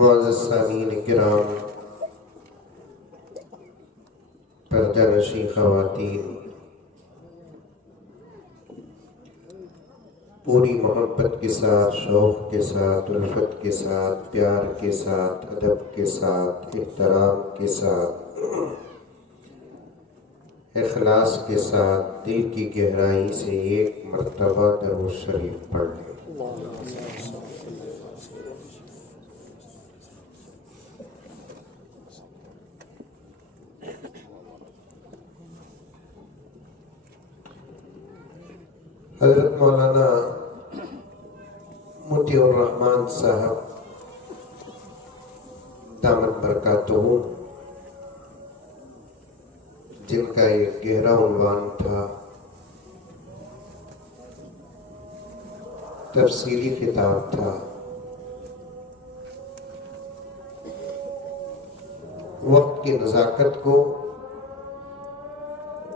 मुअज़्ज़ज़ सामीन किराम, पर्दानशीं ख़वातीन, पूरी मोहब्बत के साथ, शौक़ के साथ, उल्फत के साथ, प्यार के साथ, अदब के साथ, इख्तराम के साथ, इखलास के साथ दिल की गहराई से एक मर्तबा दरूद शरीफ पढ़ लें। हज़रत मौलाना मोतिउर रहमान साहब दामत बरकातहू जिनका एक गहरा उन्वान था तफसीली किताब था। वक्त की नज़ाकत को,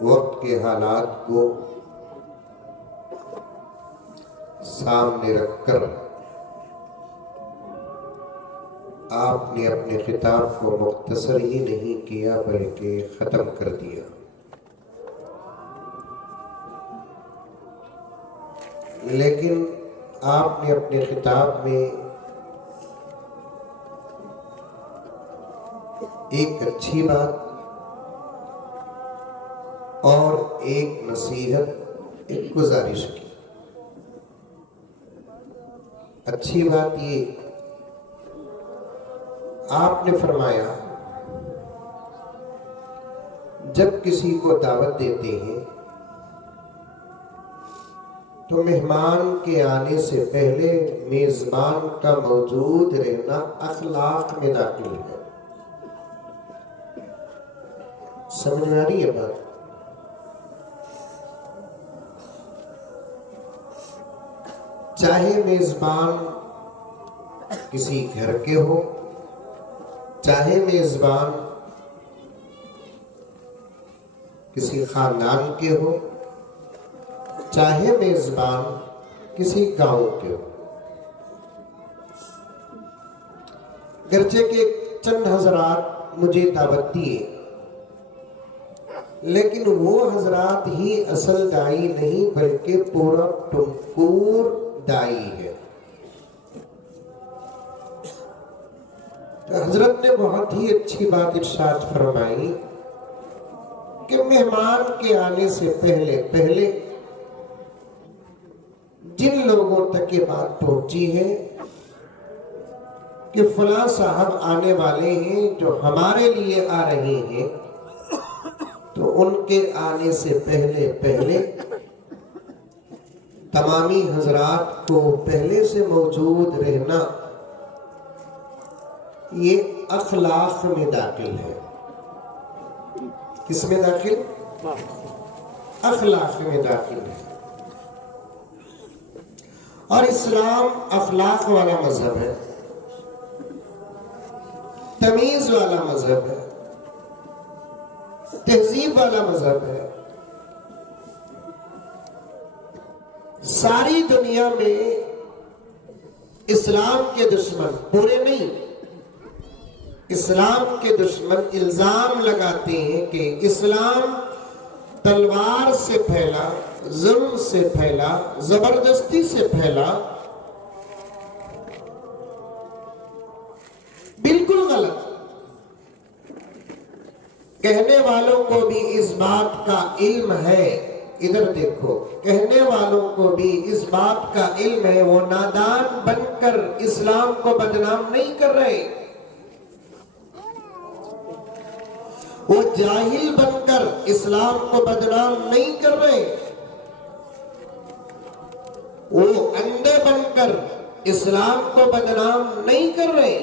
वक्त के हालात को सामने रखकर आपने अपने खिताब को मुख्तसर ही नहीं किया बल्कि ख़त्म कर दिया। लेकिन आपने अपने खिताब में एक अच्छी बात और एक नसीहत, एक गुजारिश की। अच्छी बात ये आपने फरमाया, जब किसी को दावत देते हैं तो मेहमान के आने से पहले मेजबान का मौजूद रहना अखलाक में दाखिल है। समझ में आ रही है बात? चाहे मेजबान किसी घर के हो, चाहे मेजबान किसी खानदान के हो, चाहे मेजबान किसी गांव के हो। गर्चे के चंद हजरात मुझे दावत दिए, लेकिन वो हजरात ही असल दाई नहीं बल्कि पूरा टुमकुर दाई है। तो हजरत ने बहुत ही अच्छी बात इरशाद फरमाई कि मेहमान के आने से पहले पहले जिन लोगों तक ये बात पहुंची है कि फलां साहब आने वाले हैं जो हमारे लिए आ रहे हैं, तो उनके आने से पहले पहले तमामी हजरात को पहले से मौजूद रहना ये अखलाक में दाखिल है। किसमें दाखिल? अखलाक में दाखिल है। और इस्लाम अखलाक वाला मजहब है, तमीज वाला मजहब है, तहजीब वाला मजहब है। सारी दुनिया में इस्लाम के दुश्मन, पूरे नहीं, इस्लाम के दुश्मन इल्जाम लगाते हैं कि इस्लाम तलवार से फैला, जुल्म से फैला, जबरदस्ती से फैला। बिल्कुल गलत। कहने वालों को भी इस बात का इल्म है, इधर देखो, कहने वालों को भी इस बात का इल्म है, वो नादान बनकर इस्लाम को बदनाम नहीं कर रहे, वो जाहिल बनकर इस्लाम को बदनाम नहीं कर रहे, वो अंधे बनकर इस्लाम को बदनाम नहीं कर रहे,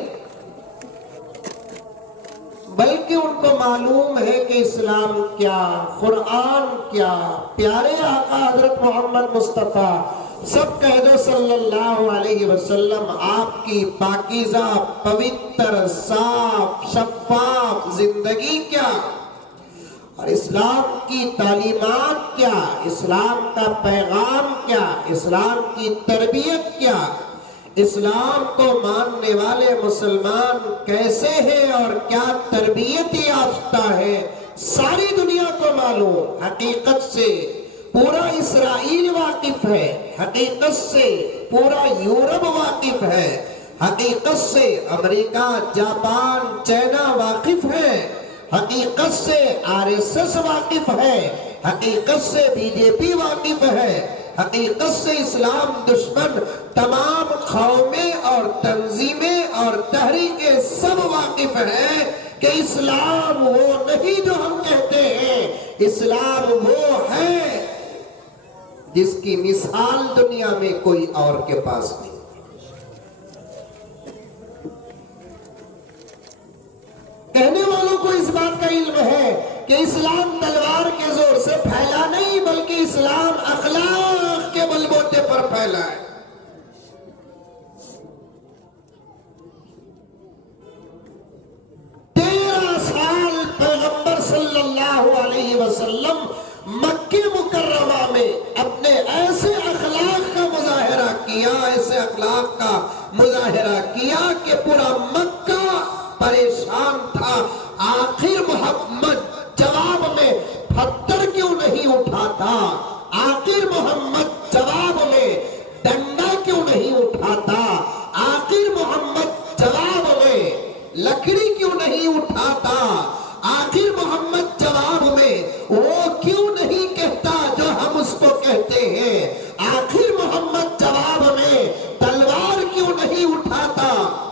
बल्कि उनको मालूम है कि इस्लाम क्या, कुरान क्या, प्यारे आका हजरत मोहम्मद मुस्तफा, सब कह दो सल्लल्लाहु अलैहि वसल्लम, आपकी पाकीज़ा, पवित्र, साफ, शफ़ाफ जिंदगी क्या, और इस्लाम की तालीमात क्या, इस्लाम का पैगाम क्या, इस्लाम की तरबियत क्या, इस्लाम को मानने वाले मुसलमान कैसे हैं और क्या तरबियत याफ्ता है, सारी दुनिया को मालूम। हकीकत से पूरा इसराइल वाकिफ है, हकीकत से पूरा यूरोप वाकिफ है, हकीकत से अमेरिका, जापान, चाइना वाकिफ है, हकीकत से आरएसएस वाकिफ है, हकीकत से बीजेपी वाकिफ है, हकीकत से इस्लाम दुश्मन तमाम कौमें और तंजीमें और तहरीकें सब वाकिफ है कि इस्लाम वो नहीं जो हम कहते हैं, इस्लाम वो है जिसकी मिसाल दुनिया में कोई और के पास नहीं। कहने वालों को इस बात का इल्म है कि इस्लाम तलवार के जोर से फैला नहीं, बल्कि इस्लाम अखलाक के बलबूते पर फैला है। पैगंबर सल्लल्लाहु अलैहि वसल्लम मक्के मुकर्रमा में अपने ऐसे अखलाक का मुजाहिरा किया, ऐसे अखलाक का मुजाहिरा किया कि पूरा मक्का परेशान था। आखिर मोहम्मद जवाब में पत्थर क्यों नहीं उठाता? आखिर मोहम्मद जवाब में डंडा क्यों नहीं उठाता? आखिर मोहम्मद जवाब में लकड़ी क्यों नहीं उठाता? आखिर मोहम्मद जवाब में वो क्यों नहीं कहता जो हम उसको कहते हैं? आखिर मोहम्मद जवाब में तलवार क्यों नहीं उठाता?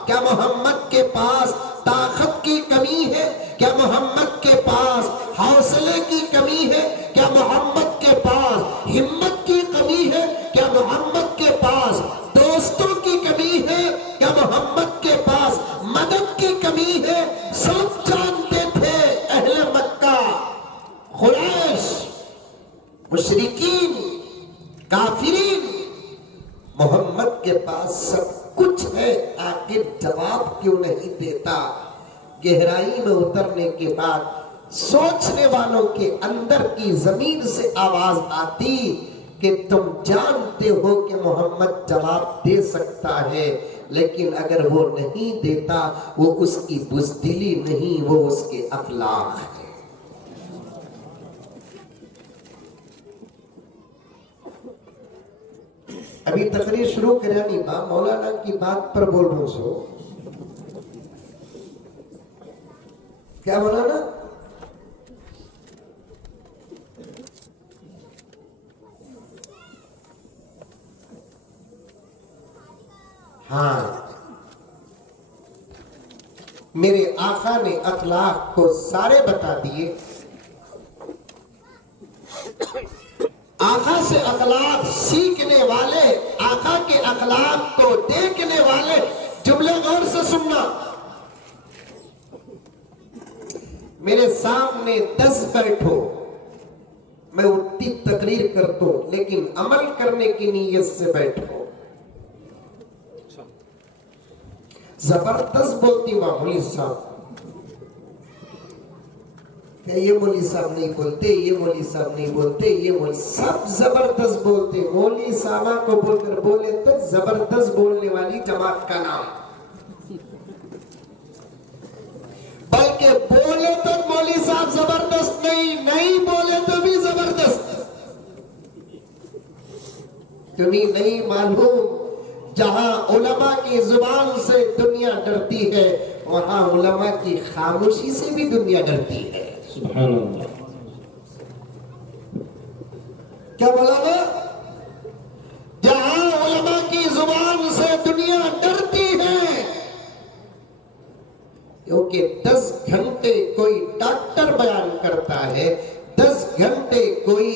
क्या मोहम्मद के पास ताकत की कमी है? क्या मोहम्मद के पास हौसले की कमी है? क्या मोहम्मद के पास हिम्मत की कमी है? क्या मोहम्मद के पास दोस्तों की कमी है? क्या मोहम्मद के पास मदद की कमी है? सब जानते थे अहले मक्का, कुरैश, मुशरिकीन, काफिरीन, मोहम्मद के पास सब कुछ है, आखिर जवाब क्यों नहीं देता? गहराई में उतरने के बाद सोचने वालों के अंदर की जमीन से आवाज आती कि तुम जानते हो कि मोहम्मद जवाब दे सकता है, लेकिन अगर वो नहीं देता, वो उसकी बुज़दिली नहीं, वो उसके अखलाक है। अभी तकरीर शुरू करानी बा, मौलाना की बात पर बोल रहा सो। क्या मौलाना? हाँ, मेरे आका ने अखलाक को सारे बता दिए। आका से अखलाक सीखने वाले, आका के अखलाक को देखने वाले जुमले गौर से सुनना। मेरे सामने 10 बैठो, मैं उतनी तकरीर करता हूं, लेकिन अमल करने की नीयत से बैठो। जबरदस्त बोलती मौलवी साहब, ये मौलवी साहब नहीं बोलते, ये मौलवी साहब नहीं बोलते, ये मौलवी सब जबरदस्त बोलते। मौलवी साहबा को बोलकर बोले तो जबरदस्त बोलने वाली जमात का नाम, बल्कि बोले तो मौलवी साहब जबरदस्त नहीं, नहीं बोले तो भी जबरदस्त। तुम्हें नहीं मालूम, जहां उलमा की जुबान से दुनिया डरती है, वहां उलमा की खामोशी से भी दुनिया डरती है। सुभान अल्लाह। क्या बोला ना? जहां उलमा की जुबान से दुनिया डरती है, क्योंकि 10 घंटे कोई डॉक्टर बयान करता है, 10 घंटे कोई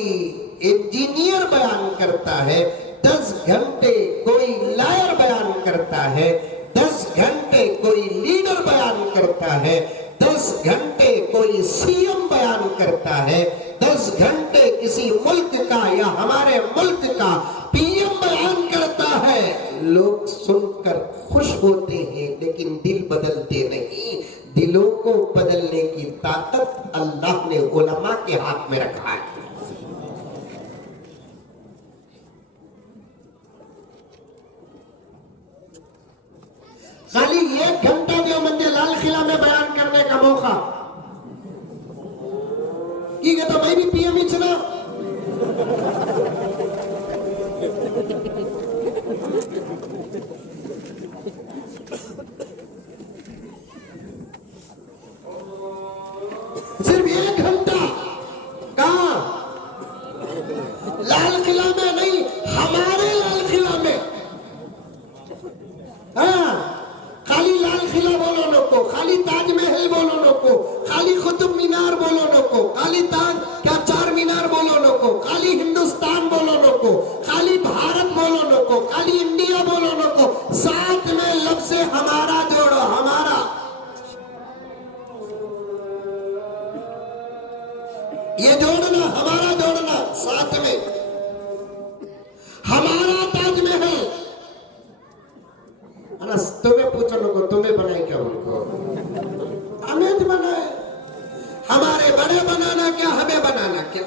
इंजीनियर बयान करता है, 10 घंटे कोई लॉयर बयान करता है, 10 घंटे कोई लीडर बयान करता है, 10 घंटे कोई सीएम बयान करता है, 10 घंटे किसी मुल्क का या हमारे मुल्क का पीएम बयान करता है। लोग सुनकर खुश होते हैं, लेकिन दिल बदलते नहीं। दिलों को बदलने की ताकत अल्लाह ने उलमा के हाथ में रखा है। खाली 1 घंटा देवबंदी लाल किला में बयान करने का मौका, ये कहता मैं भी पीएम ही चुना। सिर्फ 1 घंटा कहां? लाल किला में नहीं, हमारे लाल किला में। हाँ, खाली लाल किला बोलो नको, खाली ताजमहल बोलो नको, खाली कुतुब मीनार बोलो नको, खाली ताज क्या 4 मीनार बोलो नको, खाली हिंदुस्तान बोलो नको, खाली भारत बोलो नको, खाली इंडिया बोलो नको, साथ में लफ्ज़ हमारा जोड़ो, हमारा। ये जोड़ना, हमारा जोड़ना साथ में, हमारा ताजमहल। अनस तुम्हें पूछो लोगों, तुम्हें बनाए क्या? उनको हमें तो बनाए, हमारे बड़े बनाना क्या, हमें बनाना क्या?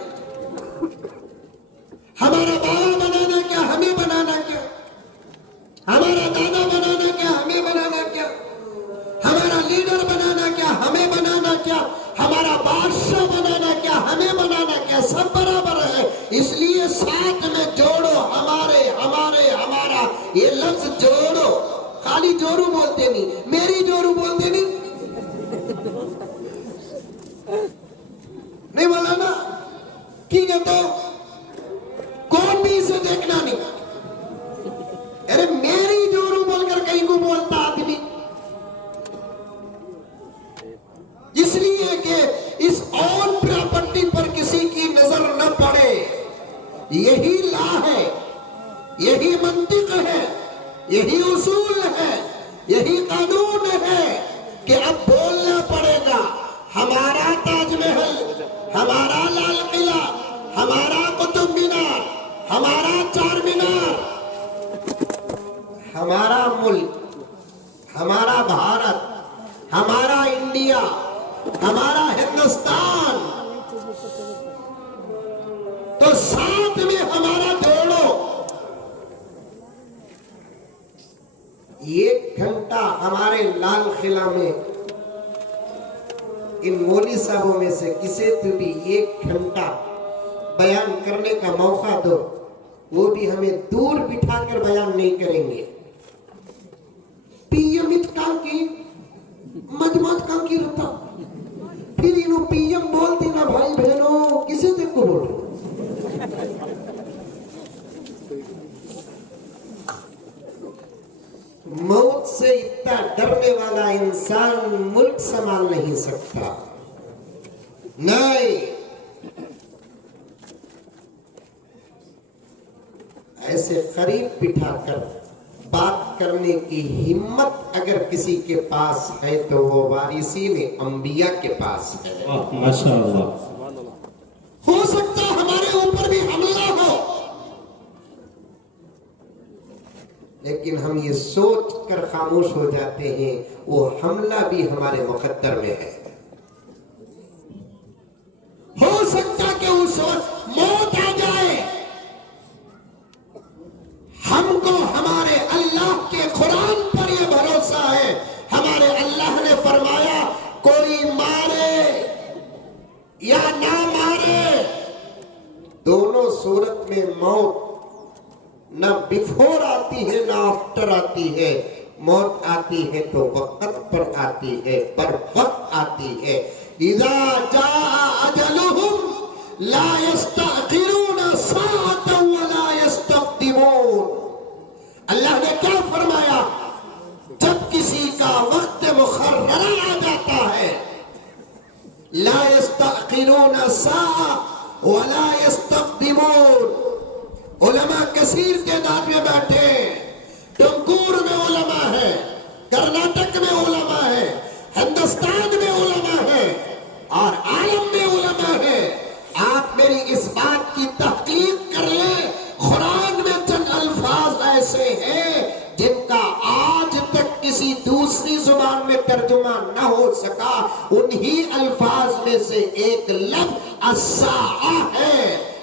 हमारा बाबा बनाना क्या, हमें बनाना क्या? हमारा दादा बनाना क्या, हमें बनाना क्या? हमारा लीडर बनाना क्या, हमें बनाना क्या? हमारा बादशाह बनाना क्या, हमें बनाना क्या? सब बराबर है। इसलिए साथ में जोड़ो, हमारे हमारे हमारा, ये लफ्ज जोड़ो। खाली जोरू बोलते नहीं, मेरी जोरू बोलते नहीं, नहीं बोला ना? ठीक है, तो कौन भी इसे देखना नहीं। अरे मेरी जोरू बोलकर कहीं को बोलता आदमी, इसलिए कि इस ऑन प्रॉपर्टी पर किसी की नजर न पड़े। यही ला है, यही मंतिक है, यही उसूल है, यही कानून है कि अब बोलना पड़ेगा। हमारा ताजमहल, हमारा लाल किला, हमारा कुतुब मीनार, हमारा चार मीनार, हमारा मुल्क, हमारा भारत, हमारा इंडिया, हमारा हिंदुस्तान, तो साथ में हमारा जोड़ो। 1 घंटा हमारे लाल किला में इन मौली साहबों में से किसे तो भी 1 घंटा बयान करने का मौका दो, वो भी हमें दूर बिठाकर बयान नहीं करेंगे। पीएम की मजमत का की रहता, फिर इन्हों पीएम बोलते ना भाई बहनों, किसे देखो बोल रहे? मौत से इतना डरने वाला इंसान मुल्क संभाल नहीं सकता। नहीं, ऐसे करीब बिठाकर बात करने की हिम्मत अगर किसी के पास है तो वो वारिसीन अंबिया के पास है। माशाअल्लाह। हो सकता हमारे ऊपर भी हमला हो, लेकिन हम ये सोच कर खामोश हो जाते हैं वो हमला भी हमारे मुकद्दर में है। हो सकता कि उस वक्त मौत आ जाए, हमको हमारे अल्लाह के कुरान पर यह भरोसा है। हमारे अल्लाह ने फरमाया कोई मारे या ना मारे, दोनों सूरत में मौत न बिफोर आती है ना आफ्टर आती है। मौत आती है तो वक्त पर आती है, पर वक्त आती है। इज़ा जाअ अजलुहुम ला यस्तअखिरून साअतन व ला यस्तक़दिमून। अल्लाह ने क्या फरमाया? जब किसी का वक्त मुखर्ररा आ जाता है, ला यस्तअखिरून साअ व ला यस्तक़दिमून। उलमा कसीर तादाद में बैठे, टंकूर में उलमा है, कर्नाटक में उलमा है, हिंदुस्तान में उलमा है और आलम में उलमा है। आप मेरी इस बात की तहकीक कर ले, कुरान में चंद अल्फाज ऐसे हैं जिनका आज तक किसी दूसरी जुबान में तर्जुमा न हो सका। उन्हीं अल्फाज में से एक लफ्ज अस्साआ है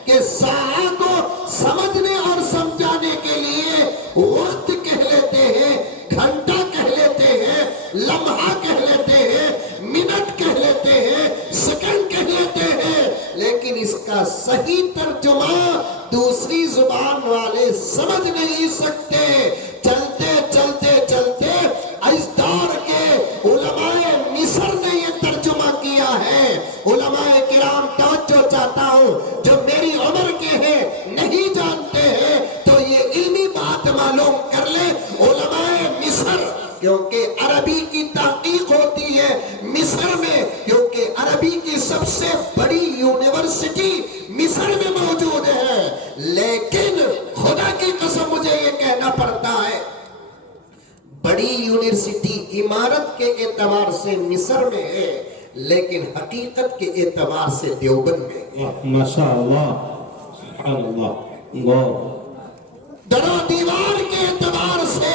कि साआ को समझने और समझाने के लिए वक्त कह लेते हैं, घंटा कह लेते हैं, लम्हा कह लेते हैं, मिनट कह लेते हैं, सेकंड कह लेते हैं, लेकिन इसका सही तर्जुमा दूसरी जुबान वाले समझ नहीं सकते। चलते चलते चलते इस दौर के उलमाए मिस्र ने यह तर्जुमा किया है। उलमाए किराम तवज्जो चाहता हूं, जो मेरी उम्र के हैं नहीं जानते हैं तो ये इल्मी बात मालूम कर ले। उलमाए मिस्र, क्योंकि अरबी की तहकीक होती है मिस्र में, क्योंकि अरबी की सबसे बड़ी यूनिवर्सिटी मिस्र में मौजूद है। लेकिन खुदा की कसम मुझे ये कहना पड़ता है, बड़ी यूनिवर्सिटी इमारत के एतबार से मिस्र में है, लेकिन हकीकत के एतबार से देवबंद में माशाअल्लाह, सुभानअल्लाह, गौर। दरो दीवार के एतबार से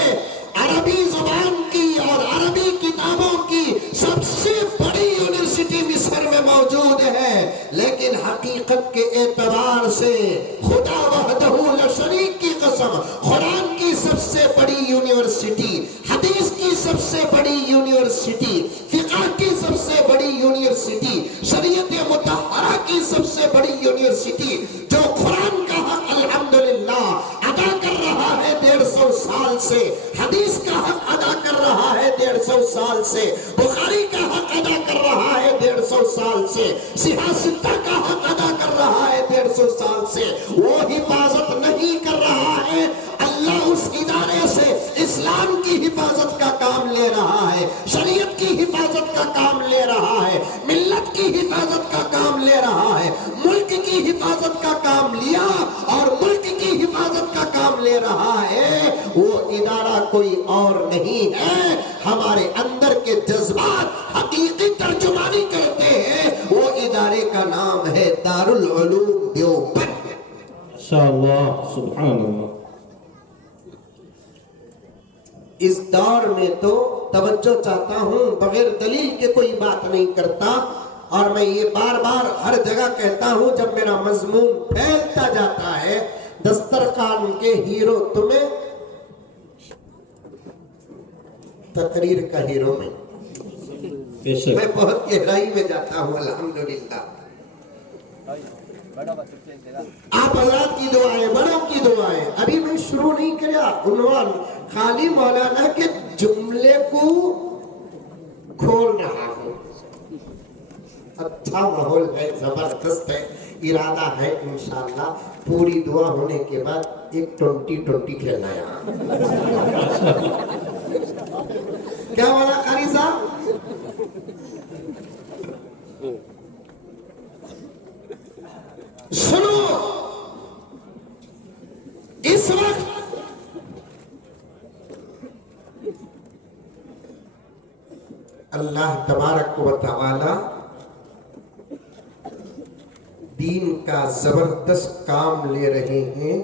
अरबी जुबान की और अरबी किताबों की सबसे बड़ी यूनिवर्सिटी मिस्र में मौजूद है, लेकिन हकीकत के एतबार से खुदा वहदहू ला शरीक की कसम, कुरान की सबसे बड़ी यूनिवर्सिटी, हदीस की सबसे बड़ी यूनिवर्सिटी, फिक़ह की सबसे बड़ी यूनिवर्सिटी, शरीयत मुतहरा की सबसे बड़ी यूनिवर्सिटी, जो कुरान का हक अल्हम्दुलिल्लाह अदा कर रहा है 150 साल से, हदीस का हक अदा कर रहा है 150 साल से, बुखारी का हक अदा कर रहा है 150 साल से, सियासत का हक अदा कर रहा है 150 साल से, वो हिफाजत नहीं कर रहा है। अल्लाह उस इदारे से इस्लाम की हिफाजत का काम ले रहा है, शरीयत की हिफाजत का काम ले रहा है, मिल्लत की हिफाजत का काम ले रहा है, मुल्क की हिफाजत का काम लिया और मुल्क की हिफाजत का काम ले रहा है। वो इदारा कोई और नहीं है, हमारे अंदर के जज्बात हकीकी तर्जुमानी करते हैं। वो इदारे का नाम है दारुल उलूम देवबंद। माशाअल्लाह, सुभानअल्लाह। इस दौर में तो तवज्जो चाहता हूं, बगैर दलील के कोई बात नहीं करता, और मैं ये बार बार हर जगह कहता हूं, जब मेरा मजमून फैलता जाता है, दस्तरखान के हीरो तुम्हें, तकरीर का हीरो में मैं बहुत गहराई में जाता हूं। अल्हम्दुलिल्लाह, आप हज़रात की दुआएं, बड़ों की दुआएं, अभी मैं शुरू नहीं किया उन्वान, खाली मौलाना के जुमले को खोल रहा हूं। अच्छा माहौल है, जबरदस्त है, इरादा है इंशाअल्लाह पूरी दुआ होने के बाद एक 20-20 खेलना है। क्या बोला कारी साहब? सुनो, इस वक्त अल्लाह तबारक व तआला दीन का जबरदस्त काम ले रहे हैं,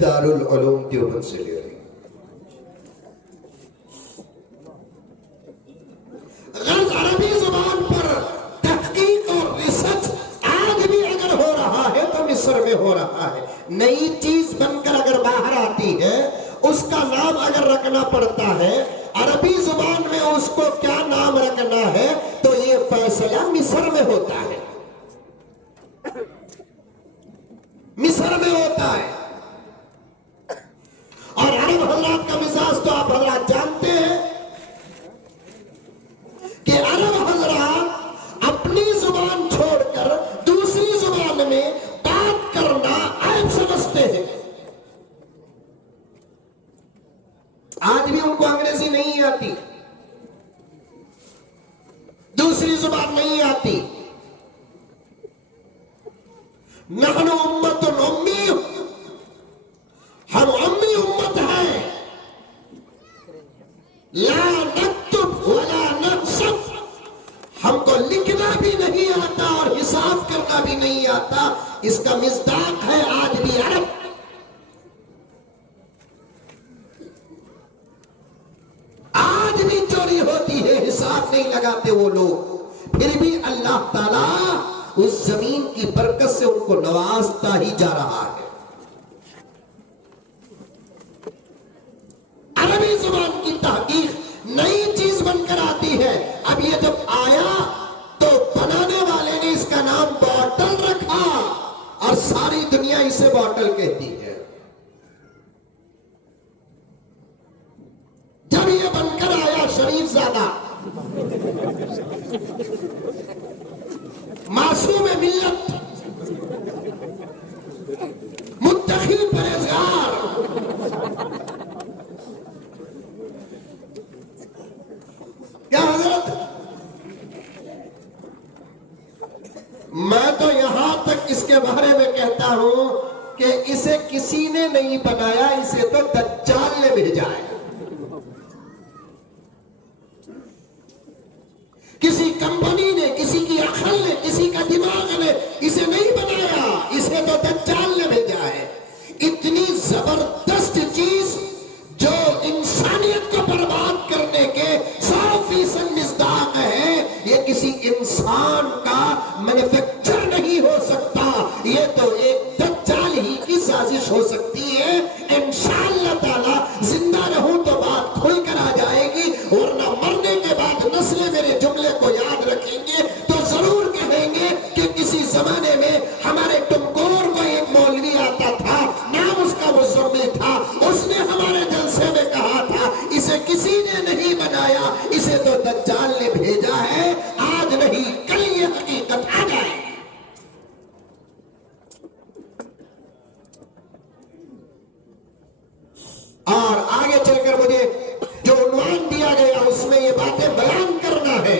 दारुल उलूम देवबंद से ले रहे हैं। अरबी जुबान पर तहकीक और रिसर्च आज भी अगर हो रहा है तो मिस्र में हो रहा है। नई चीज बनकर अगर बाहर आती है, उसका नाम अगर रखना पड़ता है, अरबी जुबान में उसको क्या नाम रखना है, तो ये फैसला मिस्र में होता है, मिस्र में होता है। और अरब हजरात का मिजाज तो आप हजरात जानते हैं कि अरब हजरात अपनी जुबान छोड़कर दूसरी जुबान में बात करना ऐब समझते हैं। आज भी उनको अंग्रेजी नहीं आती, दूसरी जुबान नहीं आती। नहनु उम्मतुन उम्मी, हम उम्मी उम्मत हैं, ला नक्तुब वला नहसब, हमको लिखना भी नहीं आता और हिसाब करना भी नहीं आता। इसका मिस्दाक है आज भी अरब। आज भी चोरी होती है, हिसाब नहीं लगाते वो लोग, फिर भी अल्लाह ताला उस जमीन की बरकत से उनको नवाजता ही जा रहा है। अरबी जुबान की तहकीक नई चीज बनकर आती है। अब ये जब आया तो बनाने वाले ने इसका नाम बॉटल रखा और सारी दुनिया इसे बॉटल कहती है। जब ये बनकर आया शरीफ ज़ादा, मासूम मिल्लत, मुत्तकी परहेज़गार, क्या हजरत, मैं तो यहां तक इसके बारे में कहता हूं कि इसे किसी ने नहीं बनाया, इसे तो दज्जाल ने भेजा है। किसी किसी इंसान का मैन्युफैक्चर नहीं हो सकता, ये तो एक दज्जाल ही की साजिश हो सकती है। इंशाअल्लाह ताला जिंदा रहूं तो बात खुलकर आ जाएगी, वरना मरने के बाद नस्लें मेरे जुमले को याद रखेंगे तो जरूर कहेंगे कि किसी जमाने में हमारे टुमकोर को एक मौलवी आता था, नाम उसका मुज़म्मिल था, उसने हमारे जलसे में कहा था इसे किसी ने नहीं बनाया, इसे तो दज्जाल ने भेजा है। आज नहीं कल ये हकीकत आ जाए। और आगे चलकर मुझे जो उन्वान दिया गया उसमें ये बातें बयान करना है।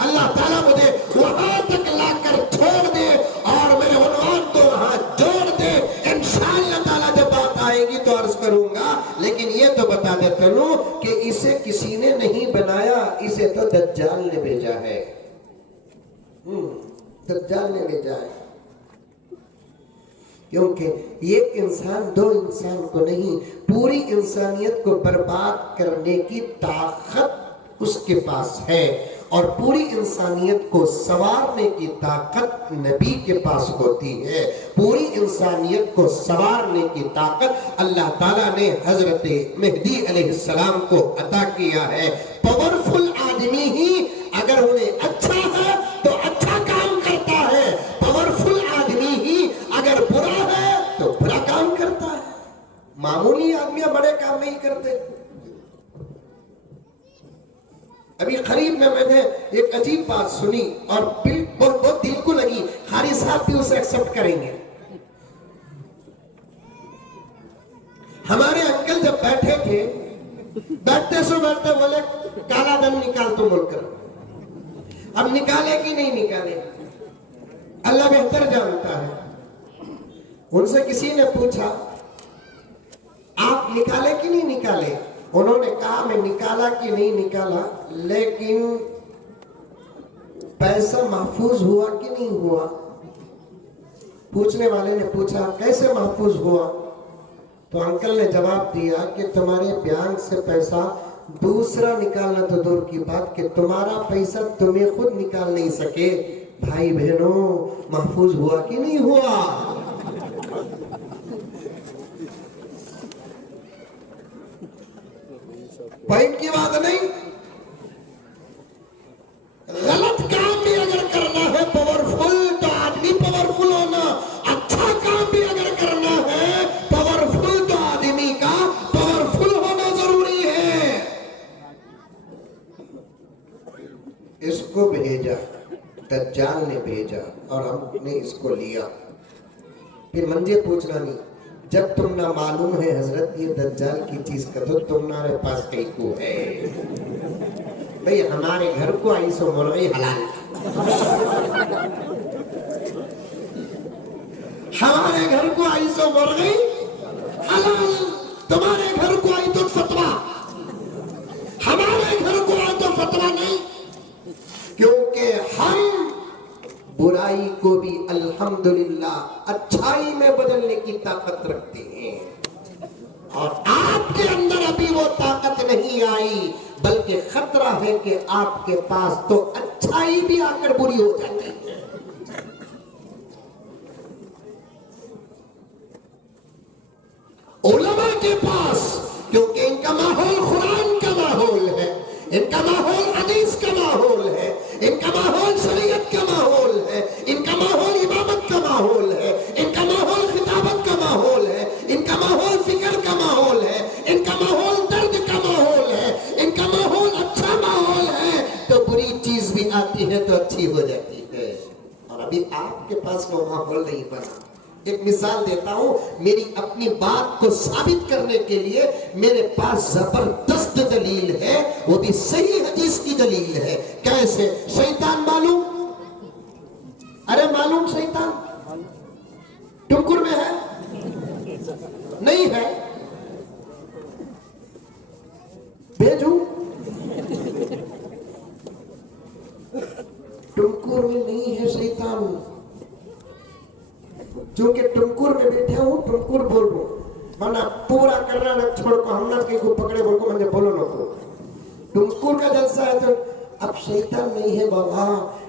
अल्लाह ताला मुझे वहां तक लाकर छोड़ दे और मेरे उन्वान को वहां जोड़ दे। इंशाअल्लाह ताला जब बात आएगी तो अर्ज करूंगा, लेकिन ये तो बता देता हूं कि इसे किसी ने नहीं बनाया, इसे तो दज्जाल ने भेजा है। दज्जाल ने भेजा है, क्योंकि एक इंसान दो इंसान को नहीं, पूरी इंसानियत को बर्बाद करने की ताकत उसके पास है, और पूरी इंसानियत को संवारने की ताकत नबी के पास होती है। पूरी इंसानियत को संवारने की ताकत अल्लाह ताला ने हजरत मेहदी अलैहिस्सलाम को अता किया है। पावरफुल आदमी ही अगर उन्हें अच्छा है तो अच्छा काम करता है, पावरफुल आदमी ही अगर बुरा है तो बुरा काम करता है। मामूली आदमी बड़े काम नहीं करते। अभी करीब में मैंने एक अजीब बात सुनी और बहुत दिल को लगी, हारी साहब भी उसे एक्सेप्ट करेंगे। हमारे अंकल जब बैठे थे, बैठते सो बैठते बोले काला धन निकाल तो बोलकर। अब निकाले कि नहीं निकाले अल्लाह बेहतर जानता है। उनसे किसी ने पूछा आप निकाले कि नहीं निकाले, उन्होंने कहा मैं निकाला कि नहीं निकाला, लेकिन पैसा महफूज हुआ कि नहीं हुआ। पूछने वाले ने पूछा कैसे महफूज हुआ, तो अंकल ने जवाब दिया कि तुम्हारे बैंक से पैसा दूसरा निकालना तो दूर की बात कि तुम्हारा पैसा तुम्हें खुद निकाल नहीं सके। भाई बहनों, महफूज हुआ कि नहीं हुआ। पॉइंट की बात नहीं, गलत काम भी अगर करना है पावरफुल तो आदमी पावरफुल होना, अच्छा काम भी अगर करना है पावरफुल तो आदमी का पावरफुल होना जरूरी है। इसको भेजा दज्जाल ने भेजा और हमने इसको लिया। फिर मंजे पूछना नहीं, जब तुम ना मालूम है हजरत ये दज्जाल की चीज का तो तुम्हारे पास कहीं को है। भाई हमारे घर को आई सो मुर्गी हलाल, हमारे घर को आई सो मुर्गी हलाल, तुम्हारे घर को आई तो फतवा, हमारे घर को आई तो फतवा नहीं, क्योंकि हम बुराई को भी अल्हम्दुलिल्लाह अच्छाई में बदलने की ताकत रखते हैं। और आपके अंदर अभी वो ताकत नहीं आई, बल्कि खतरा है कि आपके पास तो अच्छाई भी आकर बुरी हो जाती है। उलमा के पास, क्योंकि इनका माहौल कुरान का माहौल है, इनका माहौल हदीस का माहौल है, इनका माहौल शरीयत का माहौल है, इनका माहौल इमामत का माहौल है, इनका माहौल खिताबत का माहौल है, इनका माहौल फिक्र का माहौल है, इनका माहौल दर्द का माहौल है, इनका माहौल अच्छा माहौल है, तो बुरी चीज भी आती है तो अच्छी हो जाती है। और अभी आपके पास वो माहौल नहीं बना। एक मिसाल देता हूं, मेरी अपनी बात को साबित करने के लिए मेरे पास जबरदस्त दलील है, वो भी सही हदीस की दलील है। कैसे? शैतान मालूम, अरे मालूम शैतान टुमकुर में है नहीं है, भेजू टुमकुर में नहीं है शैतान, क्योंकि टुमकुर में बैठा हूं, टुमकुर बोल रहा हूं, माना पूरा करना न छोड़ को, हम ना को पकड़े बोल को मुझे बोलो ना को। टुमकुर का जलसा है तो अब शैतान नहीं है बाबा,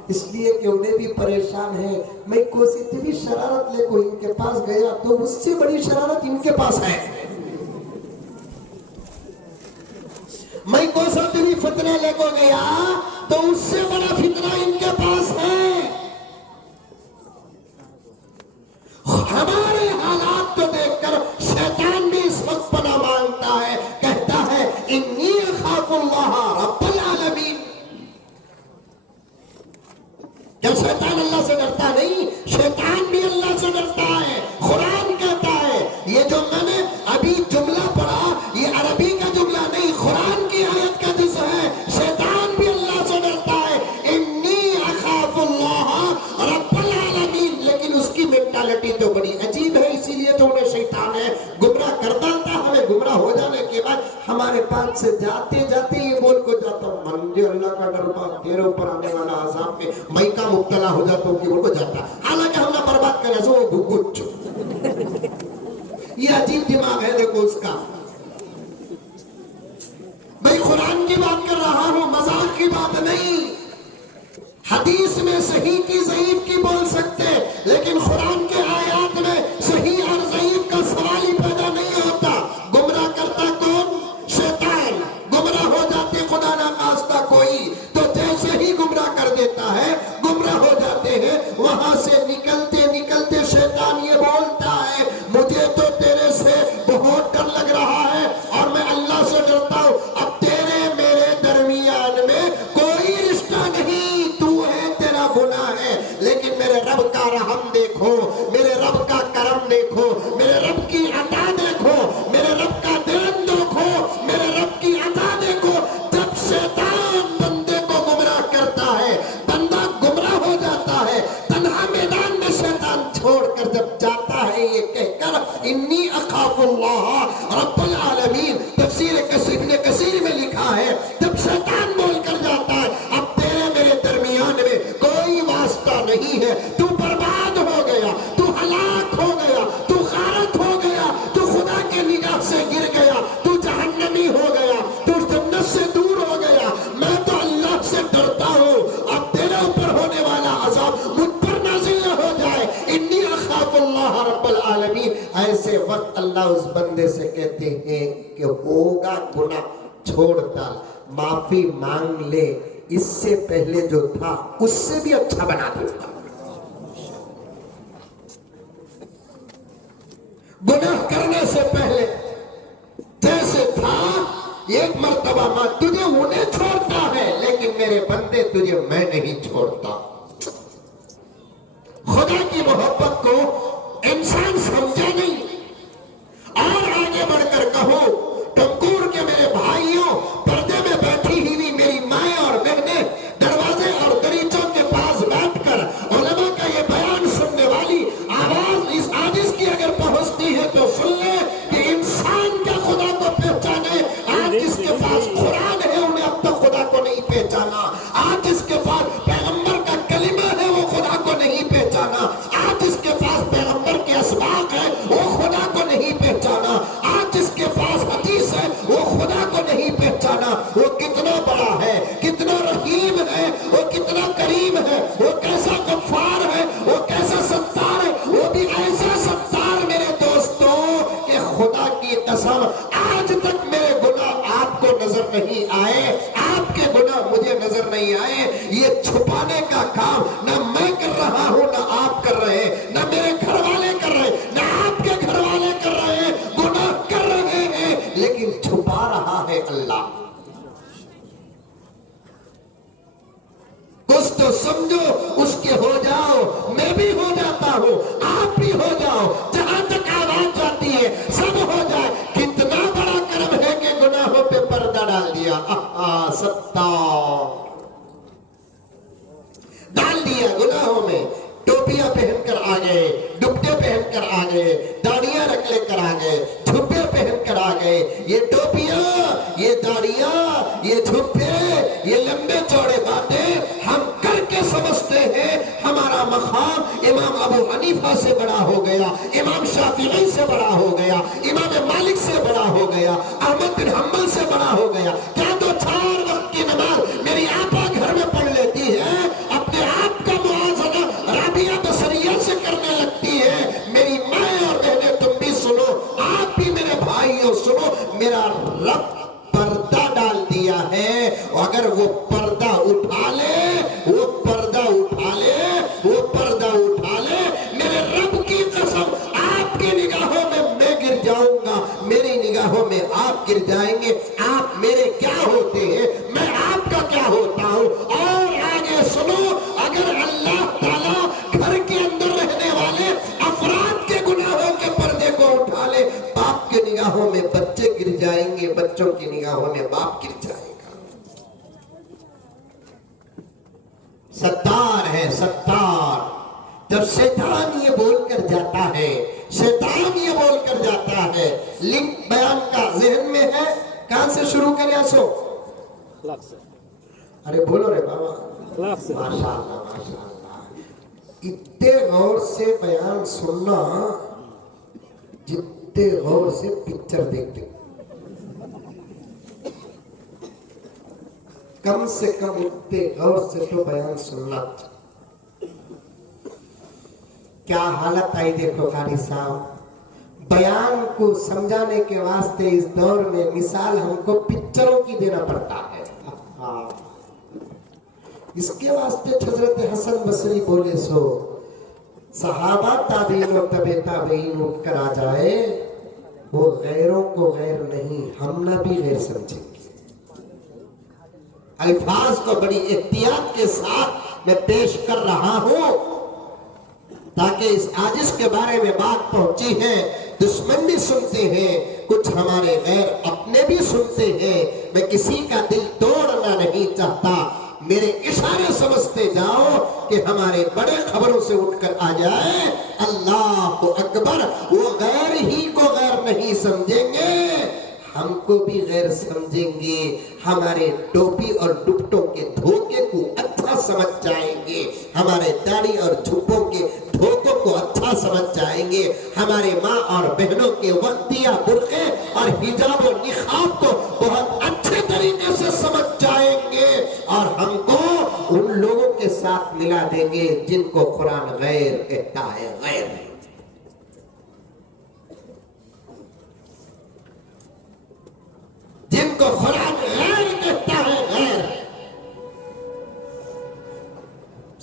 इसलिए कि उन्हें भी परेशान है। मैं कोशिश भी शरारत लेको इनके पास गया तो उससे बड़ी शरारत इनके पास है। मैं कोशिश भी फितना लेको गया तो उससे बड़ा फितना इनके पास है। हमारे हालात को देखकर शैतान भी इस वक्त पना मांगता है, कहता है इन्नी अखाफुल्लाह रब्बुल आलमीन। क्या शैतान अल्लाह से डरता नहीं? शैतान भी अल्लाह से डरता है। कुरान कहता है, ये जो मैंने अभी जुमला पढ़ा ये अरबी का जुमला नहीं, कुरान की आयत का जुज है। शैतान भी अल्लाह से डरता है, इन्नी अखाफुल्लाह रब्बुल आलमीन। लेकिन उसकी मेंटालिटी तो बड़ी अजीब है, इसीलिए तो उन्हें शैतान है गुमराह कर डालता। हमें गुमराह हो जाने के बाद हमारे पास से जाते जाते ये बोल को जाता हूँ, मंजे अल्लाह का डर बा, तेरे ऊपर आने वाला अजाब में मैं का मुब्तला हो जाता हूँ कि बोल को जाता। हालांकि हमने बर्बाद कर वो भुगुच। ये अजीब दिमाग है देखो उसका। मैं कुरान की बात कर रहा हूँ, मजाक की बात नहीं। हदीस में सही की ज़ईफ की बोल सकते, लेकिन कुरान के आयत में सही और ज़ईफ का सवाल ही पैदा नहीं होता। गुमराह करता कौन? शैतान। गुमराह हो जाते खुदा ना खास्ता कोई तो जैसे ही गुमराह कर देता है, गुमराह हो जाते हैं, वहां से निकलते निकलते शैतान ये बोलता है मुझे तो तेरे से बहुत डर लग रहा है और मैं अल्लाह से डरता हूं। अब तेरे मेरे दरमियान में कोई रिश्ता नहीं, तू है तेरा गुनाह है, लेकिन मेरे रब का रहम देखो, मेरे रब का करम देखो, मेरे रब की अता देखो, मेरे रब का देन देखो, मेरे रब की अता देखो। जब शैतान बंदे को गुमराह करता है, बंदा गुमराह हो जाता है, तन्हा मैदान में शैतान छोड़कर जब जाता है ये कहकर इन्नी अखाफुल्लाह रब्बुल आलमीन। तफसीर कसीर में लिखा है जब शैतान बोलकर जाता है अब तेरे मेरे दरमियान में कोई वास्ता नहीं है, तू बर्बाद हो गया, तू हलाक हो गया, तू गारत हो गया, तू खुदा के निगाह से गिर गया, तू जहन्नमी हो गया, तू जन्नत से दूर हो गया। मैं तो अल्लाह से डरता हूँ, अब तेरे ऊपर होने वाला अज़ाब मुझ पर नाज़िल न हो जाए। इन्नी अखाफुल्लाह रब्बुल आलमीन। ऐसे वक्त अल्लाह उस बंदे से कहते हैं कि होगा गुनाह छोड़ डाल, माफी मांग ले, इससे पहले जो था उससे भी अच्छा बना दूंगा। गुनाह करने से पहले जैसे था एक मर्तबा मां तुझे उन्हें छोड़ता है, लेकिन मेरे बंदे तुझे मैं नहीं छोड़ता। खुदा की मोहब्बत को इंसान समझा नहीं। और आगे बढ़कर कहो टंकूर के मेरे भाइयों, पर्दे में बैठी हुई मेरी माएं और बहनें, दरवाजे और दरीचों के पास बैठकर उलमा का ये बयान सुनने वाली आवाज इस आदिश की अगर पहुंचती है तो सुन ले कि इंसान का खुदा को पहचाने। आज जिसके पास कुरान है उन्हें अब तक खुदा को नहीं पहचाना। आज जिसके पास पैगंबर का कलिमा है वो खुदा को नहीं पहचाना। आज जिसके पास पैगंबर के असबाक है वो खुदा को नहीं पहचाना। आज जिसके पास हदीस है वो खुदा को नहीं पहचाना। वो कितना बड़ा है, कितना रहीम है, वो कितना करीम है, वो कैसा गफ्फार है, वो कैसा सत्तार है। वो भी ऐसा सत्तार मेरे दोस्तों कि खुदा की कसम आज तक मेरे गुनाह आपको नजर नहीं आए, आपके गुनाह मुझे नजर नहीं आए। ये छुपाने का काम ना मैं कर रहा हूं, ना आप कर रहे, ना मेरे घर वाले कर रहे, ना आपके घर वाले कर रहे। गुनाह कर रहे हैं लेकिन छुपा रहा है अल्लाह। कुछ तो समझो, उसके हो जाओ, मैं भी हो जाता हूं, आप भी हो जाओ। जहां तक आवाज जाती है सब हो जाए। कितना बड़ा कर्म है कि गुनाहों पे पर्दा डाल दिया। सत्ता डाल दिया गुनाहों में। टोपियां पहनकर आ गए, दुपट्टे पहनकर आ गए, दाढ़ियां रख लेकर आ गए, झुब्बे पहनकर आ गए। ये टोपियां, ये दाढ़ियां, ये झुब्बे, ये लंबे चौड़े बातें हम करके समझते हैं हमारा मकाम इमाम अबू हनीफा से बड़ा हो गया, इमाम शाफिई से बड़ा हो गया, इमाम मालिक से बड़ा हो गया, अहमद बिन हम्बल से बड़ा हो गया। क्या तो 4 वक्त की नमाज मेरी आपा घर सत्तार है, सत्तार। जब शैतान ये बोलकर जाता है, शैतान ये बोलकर जाता है, लिंक बयान का जहन में है, कहां से शुरू करें आसो? अरे बोलो रे बाबा, माशाअल्लाह माशाअल्लाह। इतने गौर से बयान सुनना जितने गौर से पिक्चर देखते, कम से कम उतने गौर से तो बयान सुनना। क्या हालत आई देखो कारी साहब। बयान को समझाने के वास्ते इस दौर में मिसाल हमको पिक्चरों की देना पड़ता है। इसके वास्ते हजरत हसन बसरी बोले सो, सहाबा ताबीन और तबे ताबीन उठकर आ जाए, वो गैरों को गैर नहीं, हम ना भी गैर समझेंगे। अल्फाज को बड़ी एहतियात के साथ मैं पेश कर रहा हूं ताकि इस आजिज के बारे में बात पहुंची है। दुश्मन भी सुनते हैं, कुछ हमारे गैर अपने भी सुनते हैं। मैं किसी का दिल तोड़ना नहीं चाहता, मेरे इशारे समझते जाओ कि हमारे बड़े खबरों से उठकर आ जाए, अल्लाह अकबर। वो गैर ही को गैर नहीं समझेंगे, हमको भी गैर समझेंगे। हमारे टोपी और दुपट्टों के धोखे को अच्छा समझ जाएंगे, हमारे दाढ़ी और झुब्बों के धोखों को अच्छा समझ जाएंगे, हमारे माँ और बहनों के वक्तिया बुर्के और हिजाब और निकाब को बहुत अच्छे तरीके से समझ जाएंगे और हमको उन लोगों के साथ मिला देंगे जिनको कुरान गैर कहता है। गैर जिनको कुरान गैर कहता है, गैर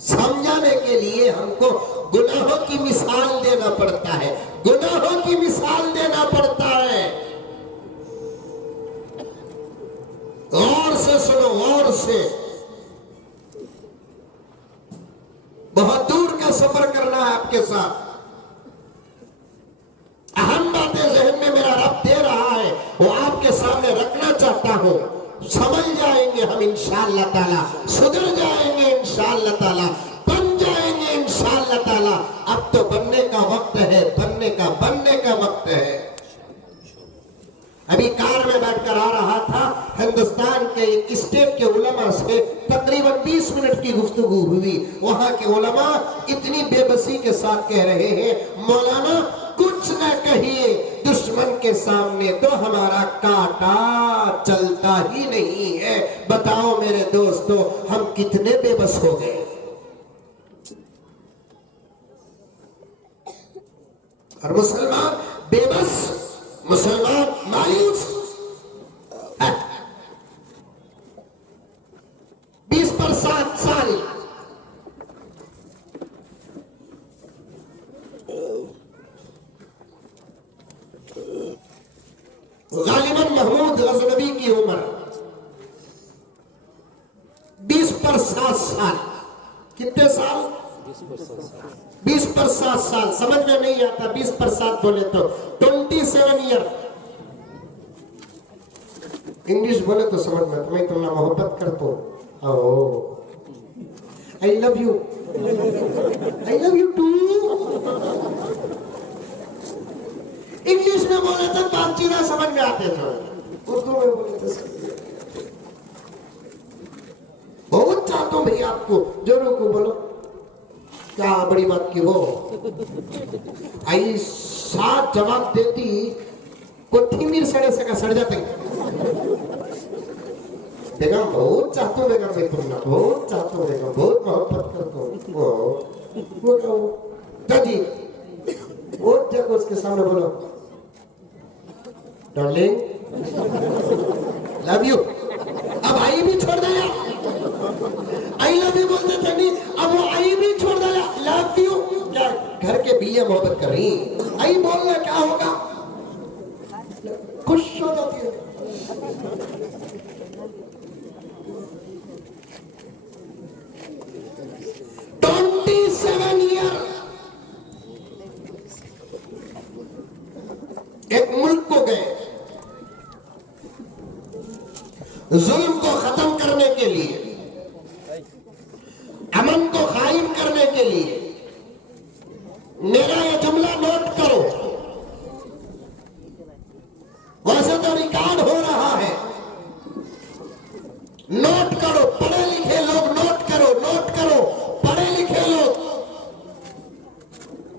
समझाने के लिए हमको गुनाहों की मिसाल देना पड़ता है, गुनाहों की मिसाल देना पड़ता है। गौर से सुनो, गौर से। बहुत दूर का सफर करना है आपके साथ, अहम बातें जहन में मेरा रब दे रहा है, वो आपके सामने रखना चाहता हूं। समझ जाएंगे हम इंशाअल्लाह ताला, सुधर जाएंगे इंशाअल्लाह ताला, बन जाएंगे इंशाअल्लाह ताला। अब तो बनने का वक्त है, बनने का वक्त है। अभी कार में बैठकर आ रहा था, हिंदुस्तान के एक स्टेट के उलमा से तकरीबन 20 मिनट की गुफ्तगू हुई। वहां के उलमा इतनी बेबसी के साथ कह रहे हैं, मौलाना कुछ न कहिए, दुश्मन के सामने तो हमारा कांटा चलता ही नहीं है। बताओ मेरे दोस्तों, हम कितने बेबस हो गए। और मुसलमान बेबस, मुसलमान मायूस। 20 पर 7 साल गालिबन महमूद गजनबी की उम्र 20 पर 7 साल। कितने साल? 20 पर 7 साल। समझ में नहीं आता, 20 पर 7 बोले तो 27 ईयर। इंग्लिश बोले तो समझ में, तुम्हें तुमने मोहब्बत करते हो। I love you, I love you too. English में बोले तो बातचीत समझ में आते थे, उर्दू में बोले तो बहुत चाहता हूं भैया आपको, जोरों को बोलो। क्या बड़ी बात की वो ऐसा जवाब देती, कोथिमीर सड़े सका सड़ जाते। बेगम बहुत चाहता हूँ, बेगम मैं तुमने बहुत चाहता हूँ, बेगम बहुत मोहब्बत करता हूँ। वो दादी वो जगह उसके सामने बोलो, डार्लिंग लव यू। अब आई भी छोड़ दिया, आई लव यू बोलते थे नहीं, अब वो आई भी छोड़ दिया, लव यू। क्या घर के बिल्लियां मोहब्बत कर रही, आई बोलना क्या होगा, खुश हो जाती है। एक मुल्क को गए जुल्म को खत्म करने के लिए, अमन मेरा ये जुमला नोट करो, वैसे तो रिकॉर्ड हो रहा है, नोट करो, पढ़े लिखे लोग नोट करो, नोट करो, पढ़े लिखे लोग।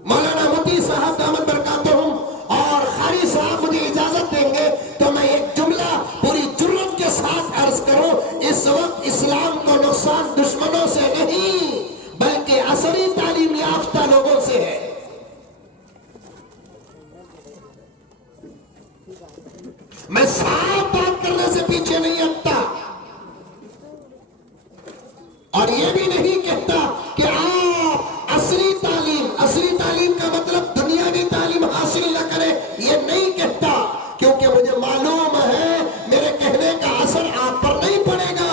मौलाना मुफ्ती साहब दामद बरकातहुम और कारी साहब मुझे इजाजत देंगे तो मैं एक जुमला पूरी जुर्रत के साथ अर्ज करूं। इस वक्त इस्लाम को नुकसान दुश्मनों से नहीं बल्कि असरी तालीम याफ्ता लोगों से है। मैं साफ बात करने से पीछे नहीं हटता और ये भी नहीं कहता कि आप असली तालीम का मतलब दुनियावी तालीम हासिल न करें, ये नहीं कहता, क्योंकि मुझे मालूम है मेरे कहने का असर आप पर नहीं पड़ेगा।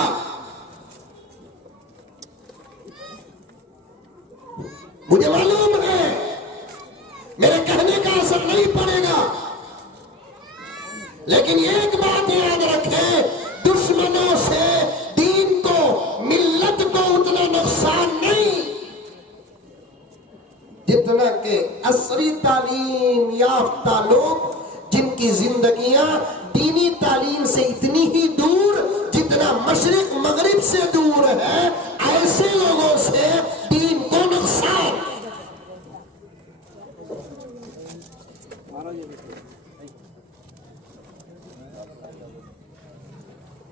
मुझे मालूम है मेरे कहने का असर नहीं पड़ेगा, लेकिन एक बात याद रखें, दुश्मनों से दीन को, मिल्लत को उतना नुकसान नहीं जितना के असरी तालीम याफ्ता लोग जिनकी जिंदगियां दीनी तालीम से इतनी ही दूर जितना मशरिक मगरिब से दूर है, ऐसे लोगों से दीन को नुकसान।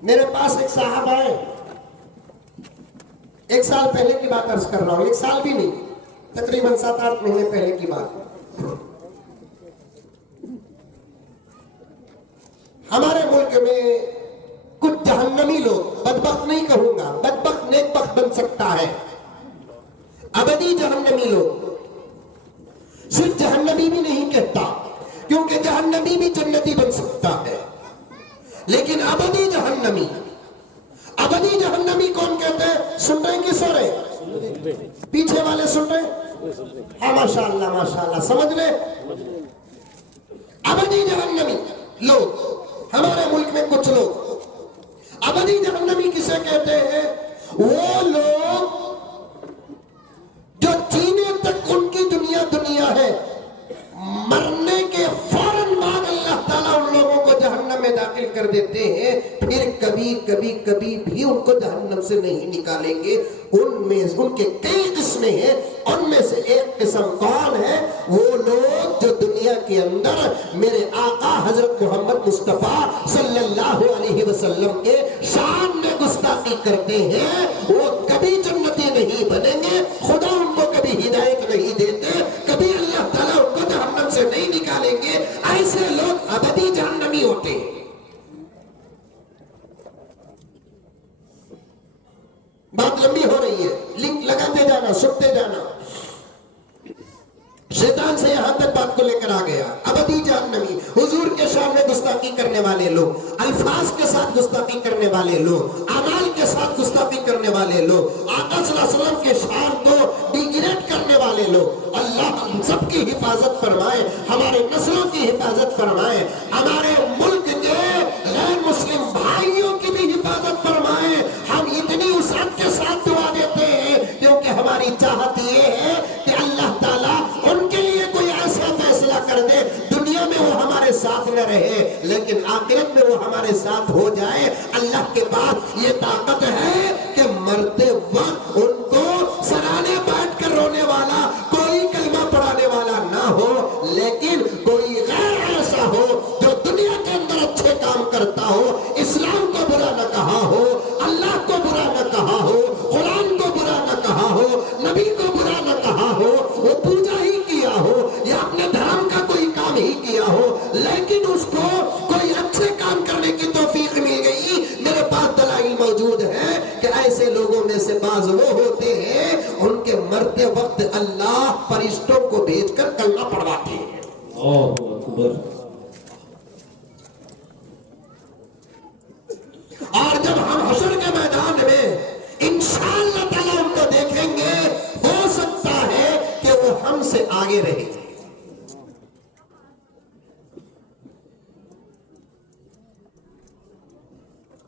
मेरे पास एक साहब आए, एक साल पहले की बात अर्ज कर रहा हूं, एक साल भी नहीं, तकरीबन 7-8 महीने पहले की बात। हमारे मुल्क में कुछ जहन्नमी लोग, बदबख्त नहीं कहूंगा, बदबख्त नेकबख्त बन सकता है, अबदी जहन्नमी लोग, सिर्फ जहन्नमी भी नहीं कहता क्योंकि जहन्नमी भी जन्नती बन सकता है, लेकिन अबदी जहन्नमी कौन कहते हैं? सुन रहे हैं कि सो रहे? पीछे वाले सुन रहे? हाँ माशाअल्लाह माशाअल्लाह, समझ रहे? अबदी जहन्नमी लोग हमारे मुल्क में कुछ लोग, अबदी जहन्नमी किसे कहते हैं? वो लोग जो जीने तक उनकी दुनिया है, मरने के फौरन बाद अल्लाह ताला उन लोगों को जहन्नम में दाखिल कर देते हैं, फिर कभी भी उनको जहन्नम से नहीं निकालेंगे। उनमें उनके कई किस्में हैं, उनमें से एक किस्म कौन है? वो लोग जो दुनिया के अंदर मेरे आका हजरत मोहम्मद मुस्तफा सल्लल्लाहु अलैहि वसल्लम के शान में गुस्ताखी करते हैं, वो कभी जन्नती नहीं बनेंगे, खुदा उनको कभी हिदायत नहीं देते, कभी अल्लाह ताला उनको जहन्नम से नहीं निकालेंगे। ऐसे लोग अबदी जहन्नमी होते हैं। बात लंबी हो रही है, लिंक लगाते जाना, सुनते जाना। शैतान से यहां तक बात को लेकर आ गया। अबदी जहन्नमी, हुजूर के सामने गुस्ताखी करने वाले लोग, अल्फाज के साथ गुस्ताखी करने वाले लोग, अमाल के साथ गुस्ताखी करने वाले लोग, आका सल्लल्लाहु अलैहि वसल्लम के शान को डिग्रेड करने वाले लोग। अल्लाह हम सबकी हिफाजत फरमाए, हमारे नस्लों की हिफाजत फरमाए, हमारे मुल्क के गैर मुस्लिम भाइयों की भी हिफाजत फरमाए। हम इतनी उसरत के साथ दुआ देते हैं क्योंकि हमारी चाहत ये है कि अल्लाह ताला उनके लिए कोई ऐसा फैसला कर दे, दुनिया में वो हमारे साथ न रहे लेकिन आखिरत में वो हमारे साथ हो जाए। अल्लाह के पास ये ताकत है कि मरते वक्त उनको सराहने बैठ कर रोने वाला कोई कलमा पढ़ाने वाला ना हो, लेकिन कोई गैर ऐसा हो जो दुनिया के अंदर अच्छे काम करता हो, इस्लाम को बुरा न कहा हो, अल्लाह को बुरा न कहा हो, कुरान को बुरा न कहा हो, नबी को बुरा न कहा हो, वो पूजा ही किया हो या अपने धर्म का कोई काम ही किया हो, लेकिन उसको कोई अच्छे काम करने की तौफीक मिल गई। मेरे पास दलाइल मौजूद है कि ऐसे लोगों में से बाज वो होते हैं उनके मरते वक्त अल्लाह फरिश्तों को भेजकर कलमा पढ़वाते हैं। अल्लाहु अकबर। और जब हम हशर के मैदान में इंशाअल्लाह ताला उनको देखेंगे, हो सकता है कि वो हमसे आगे रहे।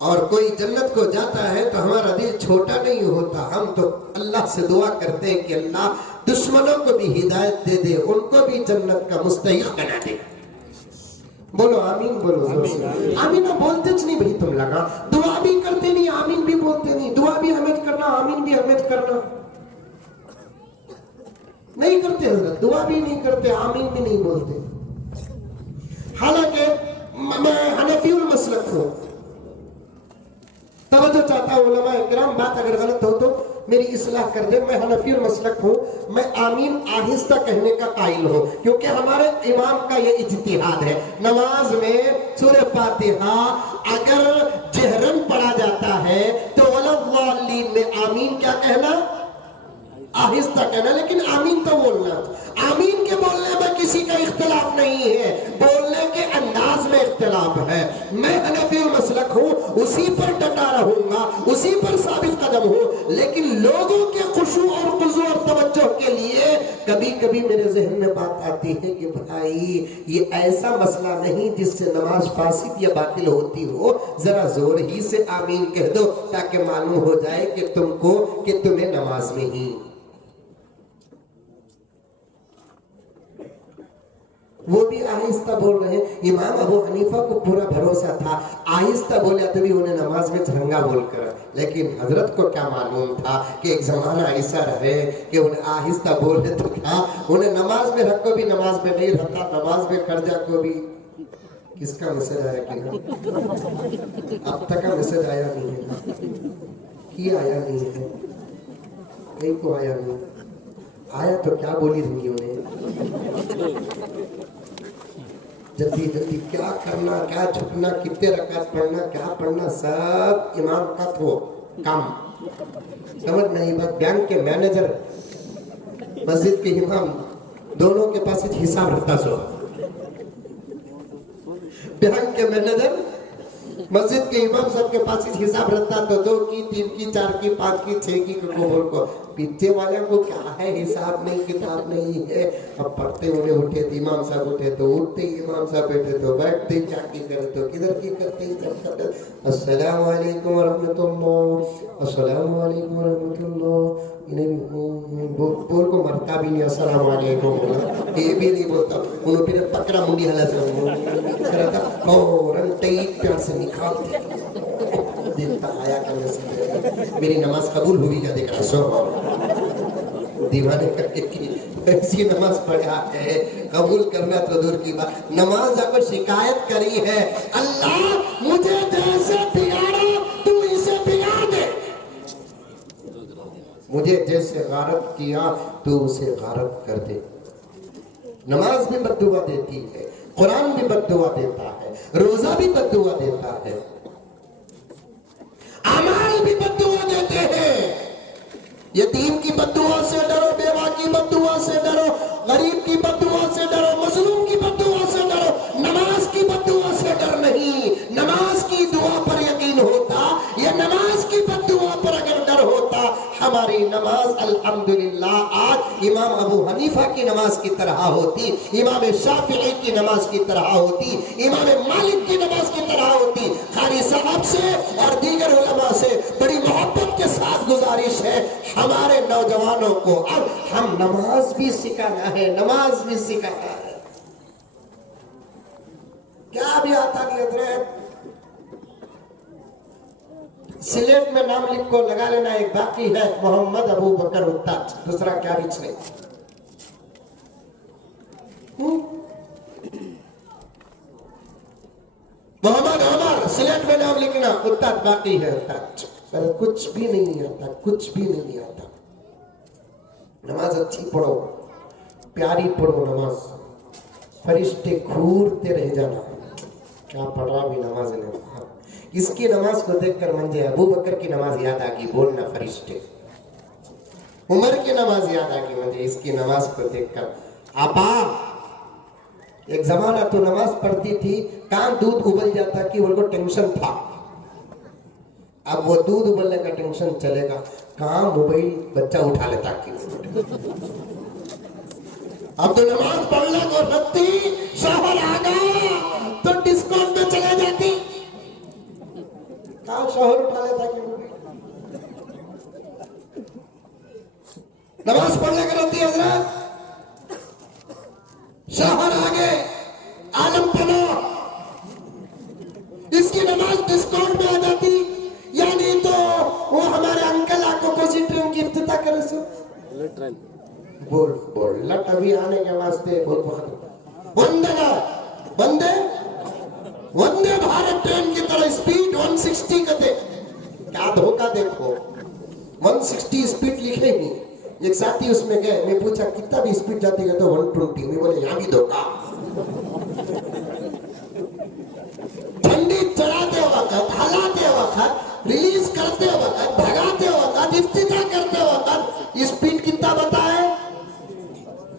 और कोई जन्नत को जाता है तो हमारा दिल छोटा नहीं होता, हम तो अल्लाह से दुआ करते हैं कि अल्लाह दुश्मनों को भी हिदायत दे दे, उनको भी जन्नत का मुस्तहिक बना दे। बोलो आमीन, बोलो आमीन। बोलते नहीं भाई, तुम लगा दुआ भी करते नहीं, आमीन भी बोलते नहीं। दुआ भी हमें करना, आमीन भी हमें करना नहीं करते हजरत, दुआ भी नहीं करते, आमीन भी नहीं बोलते। हालांकि मैं हनफीउल मसलक हूं, तवज्जो चाहता हूं उलमा इकराम, बात अगर गलत हो तो मेरी इस्लाह कर दे। मैं हनफीउल मसलक हूं, मैं आमीन आहिस्ता कहने का कायल हूं, क्योंकि हमारे इमाम का ये इज्तिहाद है। नमाज में सूरह फातिहा अगर जहरन पढ़ा जाता है तो वलव्वालीन में आमीन क्या कहना, आहिस्ता कहना, लेकिन आमीन तो बोलना। आमीन के बोलने में किसी का इख्तिलाफ नहीं है, बोलने के अंदाज में इख्तिलाफ है। मैं हनफी मसलक हूं, उसी पर डटा रहूंगा, उसी पर साबित कदम हूं, लेकिन लोगों के खुशू और खुजू और तवज्जो के लिए कभी कभी मेरे जहन में बात आती है कि भाई ये ऐसा मसला नहीं जिससे नमाज फासिद या बातिल होती हो, जरा जोर ही से आमीन कह दो ताकि मालूम हो जाए कि तुमको कि तुम्हें नमाज में ही। वो भी आहिस्ता बोल रहे हैं। इमाम अबू हनीफा को पूरा भरोसा था, आहिस्ता बोले तो भी उन्हें नमाज में झरंगा बोलकर, लेकिन हजरत को क्या मालूम था कि एक जमाना ऐसा रहे कि उन्हें आहिस्ता बोले तो क्या, उन्हें नमाज में रखो भी नमाज में नहीं रहता, नमाज में खर्जा को भी। किसका मैसेज आया कि अब तक का मैसेज आया नहीं है, कि आया नहीं है, कहीं को आया नहीं, आया तो क्या बोली रहेंगी उन्हें। जल्दी जल्दी क्या करना, क्या झुकना, कितने रकात पढ़ना, क्या पढ़ना, सब इमाम का तो काम समझ नहीं। बस बैंक के मैनेजर मस्जिद के इमाम दोनों के पास हिसाब रखता सो। बैंक के मैनेजर मस्जिद के इमाम सबके पास हिसाब रखता, तो 2 की 3 की 4 की 5 की 6 की कबूल को। पीछे वाले को क्या है, हिसाब नहीं किताब नहीं है। अब पढ़ते उन्हें उठे तो इमाम साहब उठे तो उठते ही इमाम साहब बैठे तो बैठते, क्या की करे तो किधर की करते ही सब करते। अस्सलाम वालेकुम वरहमतुल्लाह, अस्सलाम वालेकुम वरहमतुल्लाह। इन्हें भी बोल को मरता भी नहीं अस्सलाम वालेकुम, ये भी नहीं बोलता। उन्होंने फिर पकड़ा मुंडी हला से और प्यार से निकाल देखता आया करने से मेरी नमाज कबूल हुई क्या देख रहा सो दीवाने करके की ऐसी नमाज पढ़ा है, कबूल करना तो दूर की बात। नमाज अगर शिकायत करी है, अल्लाह मुझे जैसे बिगाड़ा तू इसे बिगाड़ दे, मुझे जैसे गारत किया तू उसे गारत कर दे। नमाज भी बद्दुआ देती है, कुरान भी बद्दुआ देता है, रोजा भी बद्दुआ देता है, अमाल भी बद्दुआ देते हैं। यतीम की बद्दुआ से डरो, बेवा की बद्दुआ से डरो, गरीब की बद्दुआ से डरो, मजलूम की बद्दुआ से डरो, नमाज की बद्दुआ से डर नहीं। नमाज की दुआ पर यकीन होता या नमाज की बद्दुआ पर अगर डर होता, हमारी नमाज अल्हम्दुलिल्लाह आज इमाम अबू हनीफा की नमाज की तरह होती, इमाम शाफिई की नमाज की तरह होती, इमाम मालिक की नमाज की तरह होती। कारी साहब से और दीगर उलमा से बड़ी मोहब्बत के साथ गुजारिश है, हमारे नौजवानों को अब हम नमाज भी सिखाना है, नमाज भी सिखाना है। क्या भी आता नहीं हजरत, सिलेट में नाम लिख को लगा लेना, एक बाकी है मोहम्मद अबू बकर उत्ताज, दूसरा क्या बीच नहीं। मोहम्मद उमर सिलेट में नाम लिखना, उत्ताज बाकी है उत्ताज। पर कुछ भी नहीं आता, कुछ भी नहीं आता। नमाज अच्छी पढ़ो, प्यारी पढ़ो नमाज, फरिश्ते घूरते रह जाना क्या पढ़ा भी नमाज ने। इसकी नमाज को देखकर मुझे अबू बकर की नमाज याद आ गई, बोलना फरिश्ते। उमर की नमाज याद आ गई मुझे इसकी नमाज को देखकर। आपा एक जमाना तो नमाज पढ़ती थी, कहाँ दूध उबल जाता कि उनको टेंशन था। अब वो दूध उबलने का टेंशन चलेगा, कहाँ मोबाइल बच्चा उठा लेता कि। अब तो नमाज पढ़ने को रखती, शहर आ गया तो डिस्काउंट में चले जाती। कहाँ नमाज पढ़ने कर होती है हजरत, शहर आगे आलम पनो, इसकी नमाज डिस्काउंट में आ जाती, यानी तो वो हमारे अंकल आंखों को ट्रेन की इफ्तिताह करे सो बोल बोल लट अभी आने के वास्ते बोल वंदे वंदे वंदे भारत ट्रेन की तरह स्पीड 160 का दे, क्या धोखा देखो 160 स्पीड लिखे ही नहीं। एक साथी उसमें गए, मैं पूछा कितना भी स्पीड जाती है तो 120, मैं बोले यहाँ भी धोखा। ठंडी चढ़ाते वक्त, हलाते वक्त, रिलीज करते वक्त, भगाते वक्त, इफ्तिताह करते वक्त स्पीड कितना बताए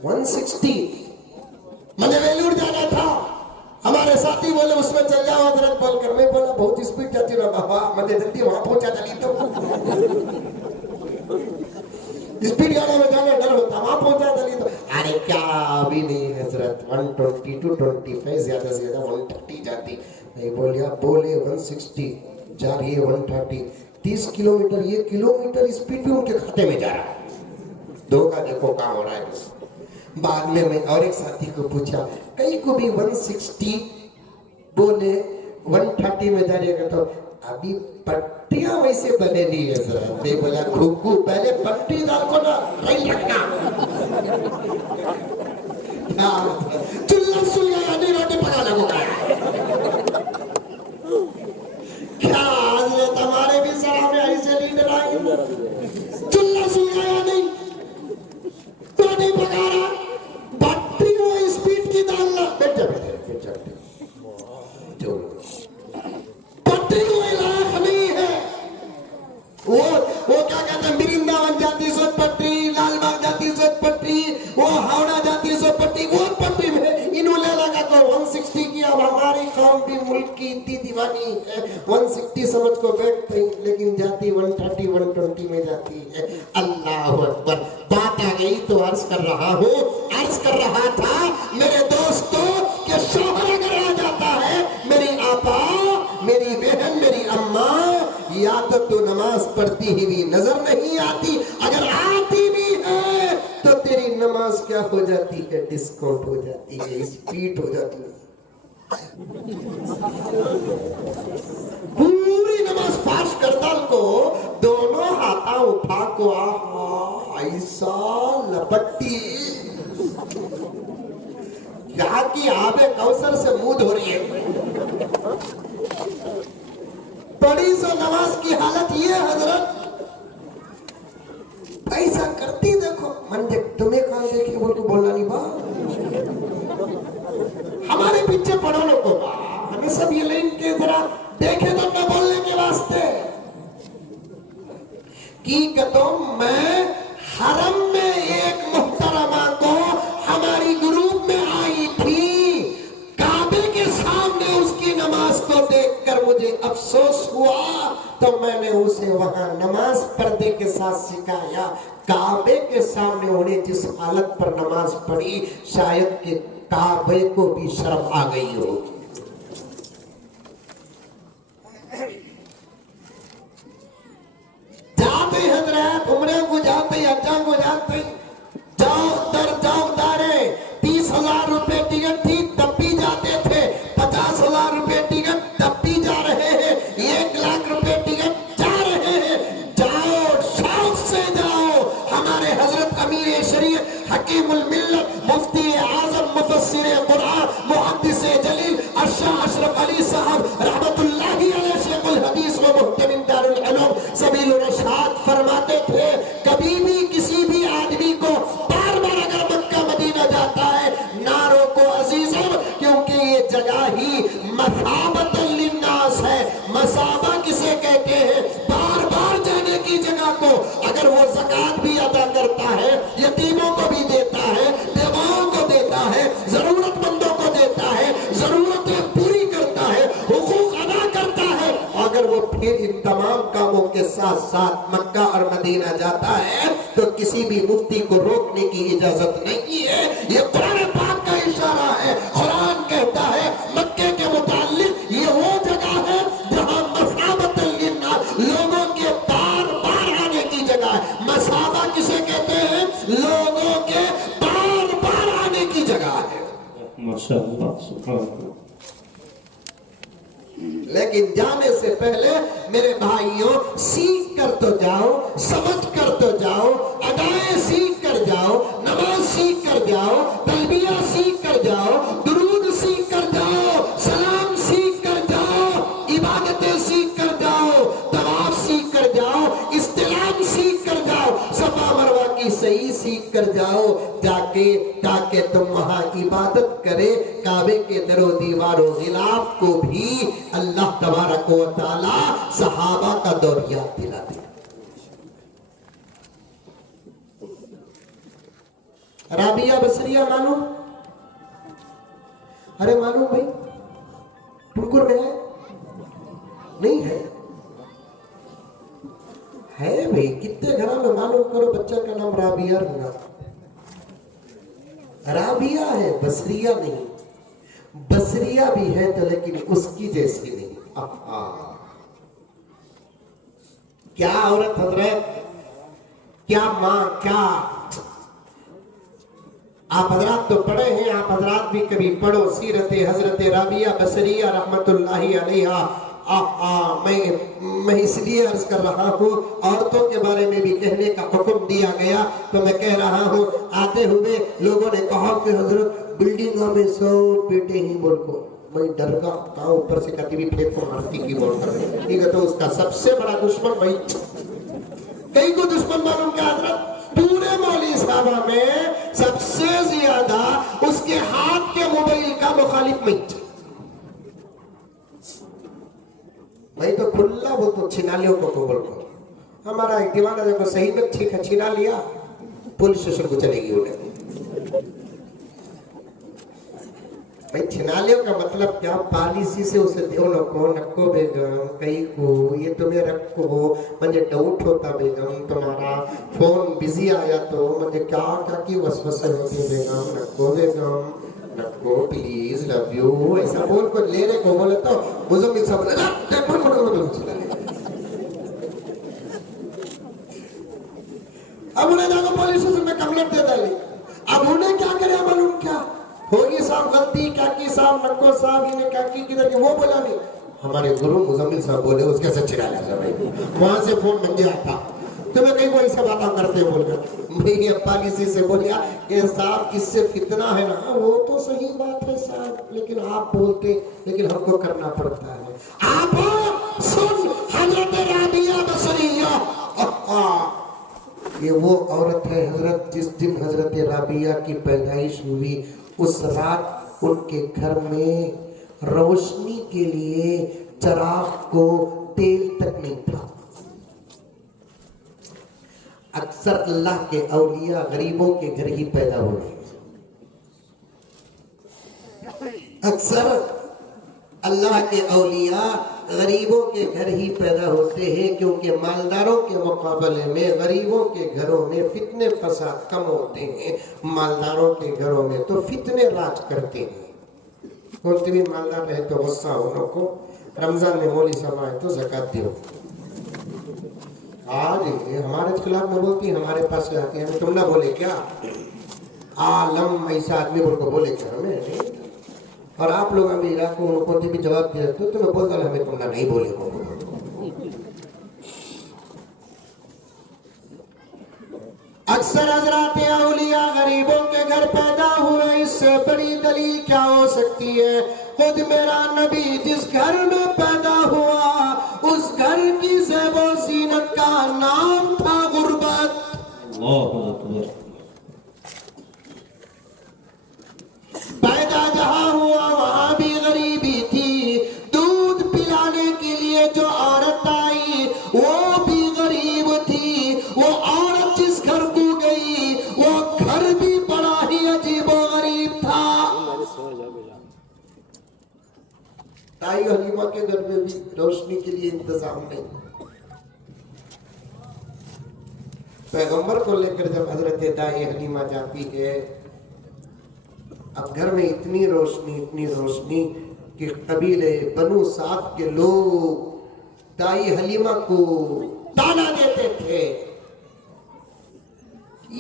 160। मुझे वेलूर जाना था, हमारे साथी बोले उसमें चल जाओ हजरत बोलकर, मैं बोला बहुत स्पीड जाती ना बाबा, मुझे जल्दी वहां पहुंचा दली तो स्पीड गाड़ी में जाना डर होता, वहां पहुंचा दली तो अरे क्या अभी नहीं हजरत 120 to 25 ज्यादा से ज्यादा 130 जाती नहीं, बोलिया बोले 160 जा रही है 130, 30 किलोमीटर, ये किलोमीटर स्पीड भी उनके खाते में जा रहा है। धोखा देखो कहाँ हो रहा है। बाद में मैं और एक साथी को पूछा, कई को भी 160 बोले 130 में जाएगा, तो अभी पट्टियां वैसे बनेगी है सर। मैं बोला खुक्कू पहले पट्टी डाल को ना नहीं रखना, चुल्ला सुल गया नहीं रोटी पका लगोगा क्या हजरत हमारे भी सलाह में ऐसे लीडर आए, चुल्ला सुल गया नहीं रोटी पका रहा, बैटरी वो स्पीड की डालना, बैठ जा बैठ जा जो बैटरी वो इलाज नहीं है, वो क्या कहते हैं, वृंदावन जाती सो पट्टी, लालबाग जाती सो पट्टी, वो हावड़ा जाती सो पट्टी, वो पट्टी में इन्होंने लगा तो 160 की। अब हमारी कौम भी मुल्क की इतनी दीवानी है, 160 समझ को बैठते हैं, लेकिन जाती 130 120 में जाती है। अल्लाह अकबर। बात आ गई तो अर्ज कर रहा था मेरे दोस्तों कि शौहर अगर आ जाता है, मेरी आपा, मेरी बहन, मेरी अम्मा, या तो नमाज पढ़ती ही भी नजर नहीं आती, अगर आती भी है तो तेरी नमाज क्या हो जाती है, डिस्काउंट हो जाती है, स्पीड हो जाती है। पूरी नमाज फाश करदाल को दोनों हाथा उठा को ऐसा लपट्टी क्या की आबे कौसर से मुंह धो रही है। बड़ी सो नमाज की हालत ये हजरत, ऐसा करती देखो मन देख, तुम्हें कहां देखी वो तो बोलना नहीं बा, हमारे पीछे पढ़ो लोगों का, हमें सब ये लाइन के जरा देखे तो अपना बोलने के वास्ते की कहता मैं हरम में एक मुहतरमा को हमारी ग्रुप में आई थी, काबे के सामने उसकी नमाज को देखकर मुझे अफसोस हुआ, तो मैंने उसे वहां नमाज पर्दे के साथ सिखाया। काबे के सामने उन्हें जिस हालत पर नमाज पढ़ी, शायद के काबे को भी शर्म आ गई हो। जाते हजरत उम्रे को जाते, हज्जा को जाते, जाओ दारे 30,000 रुपए टिकट थी तब भी जाते थे, 50,000 रुपए टिकट तब भी जा रहे हैं, 1 लाख रुपए टिकट जा रहे हैं। जाओ शौक से जाओ। हमारे हजरत अमीर शरीयत हकीमुल मिल्लत मुफ्ती आजम मुफस्सिर कुरान मुहद्दिस जलील अशाह अशरफ अली साहब रहमतुल्लाहि अलैहि शेखुल हदीस व मुहतमिम दारुल उलूम सबील इरशाद फरमाते थे, कभी भी किसी भी आदमी को बार-बार अगर मक्का मदीना जाता है ना रोको अजीजों, क्योंकि ये जगह ही मसाबतुल लिन्नास है। मसाबा किसे कहते हैं? बार-बार जाने की जगह को। अगर वो ज़कात भी अदा करता है, यतीमों को भी देता है, बेवाओं को देता है, जरूरतमंदों को देता है, जरूरतें पूरी करता है, हुकूक अदा करता है, अगर वो फिर इन तमाम कामों के साथ साथ मक्का और मदीना जाता है तो किसी भी मुफ्ती को रोकने की इजाजत नहीं है। ये कुरान पाक का इशारा है। कुरान कहता है मक्के के मुताल्लिक ये वो जगह है जहां मसाबतुल लिन्नास, लोगों के बार बार आने की जगह है। मसाबा किसे कहते हैं? माशाअल्लाह सुभान अल्लाह। लेकिन जाने से पहले मेरे भाइयों, सीख कर तो जाओ, समझ कर तो जाओ, अदाएं सीख कर जाओ, नमाज सीख कर जाओ, तलबिया सीख कर जाओ, दुरूद सीख कर जाओ, सलाम सीख कर जाओ, इबादतें सीख कर जाओ, तवाफ सीख कर जाओ, इस्तिलाम सीख कर जाओ, सफा मरवा की सही सीख कर जाओ, ताकि तुम वहां इबादत करे। काबे के दरो दीवारों गिलाफ को भी अल्लाह तबारक व तआला सहाबा का दौर याद दिला दे। राबिया बसरिया मालूम? अरे मालूम भाई, टुनकुर में है? नहीं है? है भाई, कितने घरों में मालूम करो बच्चा का नाम राबिया होगा। राबिया है, बसरिया नहीं। बसरिया भी है तो लेकिन उसकी जैसी नहीं। क्या औरत हजरत, क्या माँ, क्या आप हजरात तो पढ़े हैं, आप हजरात भी कभी पढ़ो सीरत हजरत राबिया बसरिया रहमतुल्लाहि अलैहा। मैं इसलिए अर्ज कर रहा हूँ, औरतों के बारे में भी कहने का हुक्म दिया गया तो मैं कह रहा हूँ। आते हुए लोगों ने कहा कि हजरत बिल्डिंग में 100 बेटे ही बोल को, मैं डर का कहा, ऊपर से कभी भी फेंक को मारती की बोल कर। ठीक है, तो उसका सबसे बड़ा दुश्मन भाई, कई को दुश्मन मालूम क्या हजरत? पूरे मौली साहबा में सबसे ज्यादा उसके हाथ के मोबाइल का मुखालिफ मैं भाई, तो खुला वो तो छिना लियो को बोल को। हमारा एक दीवाना देखो सही में छिना लिया, पुलिस स्टेशन को चलेगी उन्हें। भाई छिना लियो का मतलब क्या? पॉलिसी से उसे देव नको, नको बेगम, कई को ये तुम्हें रखो, मुझे डाउट होता बेगम, तुम्हारा फोन बिजी आया तो मुझे क्या क्या की वसवसे होती बेगम, नको बेगम, नको प्लीज, लव यू, ऐसा बोल को लेने को बोले तो मुझे सब अब उन्हें जाकर पुलिस स्टेशन में कंप्लेंट दे डाली। अब उन्हें क्या करे मालूम क्या? होगी साहब गलती, क्या की साहब, नक्को साहब, इन्हें क्या की किधर की, वो बोला नहीं, हमारे गुरु मुजम्मिल साहब बोले, उसके से चिढ़ा लिया भाई, वहां से फोन बन गया था। तुम्हें कहीं वो ऐसा बात करते हो बोलकर मैं अप्पा किसी से बोलिया कि साहब किससे फितना है ना, वो तो सही बात है साहब, लेकिन आप बोलते, लेकिन हमको करना पड़ता है। आप सुन हजरत राबिया बसरिया, ये वो औरत है हजरत, जिस दिन हजरत राबिया की पैदाइश हुई उस रात उनके घर में रोशनी के लिए चराग को तेल तक नहीं था। अक्सर अल्लाह के औलिया गरीबों के घर ही पैदा होते हैं। अक्सर अल्लाह के औलिया गरीबों के घर ही पैदा होते हैं, क्योंकि मालदारों के मुकाबले में गरीबों के घरों में फितने फसाद कम होते हैं। मालदारों के घरों में तो फितने राज करते हैं। कोई भी मालदार रहे तो गुस्सा हो को, रमजान में मौली समाए तो ज़कात दो। आज हमारे खिलाफ में बोलती, हमारे पास आती है, तुम ना बोले क्या आलम, ऐसा आदमी बोल को बोले क्या हमें? और आप लोग अभी इलाकों उनको भी जवाब दिया तो तुम्हें बोलता हमें तुमने नहीं बोले को। अक्सर हजरात औलिया गरीबों के घर पैदा हुए, इससे बड़ी दलील क्या हो सकती है? खुद मेरा नबी जिस घर में पैदा हुआ उस घर की ज़ेबो ज़ीनत का नाम था गुर्बत। अल्लाहु अकबर। पैदा जहां हुआ वहां भी गरीबी थी। दूध पिलाने के लिए जो औरत आई वो भी गरीब थी। वो औरत जिस घर को गई वो घर भी बड़ा ही अजीब और गरीब था। ताई हलीमा के घर में भी रोशनी के लिए इंतजाम नहीं। पैगंबर को लेकर जब हजरत दाई हलीमा जाती है, अब घर में इतनी रोशनी कि कबीले बनु साद के लोग दाई हलीमा को ताना देते थे,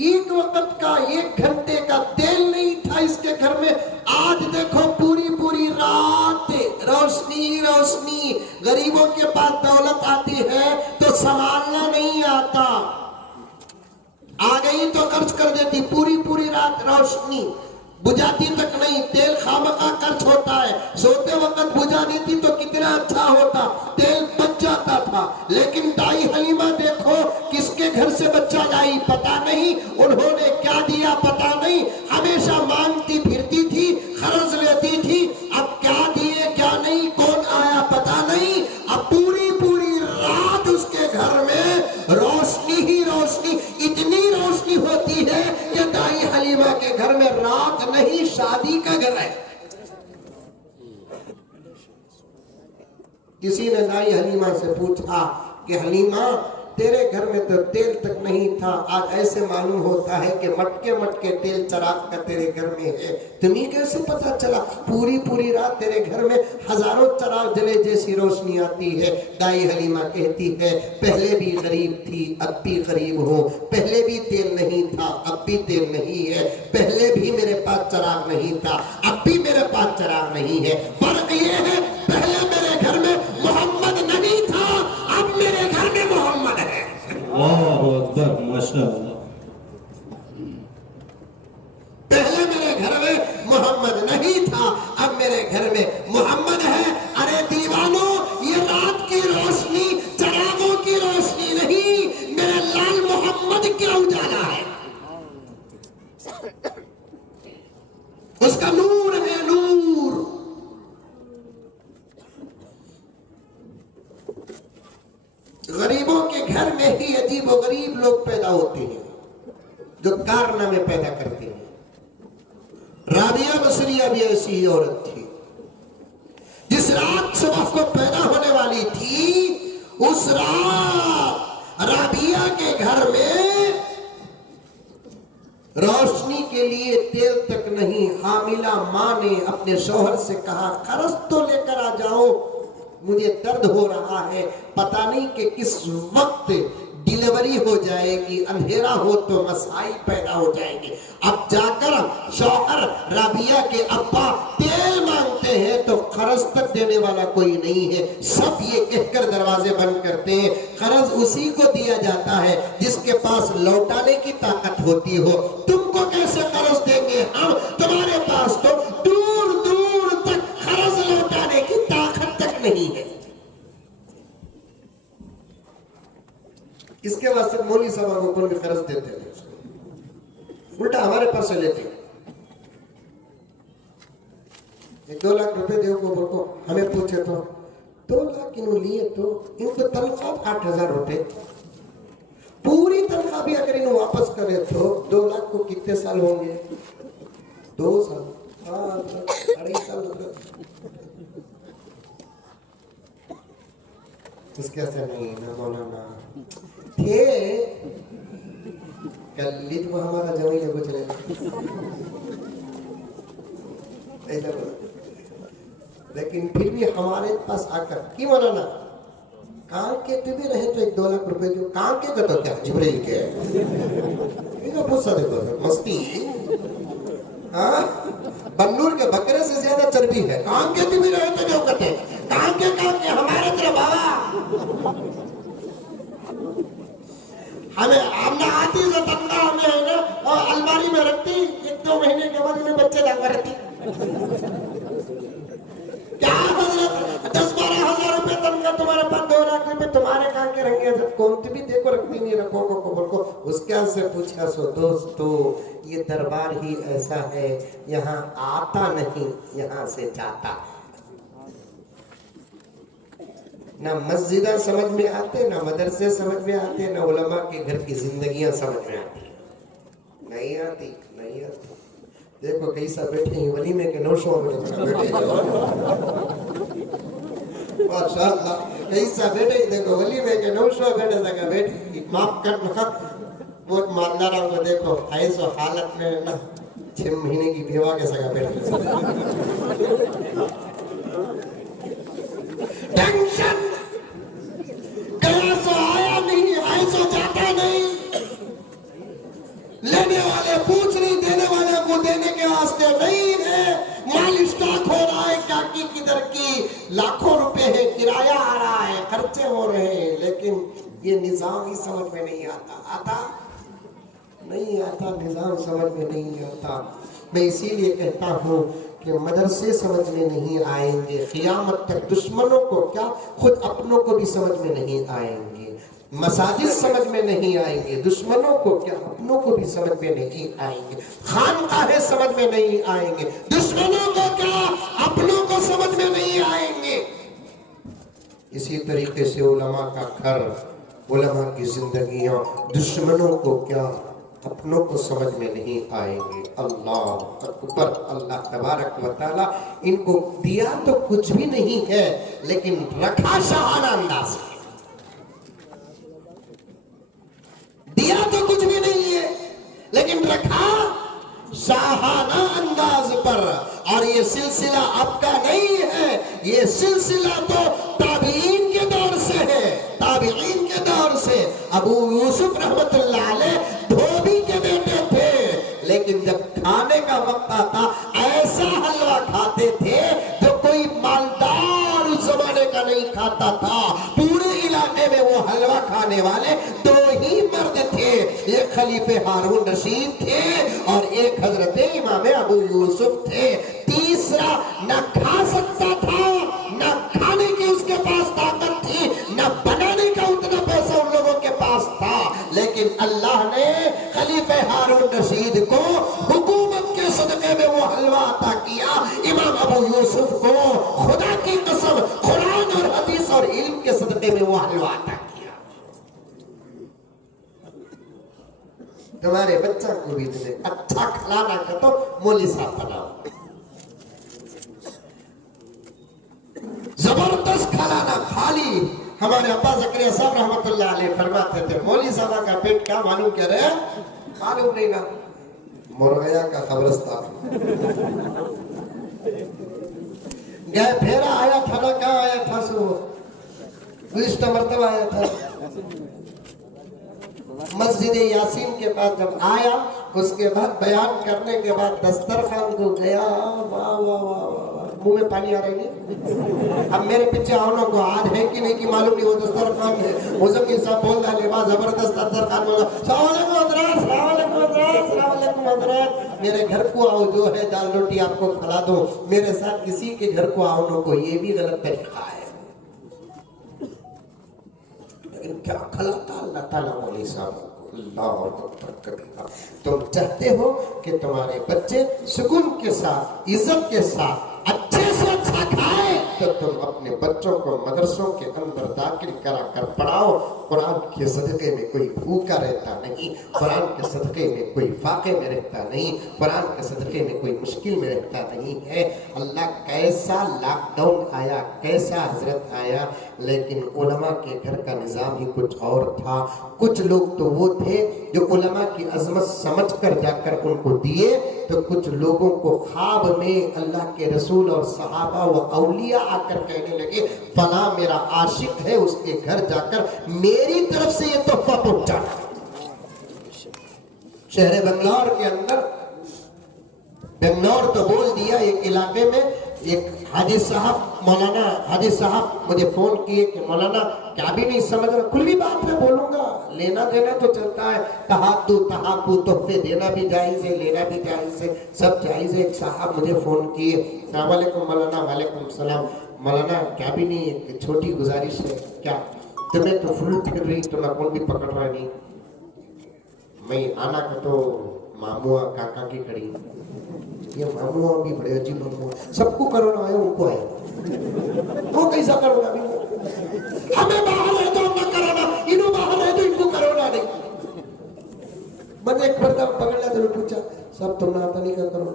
एक वक्त का 1 घंटे का तेल नहीं था इसके घर में। आज देखो संभालना नहीं आता, आ गई तो खर्च कर देती, पूरी पूरी रात रोशनी बुझाती तक नहीं, तेल खामखा खर्च होता है, सोते वक्त बुझा देती तो कितना अच्छा होता, तेल बच जाता था। लेकिन दाई हलीमा देखो, किसके घर से बच्चा लाई पता नहीं, उन्होंने क्या दिया पता नहीं, हमेशा मांगती फिरती थी, खर्च लेती थी, अब क्या दिए क्या नहीं, कौन आया पता नहीं। अब पूरी पूरी रात उसके घर में रोशनी ही रोशनी, इतनी रोशनी होती है कि दाई हलीमा के घर में रात नहीं शादी का घर है। किसी ने दाई हलीमा से पूछा कि हलीमा तेरे घर में तो तेल तक नहीं था, आज ऐसे मालूम होता है कि मटके मटके तेल चराग का तेरे घर में है, तुम्हें कैसे पता चला? पूरी पूरी रात तेरे घर में हजारों चराग जले जैसी रोशनी आती है। दाई हलीमा कहती है, पहले भी गरीब थी अब भी गरीब हूँ, पहले भी तेल नहीं था अब भी तेल नहीं है, पहले भी मेरे पास चराग नहीं था अब भी मेरे पास चराग नहीं है, फर्क ये है पहले मेरे घर में मोहम्मद नहीं था, अब मेरे घर में मोहम्मद है। अल्लाहु अकबर, माशाअल्लाह। पहले मेरे घर में मोहम्मद नहीं था, अब मेरे घर में मोहम्मद है। अरे दीवानों, ये रात की रोशनी चरागों की रोशनी नहीं, मेरे लाल मोहम्मद का उजाला है, उसका नूर है, नूर। गरीबों के घर में ही अजीब व गरीब लोग पैदा होते हैं जो कारनामे पैदा करते हैं। राबिया बसरिया भी ऐसी ही औरत थी, जिस रात सुबह को पैदा होने वाली थी, उस रात राबिया के घर में रोशनी के लिए तेल तक नहीं। हामिला मां ने अपने शौहर से कहा, खर्च तो लेकर आ जाओ, मुझे दर्द हो रहा है, पता नहीं कि किस वक्त डिलीवरी हो जाएगी, अंधेरा हो तो मसाइल पैदा हो जाएंगे। अब जाकर शौहर राबिया के अब्बा तेल मांगते हैं तो खर्च तक देने वाला कोई नहीं है, सब ये कहकर दरवाजे बंद करते हैं। खर्च उसी को दिया जाता है जिसके पास लौटाने की ताकत होती हो। तुमको कैसे खर्च देंगे हम, तुम्हारे पास तो दूर दूर तक खर्च लौटाने की ताकत तक नहीं है। इसके वास्ते मौली साहब को कौन भी खर्च देते हैं, उल्टा हमारे पास से लेते हैं। 2 लाख रुपए दे को बोलो, हमें पूछे तो 2 लाख इन्हों लिए तो इनको तनख्वाह 8,000 रुपए, पूरी तनख्वाह भी अगर इन्हों वापस करे तो 2 लाख को कितने साल होंगे? 2 साल, 2.5 साल। इसके से नहीं ना मौलाना थे कल वो हमारा जवाई ने कुछ ऐसा, लेकिन फिर भी हमारे पास आकर की मौलाना काम के भी रहे तो 1-2 लाख रुपए जो काम के तो क्या जिब्रील के इनको गुस्सा देखो मस्ती। हाँ, बन्नूर के बकरे से ज्यादा चर्बी है, काम के भी रहे तो जो कहते काम के हमारे तरफ बाबा हमें हमने आती से तंगा हमें है ना, और अलमारी में रखती, 1-2 महीने के बाद उन्हें बच्चे लाकर रखती। क्या हजरत 10-12 हजार रुपए तनख्वाह तुम्हारे पास, 2 लाख रुपए तुम्हारे काम के रहेंगे, कौन भी देखो रखती नहीं, रखो को उसके से पूछा। सो दोस्तों, ये दरबार ही ऐसा है, यहाँ आता नहीं यहाँ से जाता। ना मस्जिदा समझ में आते, ना मदरसे समझ में आते, ना उलमा के घर की जिंदगियां समझ में आती, नहीं आती। देखो कैसा बैठे वलीमे के नौशों में बैठे, माशाअल्लाह कैसा बैठे, देखो वलीमे के नौशों बैठे लगा बैठे, माफ कर वो मानदारा को देखो ऐसो हालत में ना 6 महीने की बेवा के सगा बैठे। टेंशन गया सो आया नहीं, आए सो जाता नहीं, लेने वाले पूछ नहीं, देने वाले को देने के वास्ते नहीं है। माल स्टॉक हो रहा है, क्या की किधर की, लाखों रुपए है, किराया आ रहा है, खर्चे हो रहे हैं, लेकिन ये निजाम ही समझ में नहीं आता। आता नहीं आता, निजाम समझ में नहीं आता। मैं इसीलिए कहता हूँ कि मदरसे समझ में नहीं आएंगे क़ियामत तक, दुश्मनों को क्या खुद अपनों को भी समझ में नहीं आएंगे। मसाजिद समझ में नहीं आएंगे, दुश्मनों को क्या अपनों को भी समझ में नहीं आएंगे। खानकाहें समझ में नहीं आएंगे, दुश्मनों को क्या अपनों को समझ में नहीं आएंगे। इसी तरीके से उलमा का घर, उलमा की जिंदगियां दुश्मनों को क्या अपनों को समझ में नहीं आएंगे। अल्लाह अकबर। अल्लाह तबारक व तआला इनको दिया तो कुछ भी नहीं है, लेकिन रखा शाहाना अंदाज है। दिया तो कुछ भी नहीं है, लेकिन रखा शाहाना अंदाज पर। और ये सिलसिला आपका नहीं है, ये सिलसिला तो ताबीन के दौर से है, ताबीन के दौर से। अबू यूसुफ रहमतुल्लाह अलैह धोबी के बेटे थे, लेकिन जब खाने का वक्त आता ऐसा हलवा खाते थे जो कोई मालदार उस जमाने का नहीं खाता था। पूरे इलाके में वो हलवा खाने वाले दो ही मर्द थे, एक खलीफे हारून रशीद थे और एक हजरत इमाम अबू यूसुफ थे। तीसरा न खा सकता था, न खाने की उसके पास ताकत थी, न बनाने का उतना पैसा उन लोगों के पास था। लेकिन अल्लाह ने खलीफे हारून रशीद को हुकूमत के सदके में वो हलवा अता किया, इमाम अबू यूसुफ को खुदा की कसम कुरान और हदीस और इल्म के सदके में वो हलवा अता किया। तुम्हारे बच्चा को भी तुझे अच्छा खिलाना का तो मौली साहब बनाओ, जबरदस्त खिलाना। खाली हमारे अब्बा ज़करिया साहब रहमतुल्लाह अलैह फरमाते थे, मौली साहब का पेट क्या मालूम कह रहे हैं, मालूम नहीं ना, मुर्गिया का कब्रिस्तान। गए फेरा आया था ना, क्या आया था, सो 20 मरतबा आया था। मस्जिद यासीन के पास जब आया, उसके बाद बयान करने के बाद दस्तरखान को गया, वाह वाह वाह वाह, मुंह में पानी आ रही नहीं। अब मेरे पीछे आओ को आज है कि नहीं कि मालूम नहीं, वो दस्तरखान है। मुझे साहब बोल रहा है, जबरदस्त दस्तरखान बोला, मेरे घर को आओ, जो है दाल रोटी आपको खिला दो, मेरे साथ किसी के घर को आओ को, ये भी गलत तरीका है। लेकिन क्या खिलाता अल्लाह ताला मौली साहब को, अल्लाह अकबर कबीरा। तुम चाहते हो कि तुम्हारे बच्चे सुकून के साथ, इज्जत के साथ, अच्छे से अच्छा खाए, तो तुम अपने बच्चों को मदरसों के अंदर दाखिल करा कर पढ़ाओ। कुरान के सदके में कोई भूखा रहता नहीं, कुरान के सदके में कोई फाके में रहता नहीं, कुरान के सदके में कोई मुश्किल में रहता नहीं है। अल्लाह कैसा लॉकडाउन आया, कैसा हजरत आया, लेकिन उलमा के घर का निज़ाम ही कुछ और था। कुछ लोग तो वो थे जो उलमा की अजमत समझ कर जाकर उनको दिए, तो कुछ लोगों को ख्वाब में अल्लाह के रसूल और सहाबा व औलिया आकर कहने लगे, फला मेरा आशिक है, उसके घर जाकर मेरी तरफ से ये तोहफा पहुंचाना। शहर बंगलौर के अंदर, बंगलौर तो बोल दिया, एक इलाके में एक हाजी साहब, मौलाना हाजी साहब मुझे फोन किए कि मौलाना क्या भी नहीं समझ रहा, खुली बात है बोलूंगा, लेना देना तो चलता है, तहाबू तोहफे देना भी जायज है, लेना भी जायज है, सब जायज है। एक साहब मुझे फोन किए, अस्सलाम वालेकुम मौलाना। वालेकुम सलाम मौलाना, क्या भी नहीं, एक छोटी गुजारिश है, क्या तुम्हें तो फुल फिर रही, तुम्हें कौन भी पकड़ रहा नहीं, मैं आना का तो मामुआ काका की खड़ी, ये मामुआ भी बड़े अजीब मामुआ, सबको कोरोना आया, उनको आया, वो कैसा कोरोना भी, हमें बाहर है तो हमने कोरोना, इन्हों बाहर है तो इनको कोरोना नहीं। मैंने एक बंदा पकड़ लिया तो पूछा, सब तुमने आता नहीं का कोरोना,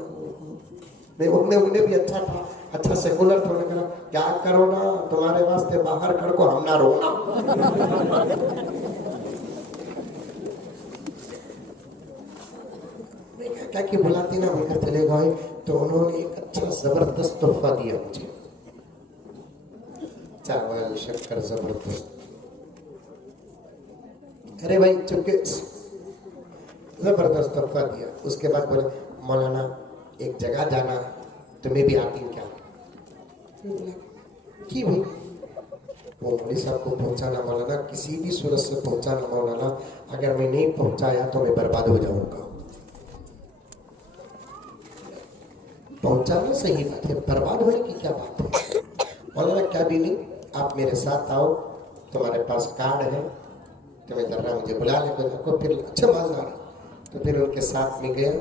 नहीं उन्हें भी अच्छा था, अच्छा सेकुलर था, उन्होंने कहा क्या कोरोना तुम्हारे वास्ते बाहर खड़ को हम ना रोना। क्या कि बुलाती ना होकर चले गए, तो उन्होंने एक अच्छा जबरदस्त तोहफा दिया मुझे, चावल शक्कर जबरदस्त। अरे भाई चुपके, जबरदस्त तोहफा दिया। उसके बाद बोले मौलाना एक जगह जाना, तुम्हें भी आती क्या? की भाई वो मौलवी साहब को पहुंचाना मौलाना, किसी भी सूरत से पहुंचाना मौलाना, अगर मैं नहीं पहुंचाया तो मैं बर्बाद हो जाऊंगा। पहुंचाना सही बात है, बर्बाद होने की क्या बात है। मौलाना क्या भी नहीं, आप मेरे साथ आओ, तुम्हारे पास कार्ड है, तुम्हें जरा मुझे बुला ले, आपको फिर अच्छा मजा आ रहा। तो फिर उनके साथ में गया,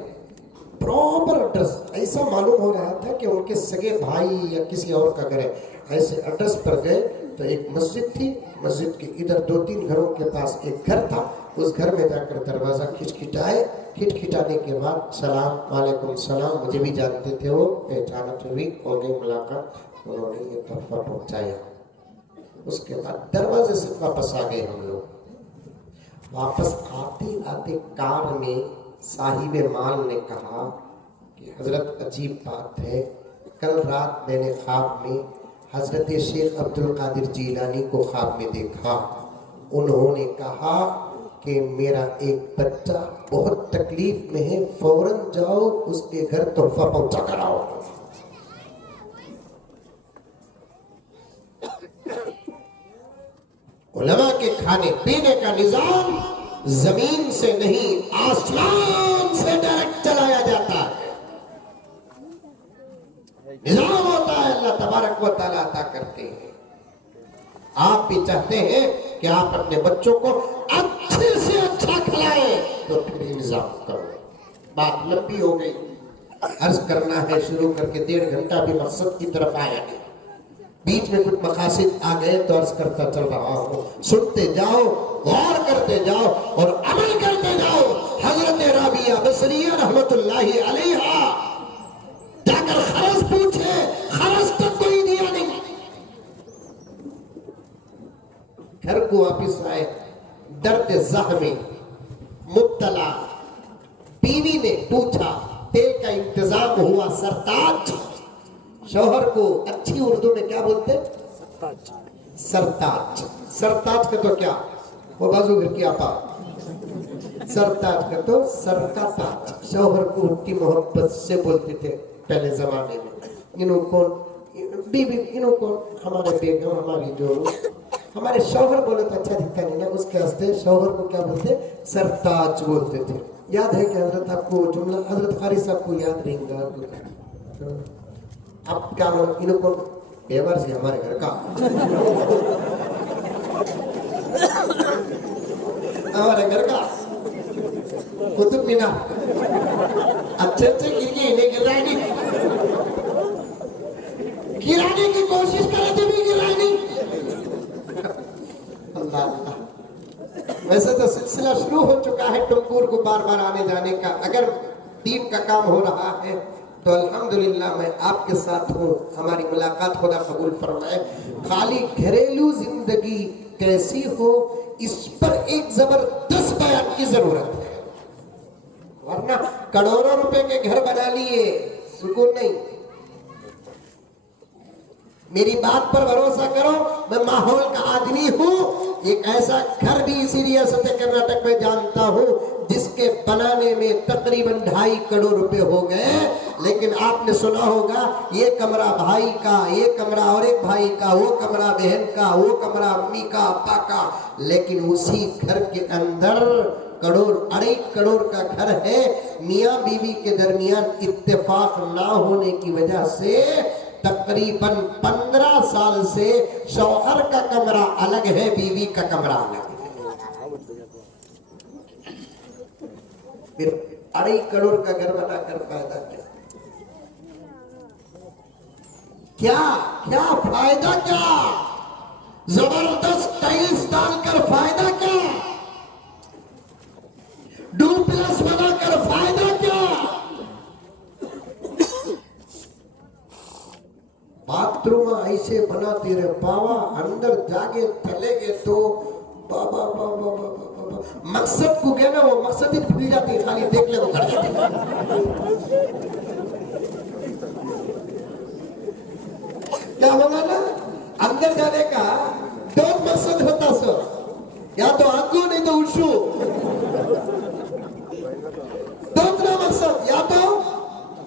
प्रॉपर एड्रेस ऐसा मालूम हो रहा था कि उनके सगे भाई या किसी और का घर है। ऐसे एड्रेस पर गए तो एक मस्जिद थी, मस्जिद के इधर 2-3 घरों के पास एक घर था। उस घर में जाकर दरवाजा खिटखिटाए, खिटखिटाने के बाद सलाम वालेकुम सलाम, मुझे भी जानते थे वो, पहचानत हुई, हो गई मुलाकात, उन्होंने ये तोहफा पहुंचाया। उसके बाद दरवाजे से वापस आ गए हम लोग। वापस आते आते कार में साहिब माल ने कहा कि हजरत अजीब बात है, कल रात मैंने ख्वाब में हजरत शेख अब्दुल कादिर जीलानी को ख्वाब में देखा। उन्होंने कहा कि मेरा एक बच्चा बहुत तकलीफ में है, फौरन जाओ उसके घर तोहफा पहुंचा कर आओ। उलमा के खाने पीने का निजाम जमीन से नहीं आसमान से डायरेक्ट चलाया जाता है। निजाम होता है, अल्लाह तबारक व तआला अता करते हैं। आप भी चाहते हैं कि आप अपने बच्चों को अच्छे से अच्छा खिलाएं, तो फिर इंतजाम करो। बात लंबी हो गई, अर्ज करना है शुरू करके 1.5 घंटा भी मकसद की तरफ आया नहीं। बीच में कुछ मकासिद आ गए तो अर्ज करता चल रहा हूँ, सुनते जाओ, गौर करते जाओ और अमल करते जाओ। हजरत राबिया बसरिया रहमतुल्लाहि अलैहा जाकर खरज पूछे, खरज तक कोई दिया नहीं। घर को वापिस आए, दर्द ज़ह में मुब्तला। बीवी ने पूछा, तेल का इंतजाम हुआ, सरताज। शौहर को अच्छी उर्दू में क्या बोलते? सरताज। सरताज का तो क्या, वो बाजू घर की आपा, सरताज का तो सर का ताज। शौहर को उनकी मोहब्बत से बोलते थे पहले जमाने में। इन्हों कौन बीवी, इन्हों कौन, हमारे बेगम, हमारी जो, हमारे शौहर बोले तो अच्छा दिखता नहीं ना, उसके वास्ते शौहर को क्या बोलते? सरताज बोलते थे। याद है कि हजरत आपको जुमला हजरत कारी साहब को याद रहेगा? अब क्या बोलो, इन्हों को बेवर से हमारे घर का, हमारे घर का कुतुब मीनार अच्छे अच्छे गिरके इन्हें गिराने की कोशिश करे तो भी गिराने। अल्लाह अल्लाह। वैसे तो सिलसिला शुरू हो चुका है टुमकुर को बार बार आने जाने का। अगर दीन का काम हो रहा है तो अल्हम्दुलिल्लाह मैं आपके साथ हूँ। हमारी मुलाकात खुदा कबूल फरमाए। खाली घरेलू जिंदगी कैसी हो, इस पर एक जबरदस्त बयान की जरूरत है, वरना करोड़ों रुपए के घर बना लिए, सुकून नहीं। मेरी बात पर भरोसा करो, मैं माहौल का आदमी हूँ। एक ऐसा घर भी इसी रियासत कर्नाटक में जानता हूँ जिसके बनाने में तकरीबन 2.5 करोड़ रुपए हो गए। लेकिन आपने सुना होगा, ये कमरा भाई का, ये कमरा और एक भाई का, वो कमरा बहन का, वो कमरा अम्मी का, अब्बा का। लेकिन उसी घर के अंदर करोड़ 2.5 करोड़ का घर है। मियाँ बीवी के दरमियान इत्तेफाक ना होने की वजह से तकरीबन 15 साल से शौहर का कमरा अलग है, बीवी का कमरा अलग है। फिर 2.5 करोड़ का घर बनाकर फायदा क्या? क्या क्या फायदा क्या? जबरदस्त टाइल्स डालकर फायदा क्या? डुप्लेक्स बनाकर फायदा क्या? बाथरूम ऐसे बनाते रहे बाबा, अंदर जाके चले गए तो बाबा बाबा बाबा मकसद को गए ना, वो मकसद ही भूल जाती है, खाली देख ले वो कर देती। क्या होगा ना, अंदर जाने का 2 मकसद होता सर, या तो आंखों नहीं तो उठू। 2 मकसद, या तो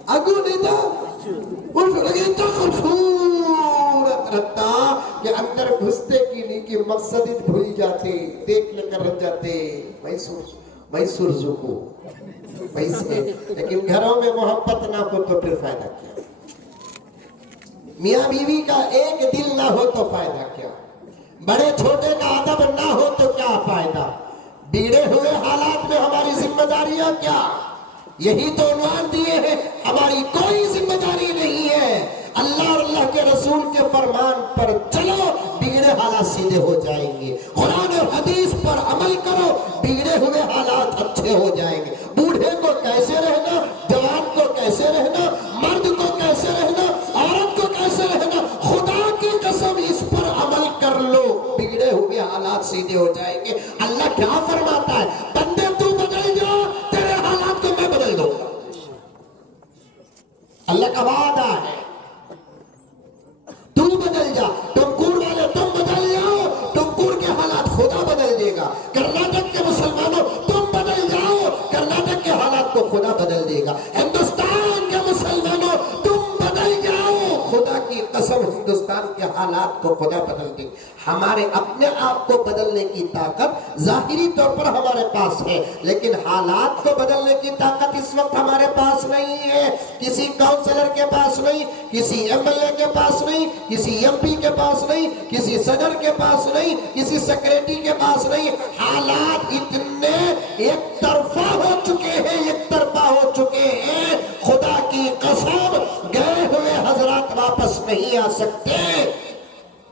आंखों नहीं तो उठू। लेकिन तो खूबसूरत रहता कि अंदर घुसते की कि मकसद ही भूल जाते, देख लेकर रह जाते मैसूर जुकू पैसे, लेकिन घरों में मोहब्बत ना हो तो फिर फायदा क्या? मियाँ बीवी का एक दिल ना हो तो फायदा क्या? बड़े छोटे का अदब ना हो तो क्या फायदा? बिगड़े हुए हालात में हमारी जिम्मेदारियां क्या? यही तो उन्वान दिए हैं, हमारी कोई जिम्मेदारी नहीं है। अल्लाह और अल्लाह के रसूल के फरमान पर चलो, बिगड़े हालात सीधे हो जाएंगे। कुरान और हदीस पर अमल करो, बिगड़े हुए हालात अच्छे हो जाएंगे। बूढ़े को कैसे रहना, जवान को कैसे रहना, मर्द को कैसे रहना, औरत को कैसे रहना, खुदा की कसम इस पर अमल कर लो, बिगड़े हुए हालात सीधे हो जाएंगे। अल्लाह क्या फरमाता है? बंदे तू बदल जा, तेरे हालात को मैं बदल दूंगा। अल्लाह का वादा है, तू बदल जा, टुमकुर वाले तुम बदल जाओ, टुमकुर के हालात खुदा बदल देगा। कर्नाटक के मुसलमानों तुम बदल जाओ, कर्नाटक के हालात को खुदा बदल देगा। हिंदुस्तान के मुसलमानों तुम बदल जाओ, खुदा की कसम हिंदुस्तान के हालात को खुदा बदल देगा। हमारे अपने आप को बदलने की ताकत जाहिरी तौर पर हमारे पास है, लेकिन हालात को बदलने की ताकत इस वक्त हमारे पास नहीं है। किसी काउंसलर के पास नहीं, किसी एमएलए के पास नहीं, किसी एमपी के पास नहीं, किसी सदर के पास नहीं, किसी सेक्रेटरी के पास नहीं। हालात इतने एक तरफा हो चुके हैं, एक तरफा हो चुके हैं, खुदा की कसम गए हुए हजरात वापस नहीं आ सकते।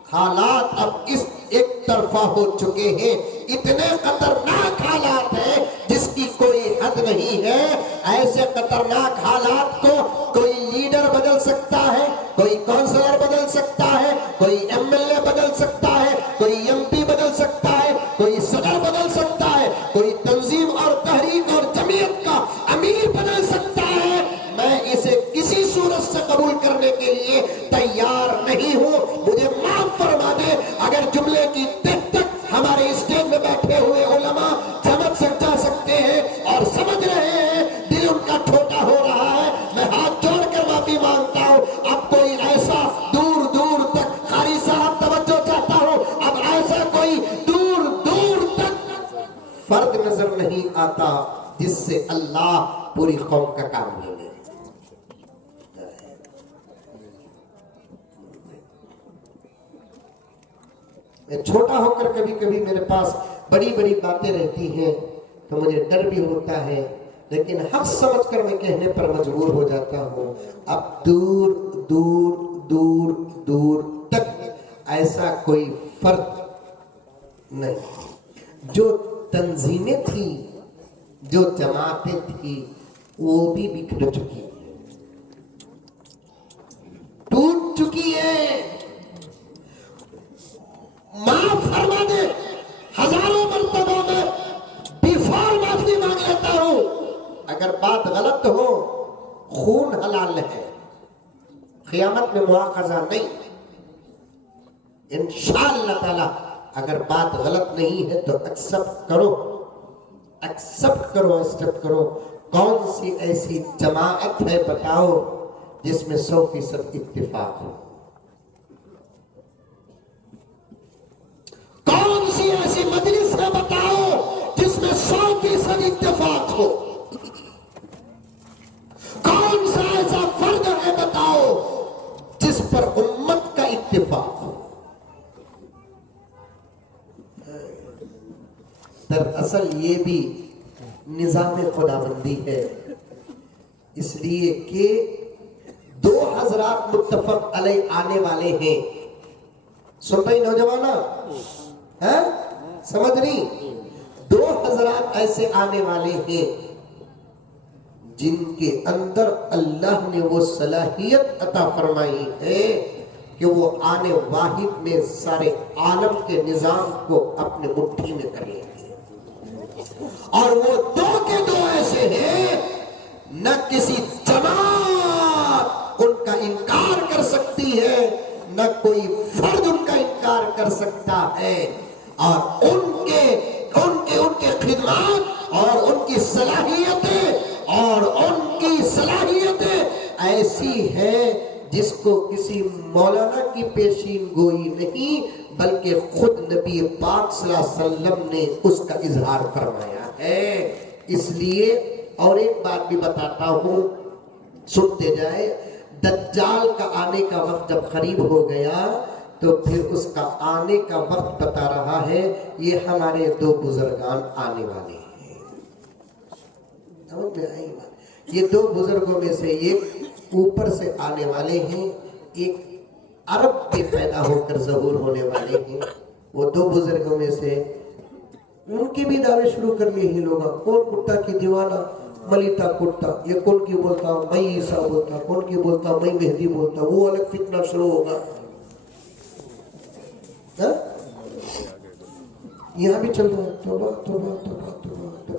हालात अब इस एक तरफा हो चुके हैं, इतने खतरनाक हालात हैं जिसकी कोई हद नहीं है। ऐसे खतरनाक हालात को कोई लीडर बदल सकता है, कोई काउंसलर बदल सकता है, कोई एमएलए बदल सकता है, कोई एमपी बदल सकता है, कोई सदर बदल सकता है, कोई तंजीम और तहरीक और जमीयत का अमीर बदल सकता है। मैं इसे किसी सूरत से कबूल करने के लिए तैयार नहीं हूं। मुझे माफ फरमा दे अगर जुमले की तक तक हमारे स्टेज में बैठे हुए उलमा समझ सकते हैं और समझ रहे हैं, दिल उनका छोटा हो रहा है। मैं हाथ जोड़कर माफी मांगता हूं। अब कोई ऐसा दूर दूर तक, कारी साहब तवज्जो चाहता हूं, अब ऐसा कोई दूर दूर तक फर्द नजर नहीं आता जिससे अल्लाह पूरी कौम का काम ले ले। छोटा होकर कभी कभी मेरे पास बड़ी बड़ी बातें रहती हैं तो मुझे डर भी होता है, लेकिन हक समझकर मैं कहने पर मजबूर हो जाता हूँ। अब दूर दूर दूर दूर तक ऐसा कोई फर्क नहीं। जो तंजीमें थी, जो जमातें थी, वो भी बिखर चुकी है, टूट चुकी है। माफ फरमा दे, हजारों मर्तबा में बिफोर माफी मांग लेता हूं। अगर बात गलत हो, खून हलाल है, क़यामत में मुआखज़ा नहीं। इंशाअल्लाह ताला अगर बात गलत नहीं है तो एक्सेप्ट करो, एक्सेप्ट करो। कौन सी ऐसी जमाअत है बताओ जिसमें 100% इत्तिफाक हो? कौन सी ऐसी मजलिस है बताओ जिसमें 100% इत्तिफाक हो? कौन सा ऐसा फर्द है बताओ जिस पर उम्मत का इत्तिफाक हो? दरअसल ये भी निजाम खुदाबंदी है, इसलिए कि दो हजरात मुत्तफक अलैह आने वाले हैं। सुन रही नौजवाना है, समझ रही? दो हजरात ऐसे आने वाले हैं जिनके अंदर अल्लाह ने वो सलाहियत अता फरमाई है कि वो आने वाहिद में सारे आलम के निजाम को अपने मुट्ठी में कर लेंगे। और वो दो के दो ऐसे हैं, न किसी जमात उनका इनकार कर सकती है, न कोई फर्द उनका इनकार कर सकता है। और उनके खिदमत और उनकी सलाहियतें ऐसी है जिसको किसी मौलाना की पेशीन गोई नहीं बल्कि खुद नबी पाक सल्लल्लाहु अलैहि वसल्लम ने उसका इजहार फरमाया है। इसलिए और एक बात भी बताता हूँ, सुनते जाए। दज्जाल का आने का वक्त जब करीब हो गया तो फिर उसका आने का वक्त बता रहा है, ये हमारे दो बुजुर्गान आने वाले हैं। समझ में आई बात? ये दो बुजुर्गों में से एक ऊपर से आने वाले हैं, एक अरब में पैदा होकर ज़हूर होने वाले हैं। वो दो बुजुर्गों में से उनके भी दावे शुरू कर लिए हैं लोग। कौन कुत्ता की दीवाना मलिता कुत्ता, ये कौन की बोलता मैं ईसा बोलता, कौन की बोलता मैं मेहदी बोलता, वो अलग फितना शुरू होगा। यहाँ भी चल रहा है, तोबा तोबा तोबा तोबा,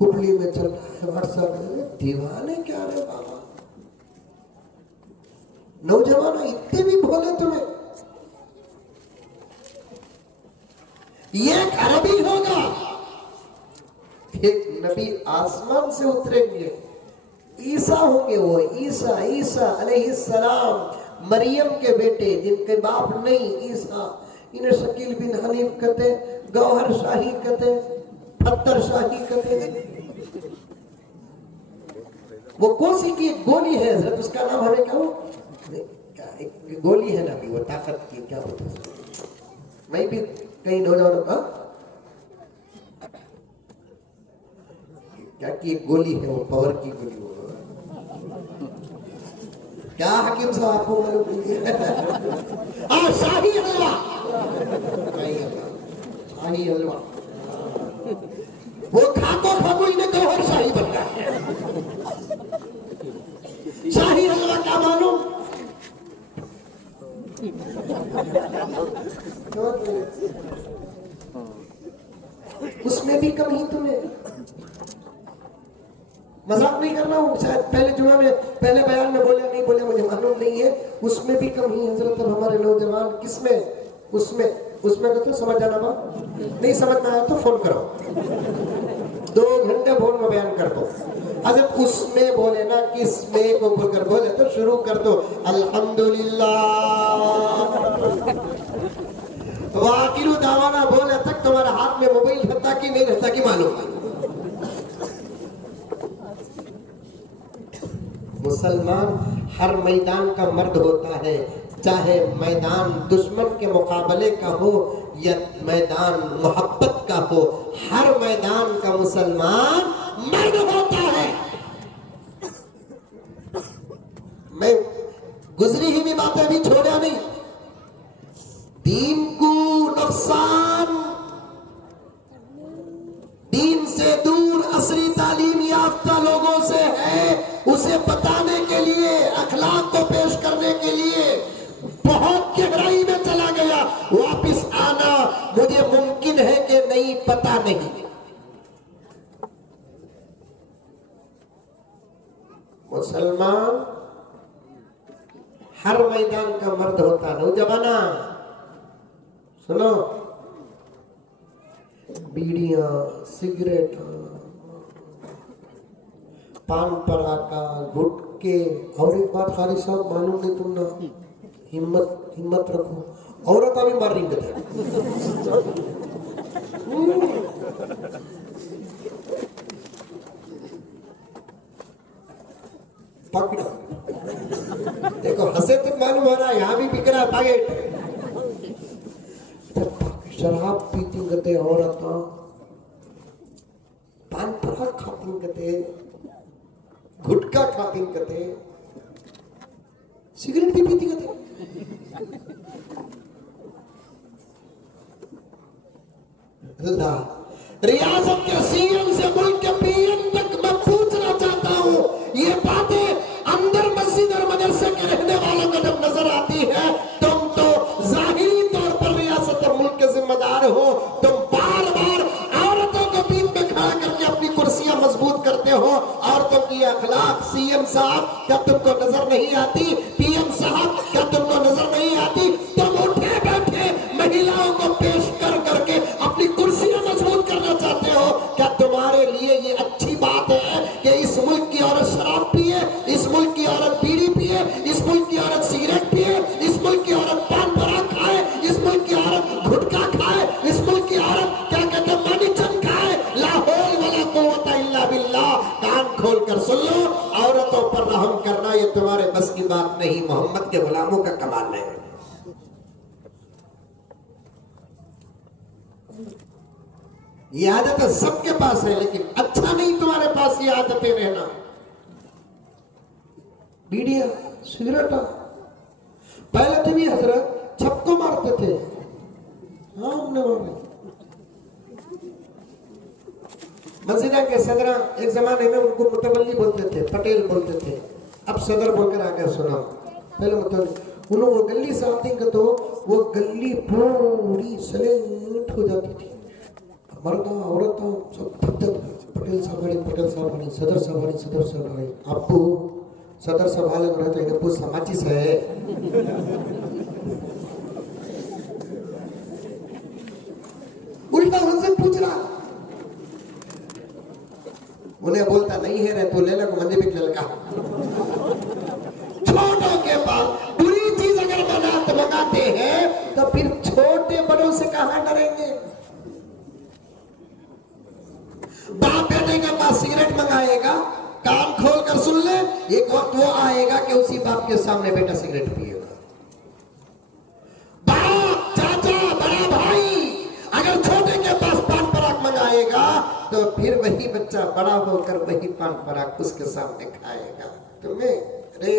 हुबली में चल रहा है, व्हाट्सएप में। दीवाने क्या रे बाबा, नौजवान इतने भी भोले तुम्हें। ये एक अरबी होगा, एक नबी आसमान से उतरेंगे, ईसा होंगे। वो ईसा ईसा अलैहिस्सलाम मरियम के बेटे, जिनके बाप नहीं ईसा। इन्हें शकील बिन हनीफ कहते, गौहर शाही कहते, पत्थर शाही कहते। वो कोसी की एक गोली है हजरत, उसका नाम हमें क्या हो, एक गोली है ना भी, वो ताकत की क्या होता है। मैं भी कई नौजवानों का क्या की एक गोली है, वो पावर की गोली। वो क्या हकीम साहब आपको मालूम नहीं? शाही हलवा, शाही हलवा वो खाको इन्हें गौहर शाही बन रहा है। शाही हलवा क्या मालूम? उसमें भी कम ही तुम्हें। मजाक नहीं कर रहा हूँ, शायद पहले जुमा में पहले बयान में बोले नहीं बोले मुझे मालूम नहीं है। उसमें भी कम ही हजरत हमारे नौजवान किसमें, उसमें तो समझ जाना बात नहीं, समझ में आया तो फोन करो, 2 घंटे फोन में बयान कर दो। अगर उसमें बोले ना, किसमें को बोल कर बोले तो शुरू कर दो अल्हम्दुलिल्लाह वाकिरु दावाना बोले तक तुम्हारे हाथ में मोबाइल रहता कि नहीं रहता कि मालूम। मुसलमान हर मैदान का मर्द होता है, चाहे मैदान दुश्मन के मुकाबले का हो या मैदान मोहब्बत का हो, हर मैदान का मुसलमान मर्द होता है। मैं गुजरी ही भी बातें अभी छोड़ा नहीं। दीन को नुकसान, दीन से दूर असली तालीम याफ्ता लोगों से है, उसे बताने के लिए, अखलाक को पेश करने के लिए बहुत गहराई में चला गया। वापिस आना मुझे मुमकिन है कि नहीं पता नहीं। मुसलमान हर मैदान का मर्द होता है। नौजवाना सुनो, बीड़ियां, सिगरेट, पान पराका, गुटके, और एक बात खाली साहब मालूम नहीं तुम ना, हिम्मत रखो, औरत अभी मार रही है। देखो हंसे तो मालूम हो रहा है, यहाँ भी बिक रहा है पैकेट। शराब पीती करते औरत, पान पराग खाती करते, गुटखा खाती करते, सिगरेट भी पीती करते। रियासत के सीएम से मुल्क के पीएम तक मैं पूछना चाहता हूँ, ये बातें अंदर मस्जिद और मदरसे के रहने वालों को जब नजर आती है, तुम तो जाहिरी तौर पर रियासत और मुल्क के जिम्मेदार हो, तुम बार बार औरतों को बीच में खड़ा करके अपनी कुर्सियां मजबूत करते हो। औरतों की अखलाक, सीएम साहब क्या तुमको नजर नहीं आती? पीएम साहब क्या तुमको नजर नहीं आती? तुम उठे बैठे महिलाओं को पेश कर करके अपनी कुर्सियां मजबूत करना चाहते हो। क्या तुम्हारे लिए ये अच्छी बात है कि इस मुल्क की औरत शराब पिए, इस मुल्क की औरत बीड़ी पिए, इस मुल्क की पर रहम करना ये तुम्हारे बस की बात नहीं, मोहम्मद के गुलामों का कमाल है। ये आदत सबके पास है, लेकिन अच्छा नहीं तुम्हारे पास ये आदतें रहना। बीड़िया, सिगरेटा, पहले तो भी हजरत छक्को मारते थे। हाँ, हमने मारे। मस्जिदा के सदरा एक जमाने में उनको मुतवल्ली बोलते थे, पटेल बोलते थे, अब सदर बोलकर आगे सुना। पहले मुतवल्ली उन्होंने वो गली से आती तो वो गली पूरी सलेंट हो जाती थी, मर्दा औरत सब पटेल साहब बड़ी, पटेल साहब बड़ी, सदर साहब बड़ी, सदर साहब बड़ी। आपको सदर साहब हाल रहते हैं तो समाचिस है। उल्टा उनसे पूछ रहा, उन्हें बोलता नहीं है रे तो ले लो मंदिर में लड़का। छोटों के पास बुरी चीज अगर मंगाते हैं तो फिर छोटे बड़ों से कहां डरेंगे। बाप बेटे के पास सिगरेट मंगाएगा, कान खोल कर सुन ले, एक वक्त वो आएगा कि उसी बाप के सामने बेटा सिगरेट पिएगा। बाप, चाचा, बड़ा भाई अगर छोटे के पास पान पराग मंगाएगा तो फिर वही बच्चा बड़ा होकर वही पान पराग उसके सामने खाएगा। तुम्हें अरे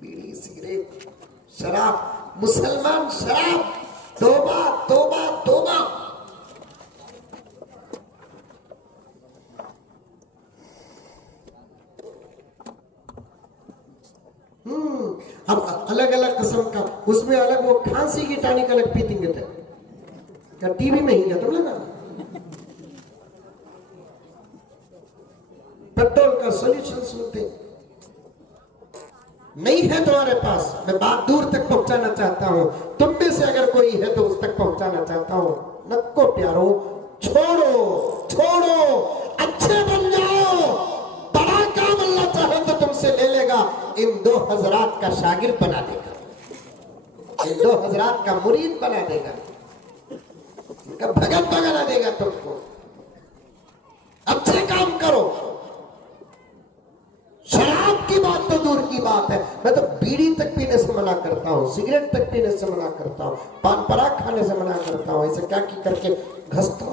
बीड़ी, सिगरेट, शराब, मुसलमान शराब, तौबा तौबा तौबा। अब अलग अलग किस्म का, उसमें अलग वो खांसी की टानिक अलग पीतेंगे थे क्या टीवी में ही क्या तुम लगा। पेट्रोल का सोल्यूशन सुनते नहीं है तुम्हारे पास। मैं बात दूर तक पहुंचाना चाहता हूं, तुम में से अगर कोई है तो उस तक पहुंचाना चाहता हूं। नक्को प्यारो, छोड़ो छोड़ो, अच्छे बन जाओ। बड़ा काम अल्लाह चाहे तो तुमसे ले लेगा, इन दो हजरात का शागिर्द बना देगा, इन दो हजरात का मुरीद बना देगा, इनका भगत बना देगा तुमको। अच्छे काम करो। शराब की बात तो दूर की बात है, मैं तो बीड़ी तक पीने से मना करता हूँ, सिगरेट तक पीने से मना करता हूँ, पान पराग खाने से मना करता हूँ। ऐसे क्या की करके घसता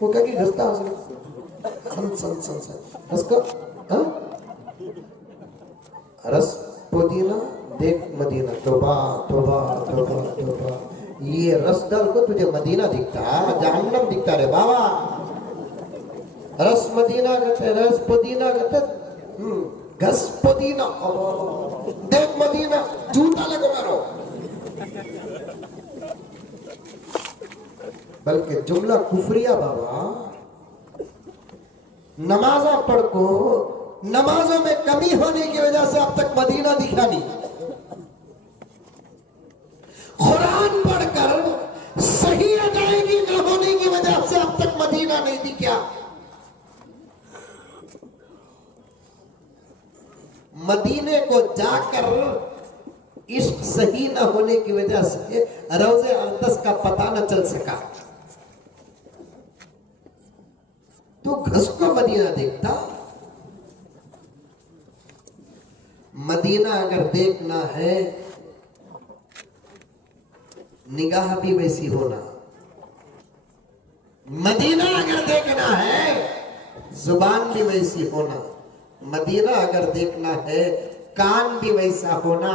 वो क्या की घसता उसको रस पुदीना देख मदीना, तोबा तोबा तोबा तोबा। ये रस डाल को तुझे मदीना दिखता है, जहन्नम दिखता रे बाबा। रस मदीना कहते, रस पुदीना कहते, घस पुदीना देख मदीना, जूता लगो मारो। बल्कि जुमला कुफरिया बाबा। नमाजा पढ़ को, नमाजों में कमी होने की वजह से अब तक मदीना दिखा नहीं। कुरान पढ़कर सही अदायगी न होने की वजह से अब तक मदीना नहीं दिखा। मदीने को जाकर इश्क सही न होने की वजह से रोज़े अक़दस का पता न चल सका। तो घस को मदीना देखता। मदीना अगर देखना है, निगाह भी वैसी होना। मदीना अगर देखना है, जुबान भी वैसी होना। मदीना अगर देखना है, कान भी वैसा होना।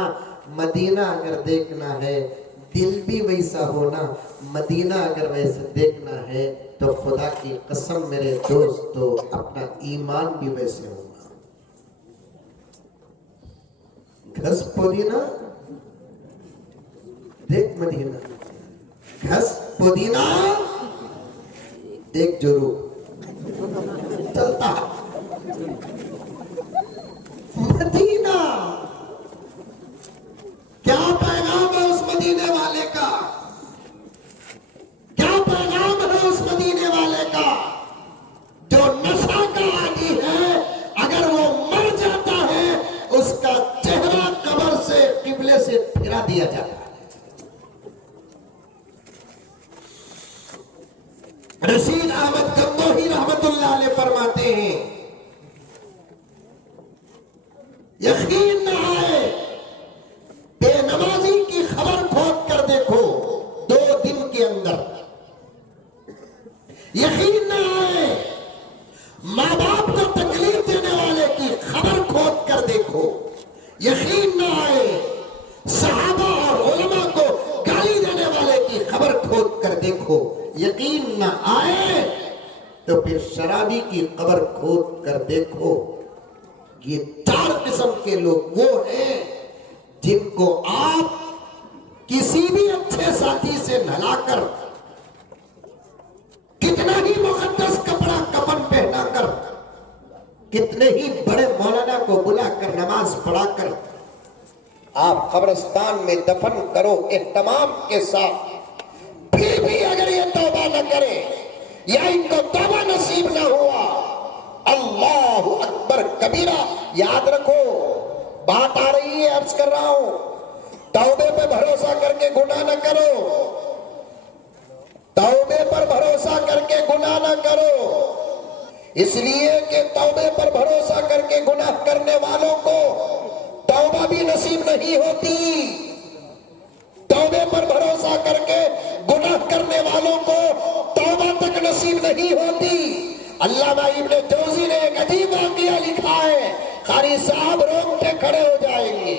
मदीना अगर देखना है, दिल भी वैसा होना। मदीना अगर वैसे देखना है तो खुदा की कसम मेरे दोस्तों, अपना ईमान भी वैसे होगा। घस पुदीना देख मदीना, घस पुदीना देख जरूर चलता। मदीना क्या पैगाम है उस मदीने वाले का, क्या पैगाम है उस मदीने वाले का। जो नशा का आदी है, अगर वो मर जाता है, उसका चेहरा कब्र से किबले से फिरा दिया जाता है। रशीद अहमद गंगोही रहमतुल्लाह अलैह फरमाते हैं, यकीन न आए, बेनमाजी की खबर खोद कर देखो 2 दिन के अंदर। यकीन न आए, माँ बाप को तकलीफ देने वाले की खबर खोद कर देखो। यकीन न आए, सहाबा और उलमा को गाली देने वाले की खबर खोद कर देखो। यकीन न आए तो फिर शराबी की खबर खोद कर देखो। ये 4 किस्म के लोग वो हैं जिनको आप किसी भी अच्छे साथी से नहलाकर, कितना ही मुकद्दस कपड़ा कफन पहनाकर, कितने ही बड़े मौलाना को बुलाकर नमाज पढ़ाकर आप कब्रिस्तान में दफन करो एहतमाम के साथ, फिर भी अगर ये तौबा न करे या इनको तौबा नसीब न हुआ, अल्लाहु अकबर कबीरा, याद रखो बात आ रही है, अर्ज कर रहा हूं, तौबे पे भरोसा करके गुनाह न करो, तौबे पर भरोसा करके गुनाह न करो, इसलिए कि तौबे पर भरोसा करके गुनाह करने वालों को तौबा भी नसीब नहीं होती। तौबे पर भरोसा करके गुनाह करने वालों को तौबा तक नसीब नहीं होती। अल्लामा इब्ने जौजी ने एक अजीब वाक़या लिखा है, कारी साहब रोंगटे खड़े हो जाएंगे।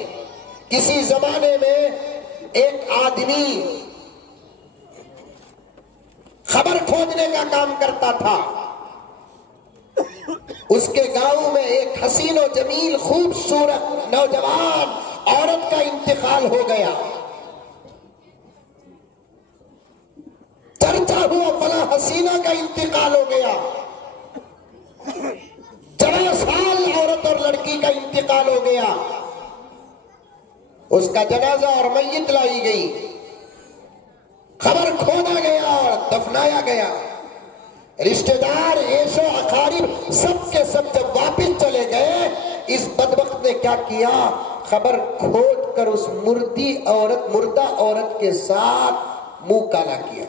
किसी जमाने में एक आदमी खबर खोजने का काम करता था। उसके गांव में एक हसीन और जमील खूबसूरत नौजवान औरत का इंतकाल हो गया। चर्चा हुआ फला हसीना का इंतकाल हो गया, 14 साल औरत और लड़की का इंतकाल हो गया। उसका जनाजा और मैयत लाई गई, खबर खोदा गया और दफनाया गया। रिश्तेदार, ऐशो अकारिब सब के सब जब वापिस चले गए, इस बदबख्त ने क्या किया, खबर खोद कर उस मुर्दा औरत के साथ मुंह काला किया।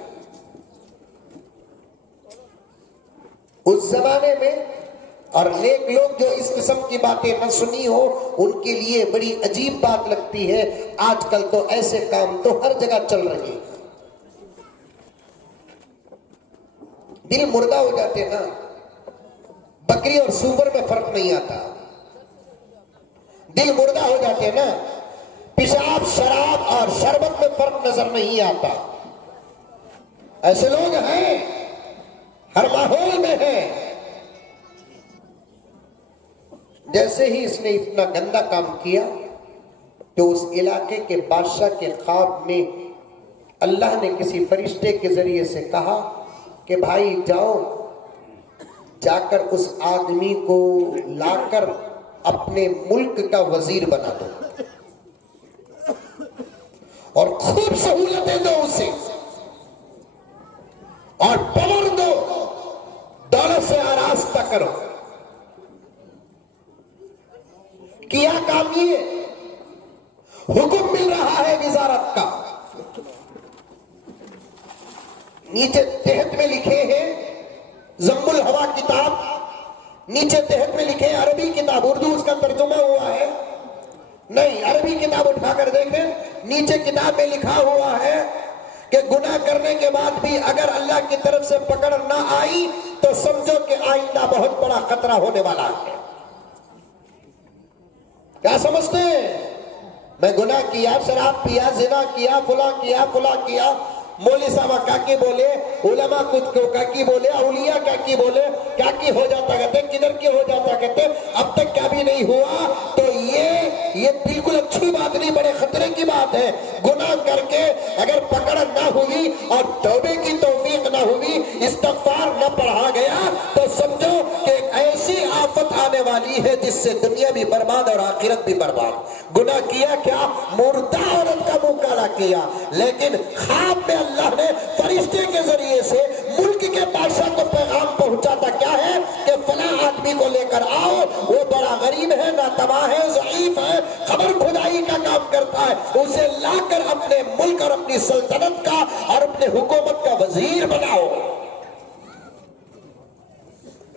उस जमाने में और नेक लोग जो इस किस्म की बातें न सुनी हो, उनके लिए बड़ी अजीब बात लगती है। आजकल तो ऐसे काम तो हर जगह चल रहे हैं। दिल मुर्दा हो जाते ना, बकरी और सूअर में फर्क नहीं आता। दिल मुर्दा हो जाते ना, पेशाब, शराब और शरबत में फर्क नजर नहीं आता। ऐसे लोग हैं, हर माहौल में हैं। जैसे ही इसने इतना गंदा काम किया तो उस इलाके के बादशाह के ख्वाब में अल्लाह ने किसी फरिश्ते के जरिए से कहा कि भाई जाओ, जाकर उस आदमी को लाकर अपने मुल्क का वजीर बना दो और खूब सहूलतें दो उसे और पावर दो, दौलत से आरास्ता करो। किया काम ये, हुक्म मिल रहा है वजारत का। नीचे तहत में लिखे हैं जम्मुल हवा किताब, नीचे तहत में लिखे अरबी किताब, उर्दू उसका तर्जुमा हुआ है नहीं, अरबी किताब उठाकर देखें, नीचे किताब में लिखा हुआ है कि गुनाह करने के बाद भी अगर अल्लाह की तरफ से पकड़ ना आई तो समझो कि आइंदा बहुत बड़ा खतरा होने वाला है। क्या समझते हैं? मैं गुनाह किया, शराब पिया, जिना किया, फुला किया, मौली साहब काकी बोले, उलमा कुछ को काकी बोले, औलिया काकी बोले, काकी हो जाता कहते, किधर की हो जाता कहते, अब तक क्या भी नहीं हुआ। तो ये बिल्कुल अच्छी बात नहीं, बड़े खतरे की बात है। गुनाह करके अगर पकड़ ना हुई और तौबे की तौफीक ना हुई, इस्तिग़फ़ार न पढ़ा गया तो समझो कि ऐसी आफत आने वाली है जिससे दुनिया भी बर्बाद और आखिरत भी बर्बाद। गुनाह किया क्या, मुर्दा औरत का मुंह काला किया, लेकिन ख्वाब में अल्लाह ने फरिश्ते के जरिए से मुल्क के बादशाह को पैगाम पहुंचा था, क्या है कि फला आदमी को लेकर आओ, वो बड़ा गरीब है, नातवा है, ज़ईफ है, खबर खुदाई का काम करता है, उसे लाकर अपने मुल्क और अपनी सल्तनत का और अपने हुकूमत का वजीर बनाओ।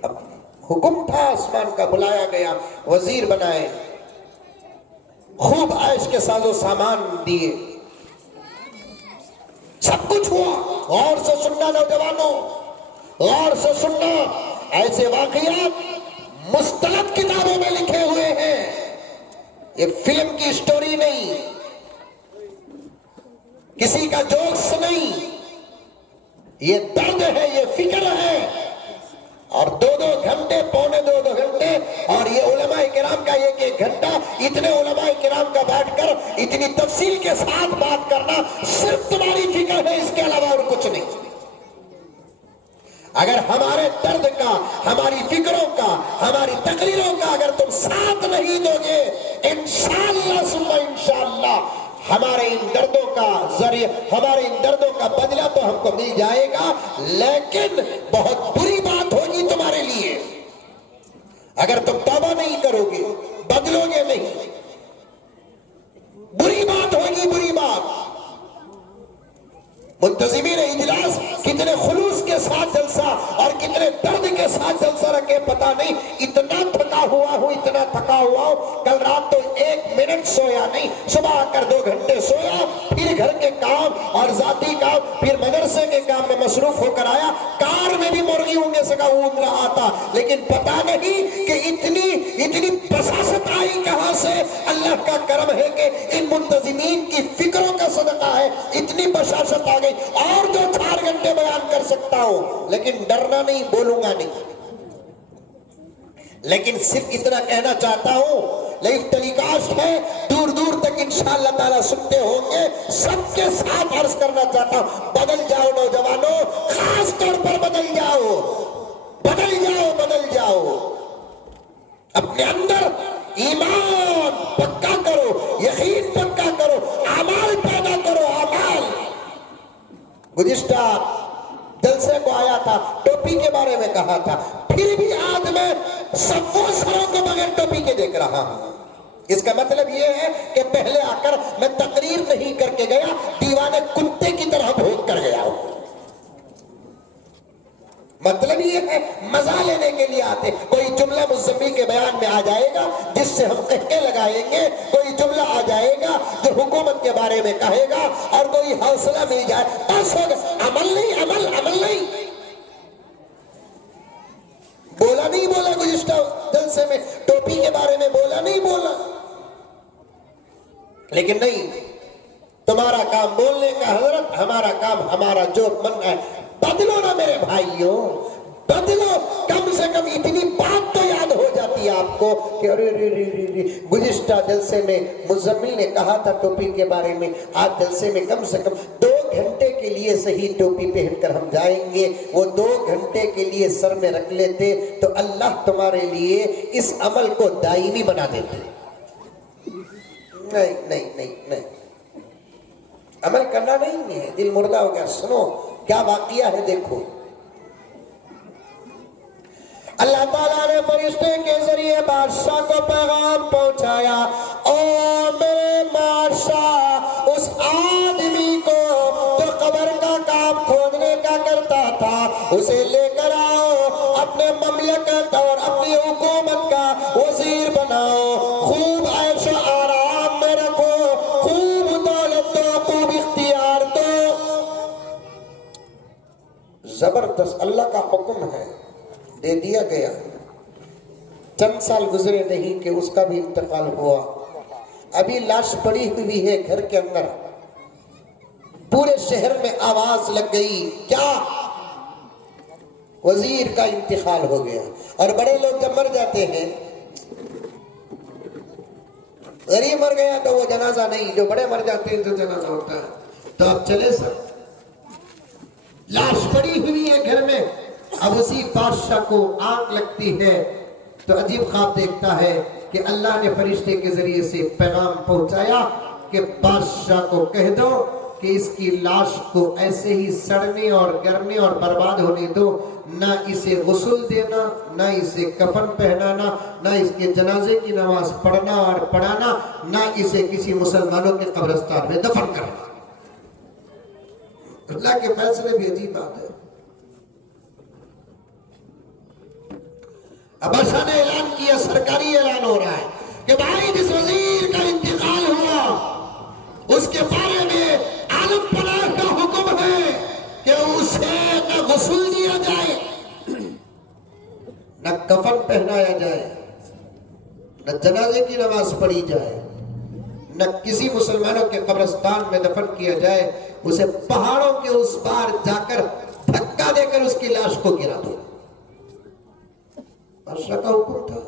अब हुक्म था आसमान का, बुलाया गया, वजीर बनाए। खूब ऐश के साजो सामान दिए, सब कुछ हुआ। गौर से सुनना नौजवानों, गौर से सुनना, ऐसे वाकयात मुस्तलद किताबों में लिखे हुए हैं। ये फिल्म की स्टोरी नहीं, किसी का जोक्स नहीं, ये दर्द है, ये फिक्र है। और 2-2 घंटे, पौने 2-2 घंटे, और ये उलमाए किराम का 1-1 घंटा, इतने उलमाए किराम का बैठकर इतनी तफसील के साथ बात करना सिर्फ तुम्हारी फिक्र है, इसके अलावा और कुछ नहीं। अगर हमारे दर्द का, हमारी फिक्रों का, हमारी तकरीरों का अगर तुम साथ नहीं दोगे, इंशाअल्लाह सुम्मा इंशाअल्लाह हमारे इन दर्दों का जरिए, हमारे इन दर्दों का बदला तो हमको मिल जाएगा, लेकिन बहुत बुरी बात होगी तुम्हारे लिए अगर तुम तौबा नहीं करोगे, बदलोगे नहीं। बुरी बात होगी, बुरी बात। मुंतजिमीन इजलास कितने खुलूस के साथ जलसा और कितने दर्द के साथ जलसा रखे पता नहीं। इतना थका हुआ हूं, इतना थका हुआ हूं, कल रात तो 1 मिनट सोया नहीं, सुबह आकर 2 घंटे सोया, फिर घर के काम और जाती काम, फिर मदरसे के काम में मसरूफ होकर आया। कार में भी मुर्गी होंगे सका ऊँग रहा था, लेकिन पता नहीं कि इतनी बसासत आई कहां से। अल्लाह का करम है कि इन मुंतजिमीन की फिक्रों का सदका है, इतनी बसासत आ गई। और 2-4 घंटे बयान कर सकता हूं, लेकिन डरना नहीं, बोलूंगा नहीं। लेकिन सिर्फ इतना कहना चाहता हूं, लाइव टेलीकास्ट है, दूर दूर तक इंशाअल्लाह ताला सुनते होंगे। सबके साथ अर्ज करना चाहता हूं, बदल जाओ नौजवानों, खास तौर पर बदल जाओ, बदल जाओ, बदल जाओ। अपने अंदर ईमान पक्का करो, यकीन पक्का करो, अमाल पैदा करो, अमाल। गुज़िश्ता जलसे को आया था, टोपी के बारे में कहा था, फिर भी आज मैं सबको सरों को बगैर टोपी के देख रहा हूं। इसका मतलब यह है कि पहले आकर मैं तकरीर नहीं करके गया, दीवाने कुत्ते की तरह भोग कर गया हूं। मतलब ये है मजा लेने के लिए आते। कोई जुमला मुज़म्मिल के बयान में आ जाएगा जिससे हम कहके लगाएंगे, कोई जुमला आ जाएगा जो हुकूमत के बारे में कहेगा, और कोई हौसला मिल जाए, बस हो गया। अमल नहीं, अमल अमल नहीं। बोला नहीं बोला गुज़िश्ता जलसे में, टोपी के बारे में बोला नहीं बोला, लेकिन नहीं, तुम्हारा काम बोलने का हजरत, हमारा काम हमारा जो मन है। बदलो ना मेरे भाइयों, बदलो। कम से कम इतनी बात तो याद हो जाती है आपको कि अरे रे रे रे रे, गुज़िश्ता जलसे में मुज़म्मिल ने कहा था टोपी के बारे में, आज जलसे में कम से कम 2 घंटे के लिए सही टोपी पहनकर हम जाएंगे। वो 2 घंटे के लिए सर में रख लेते तो अल्लाह तुम्हारे लिए इस अमल को दायमी बना देते। नहीं नहीं नहीं नहीं, अमल करना नहीं है, दिल मुर्दा हो गया। सुनो क्या वाकया है, देखो। अल्लाह ताला ने फरिश्ते के जरिए बादशाह को पैगाम पहुंचाया, ओ मेरे बादशाह, उस आदमी को जो कब्र का काम खोदने का करता था, उसे लेकर आओ, अपने ममलकत और अपनी हुकूमत का वजीर बनाओ, खूब ऐश आराम में रखो, खूब दौलत दो, खूब इख्तियार दो। जबरदस्त अल्लाह का हुक्म है, दे दिया गया। चंद साल गुजरे नहीं कि उसका भी इंतकाल हुआ। अभी लाश पड़ी हुई है घर के अंदर। पूरे शहर में आवाज लग गई, क्या वजीर का इंतकाल हो गया। और बड़े लोग जब मर जाते हैं, गरीब मर गया तो वो जनाजा नहीं, जो बड़े मर जाते हैं तो जनाजा होता है। तो अब चले सर, लाश पड़ी हुई है घर में। अब उसी बादशाह को आग लगती है तो अजीब ख्वाब देखता है कि अल्लाह ने फरिश्ते के जरिए से पैगाम पहुंचाया कि बादशाह को कह दो कि इसकी लाश को ऐसे ही सड़ने और गिरने और बर्बाद होने दो, ना इसे गुस्ल देना, ना इसे कफन पहनाना, ना इसके जनाजे की नमाज पढ़ना और पढ़ाना, ना इसे किसी मुसलमानों के कब्रिस्तान में दफन करना। अल्लाह के फैसले भी अजीब बात है। अब बादशाह ने ऐलान किया, सरकारी ऐलान हो रहा है कि भाई जिस वजीर का इंतकाल न जनाजे की नमाज पढ़ी जाए, न किसी मुसलमानों के कब्रिस्तान में दफन किया जाए, उसे पहाड़ों के उस पार जाकर धक्का देकर उसकी लाश को गिरा दो। बादशाह का हुक्म था।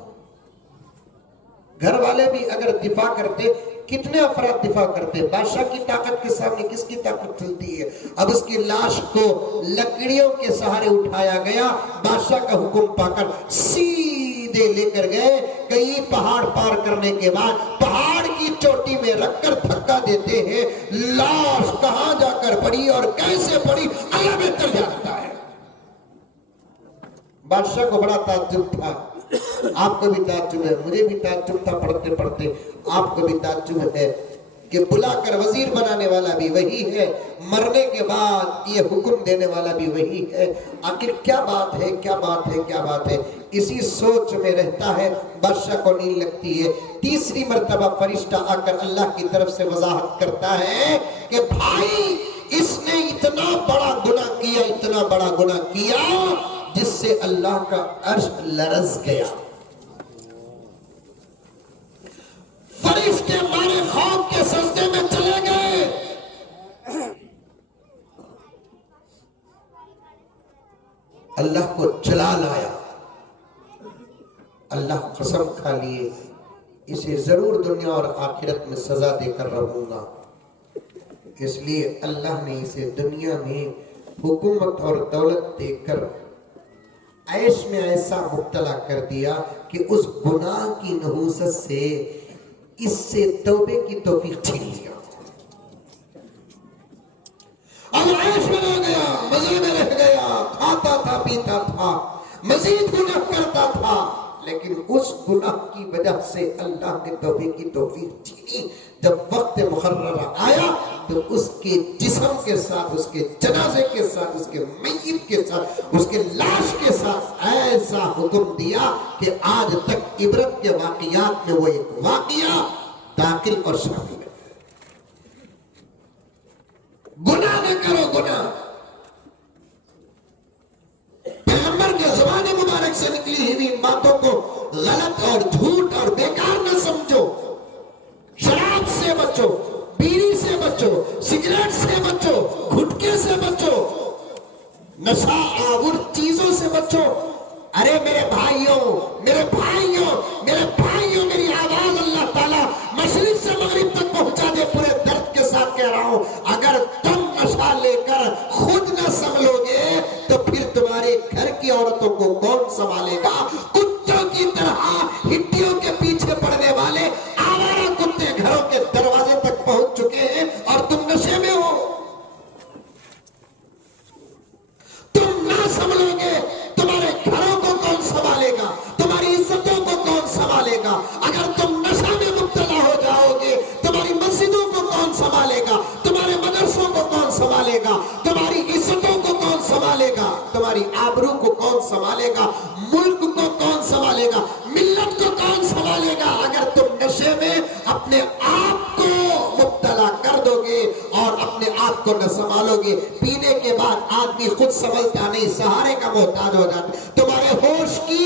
घर वाले भी अगर दिफा करते, कितने अफराद दिफा करते, बादशाह की ताकत के सामने किसकी ताकत चलती है। अब उसकी लाश को लकड़ियों के सहारे उठाया गया, बादशाह का हुक्म पाकर सीधे लेकर गए। कई पहाड़ पार करने के बाद पहाड़ की चोटी में रखकर धक्का देते हैं, लाश कहां जाकर पड़ी और कैसे पड़ी अल्लाह बेहतर जानता है। बादशाह को बड़ा ताज्जुब था, आपको भी ताज्जुब है, मुझे भी ताज्जुब था, पढ़ते पढ़ते आपको भी ताज्जुब है कि बुलाकर वजीर बनाने वाला भी वही है, मरने के बाद ये हुक्म देने वाला भी वही है। आखिर क्या बात है, क्या बात है, क्या बात है, इसी सोच में रहता है। बादशाह को नींद लगती है। तीसरी मर्तबा फरिश्ता आकर अल्लाह की तरफ से वजाहत करता है कि भाई इसने इतना बड़ा गुनाह किया, इतना बड़ा गुनाह किया जिससे अल्लाह का अर्श लरज़ गया। फरिश्ते मारे खौफ के सजदे में चले गए। अल्लाह को जलाल आया। अल्लाह कसम खा लिए इसे जरूर दुनिया और आखिरत में सजा देकर रहूंगा। इसलिए अल्लाह ने इसे दुनिया में हुकूमत और दौलत देकर ऐश में ऐसा मुब्तला कर दिया कि उस गुनाह की नहूसत से इससे तौबे की तौफीक छीन लिया। अब ऐश में रह गया, मजे में रह गया, खाता था, पीता था, मजीद गुनाह करता था, लेकिन उस गुनाह की वजह से अल्लाह ने तौबे की तौफीक छीनी। जब वक्त मुकर्रर आया तो उसके जिस्म के साथ, उसके जनाजे के साथ, उसके मय्यत के साथ, उसके लाश के साथ ऐसा हुक्म दिया कि आज तक इबरत के वाक़ियात में वो एक वाक़िया दाखिल और शामिल है। गुनाह न करो, गुनाह पैगंबर के ज़बान मुबारक से निकली हुई इन बातों को गलत और झूठ और बेकार न समझो। शराब से बचो, बीड़ी से बचो, सिगरेट से बचो, गुटखे से बचो, नशा आवर चीजों से बचो। अरे मेरे भाइयों, मेरे भाइयों, मेरे भाइयों, मेरी आवाज अल्लाह ताला मशरिक से मगरिब तक पहुंचा दे। पूरे दर्द के साथ कह रहा हूं, अगर तुम नशा लेकर खुद न संभलोगे तो फिर तुम्हारे घर की औरतों को कौन संभालेगा। कुत्तों की तरह हिट्टियों के पीछे पड़ने वाले आवारा कुत्ते घरों के दरवाजे तक पहुंच चुके हैं और तुम नशे में हो। तुम ना संभलोगे, तुम्हारे घरों को कौन संभालेगा, तुम्हारी इज्जतों को कौन संभालेगा। अगर तुम नशा में मुब्तला हो जाओगे, तुम्हारी मस्जिदों को कौन संभालेगा, तुम्हारे मदरसों को कौन संभालेगा, तुम्हारी इज्जतों को कौन संभालेगा, तुम्हारी आबरू को कौन संभालेगा, मुल्क को कौन संभालेगा, मिल्लत को कौन संभालेगा। अगर तुम नशे में अपने आप को मुब्तला कर दोगे और अपने आप को न संभालोगे, पीने के बाद आदमी खुद संभलता नहीं, सहारे का मोहताज हो जाता। तुम्हारे होश की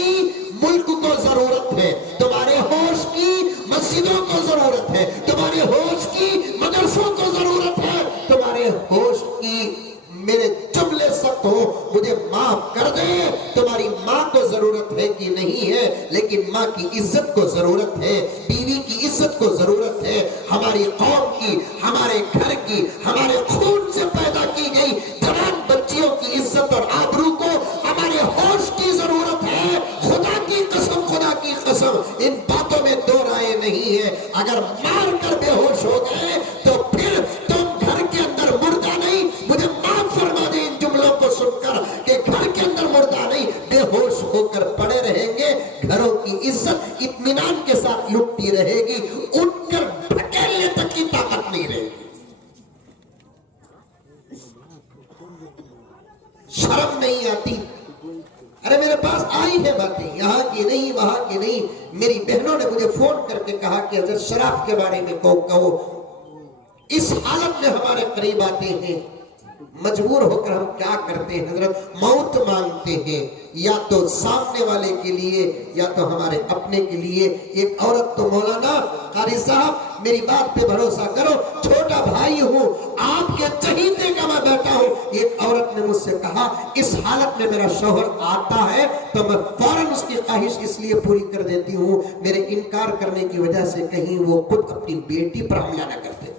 मुल्क को जरूरत है, तुम्हारे होश की मस्जिदों को जरूरत है, तुम्हारे होश की मदरसों को जरूरत है, तुम्हारे होश की, मेरे जुमले सख्त हो मुझे माफ कर दे, तुम्हारी माँ को जरूरत है कि नहीं है, लेकिन माँ की इज्जत को जरूरत है, बीवी की इज्जत को जरूरत है, हमारी कौम की, हमारे घर की, हमारे खून से पैदा की गई जवान बच्चियों की इज्जत और आबरू को हमारे होश की जरूरत है। खुदा की कसम, खुदा की कसम, इन बातों में दो राय नहीं है। अगर मार कर बेहोश हो गए तो फिर तुम घर के अंदर मुर्दा नहीं, मुझे माफ फरमा दे इन जुमलों को सुनकर कि घर के अंदर मुर्दा नहीं, बेहोश होकर पड़े रहेंगे, घरों की इज्जत इत्मीनान के साथ लुटती रहेगी, उठकर ढकेलने तक की ताकत नहीं रहेगी। शर्म नहीं आती। अरे मेरे पास आई है बातें, यहाँ की नहीं, वहां की नहीं। मेरी बहनों ने मुझे फोन करके कहा कि अगर शराब के बारे में कहो, इस हालत में हमारे करीब आते हैं मजबूर होकर हम क्या करते हैं हजरत, मौत मांगते हैं, या तो सामने वाले के लिए या तो हमारे अपने के लिए। एक औरत तो मौलाना कारी साहब मेरी बात पे भरोसा करो, छोटा भाई हूँ, आपके चहीते का मैं बैठा हूँ। एक औरत ने मुझसे कहा इस हालत में मेरा शौहर आता है तो मैं फौरन उसकी ख्वाहिश इसलिए पूरी कर देती हूँ, मेरे इनकार करने की वजह से कहीं वो खुद अपनी बेटी पर हमला न करते।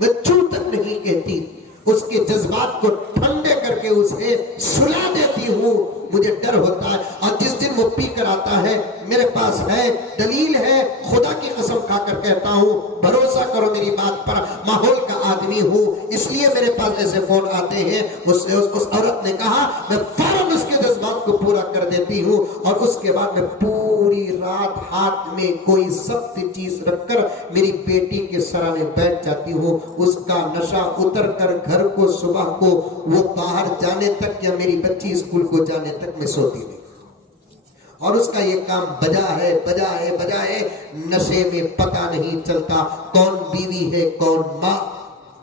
मैं चू तक नहीं कहती, उसके जज्बात को ठंडे करके उसे सुला देती हूँ। मुझे डर होता है, और जिस दिन वो पी कर आता है, मेरे पास है दलील है, खुदा की कसम खाकर कहता हूँ, भरोसा करो मेरी बात पर, माहौल का आदमी हूँ, इसलिए मेरे पास ऐसे फोन आते हैं। उस औरत ने कहा मैं फौरन उसके जज्बात को पूरा कर देती हूँ, और उसके बाद मैं पूरी रात हाथ में कोई सख्त चीज रखकर मेरी बेटी के सराने बैठ जाती हूँ। उसका नशा उतर कर घर को सुबह को वो बाहर जाने तक या मेरी बच्ची स्कूल को जाने तक मैं सोती नहीं। और उसका ये काम बजा है, नशे में पता नहीं चलता कौन बीवी है कौन माँ,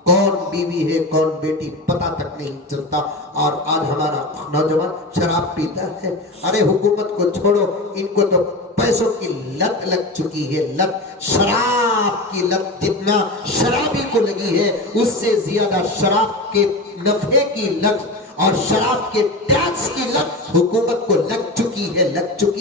कौन बीवी है कौन बेटी, पता तक नहीं चलता। और आज हमारा नौजवान शराब पीता है। अरे हुकूमत को छोड़ो, इनको तो पैसों की लत लग चुकी है, लत, शराब की लत। जितना शराबी को लगी है उससे ज्यादा शराब के नफे की लत और शराब के टैक्स की लत हुकूमत को लग चुकी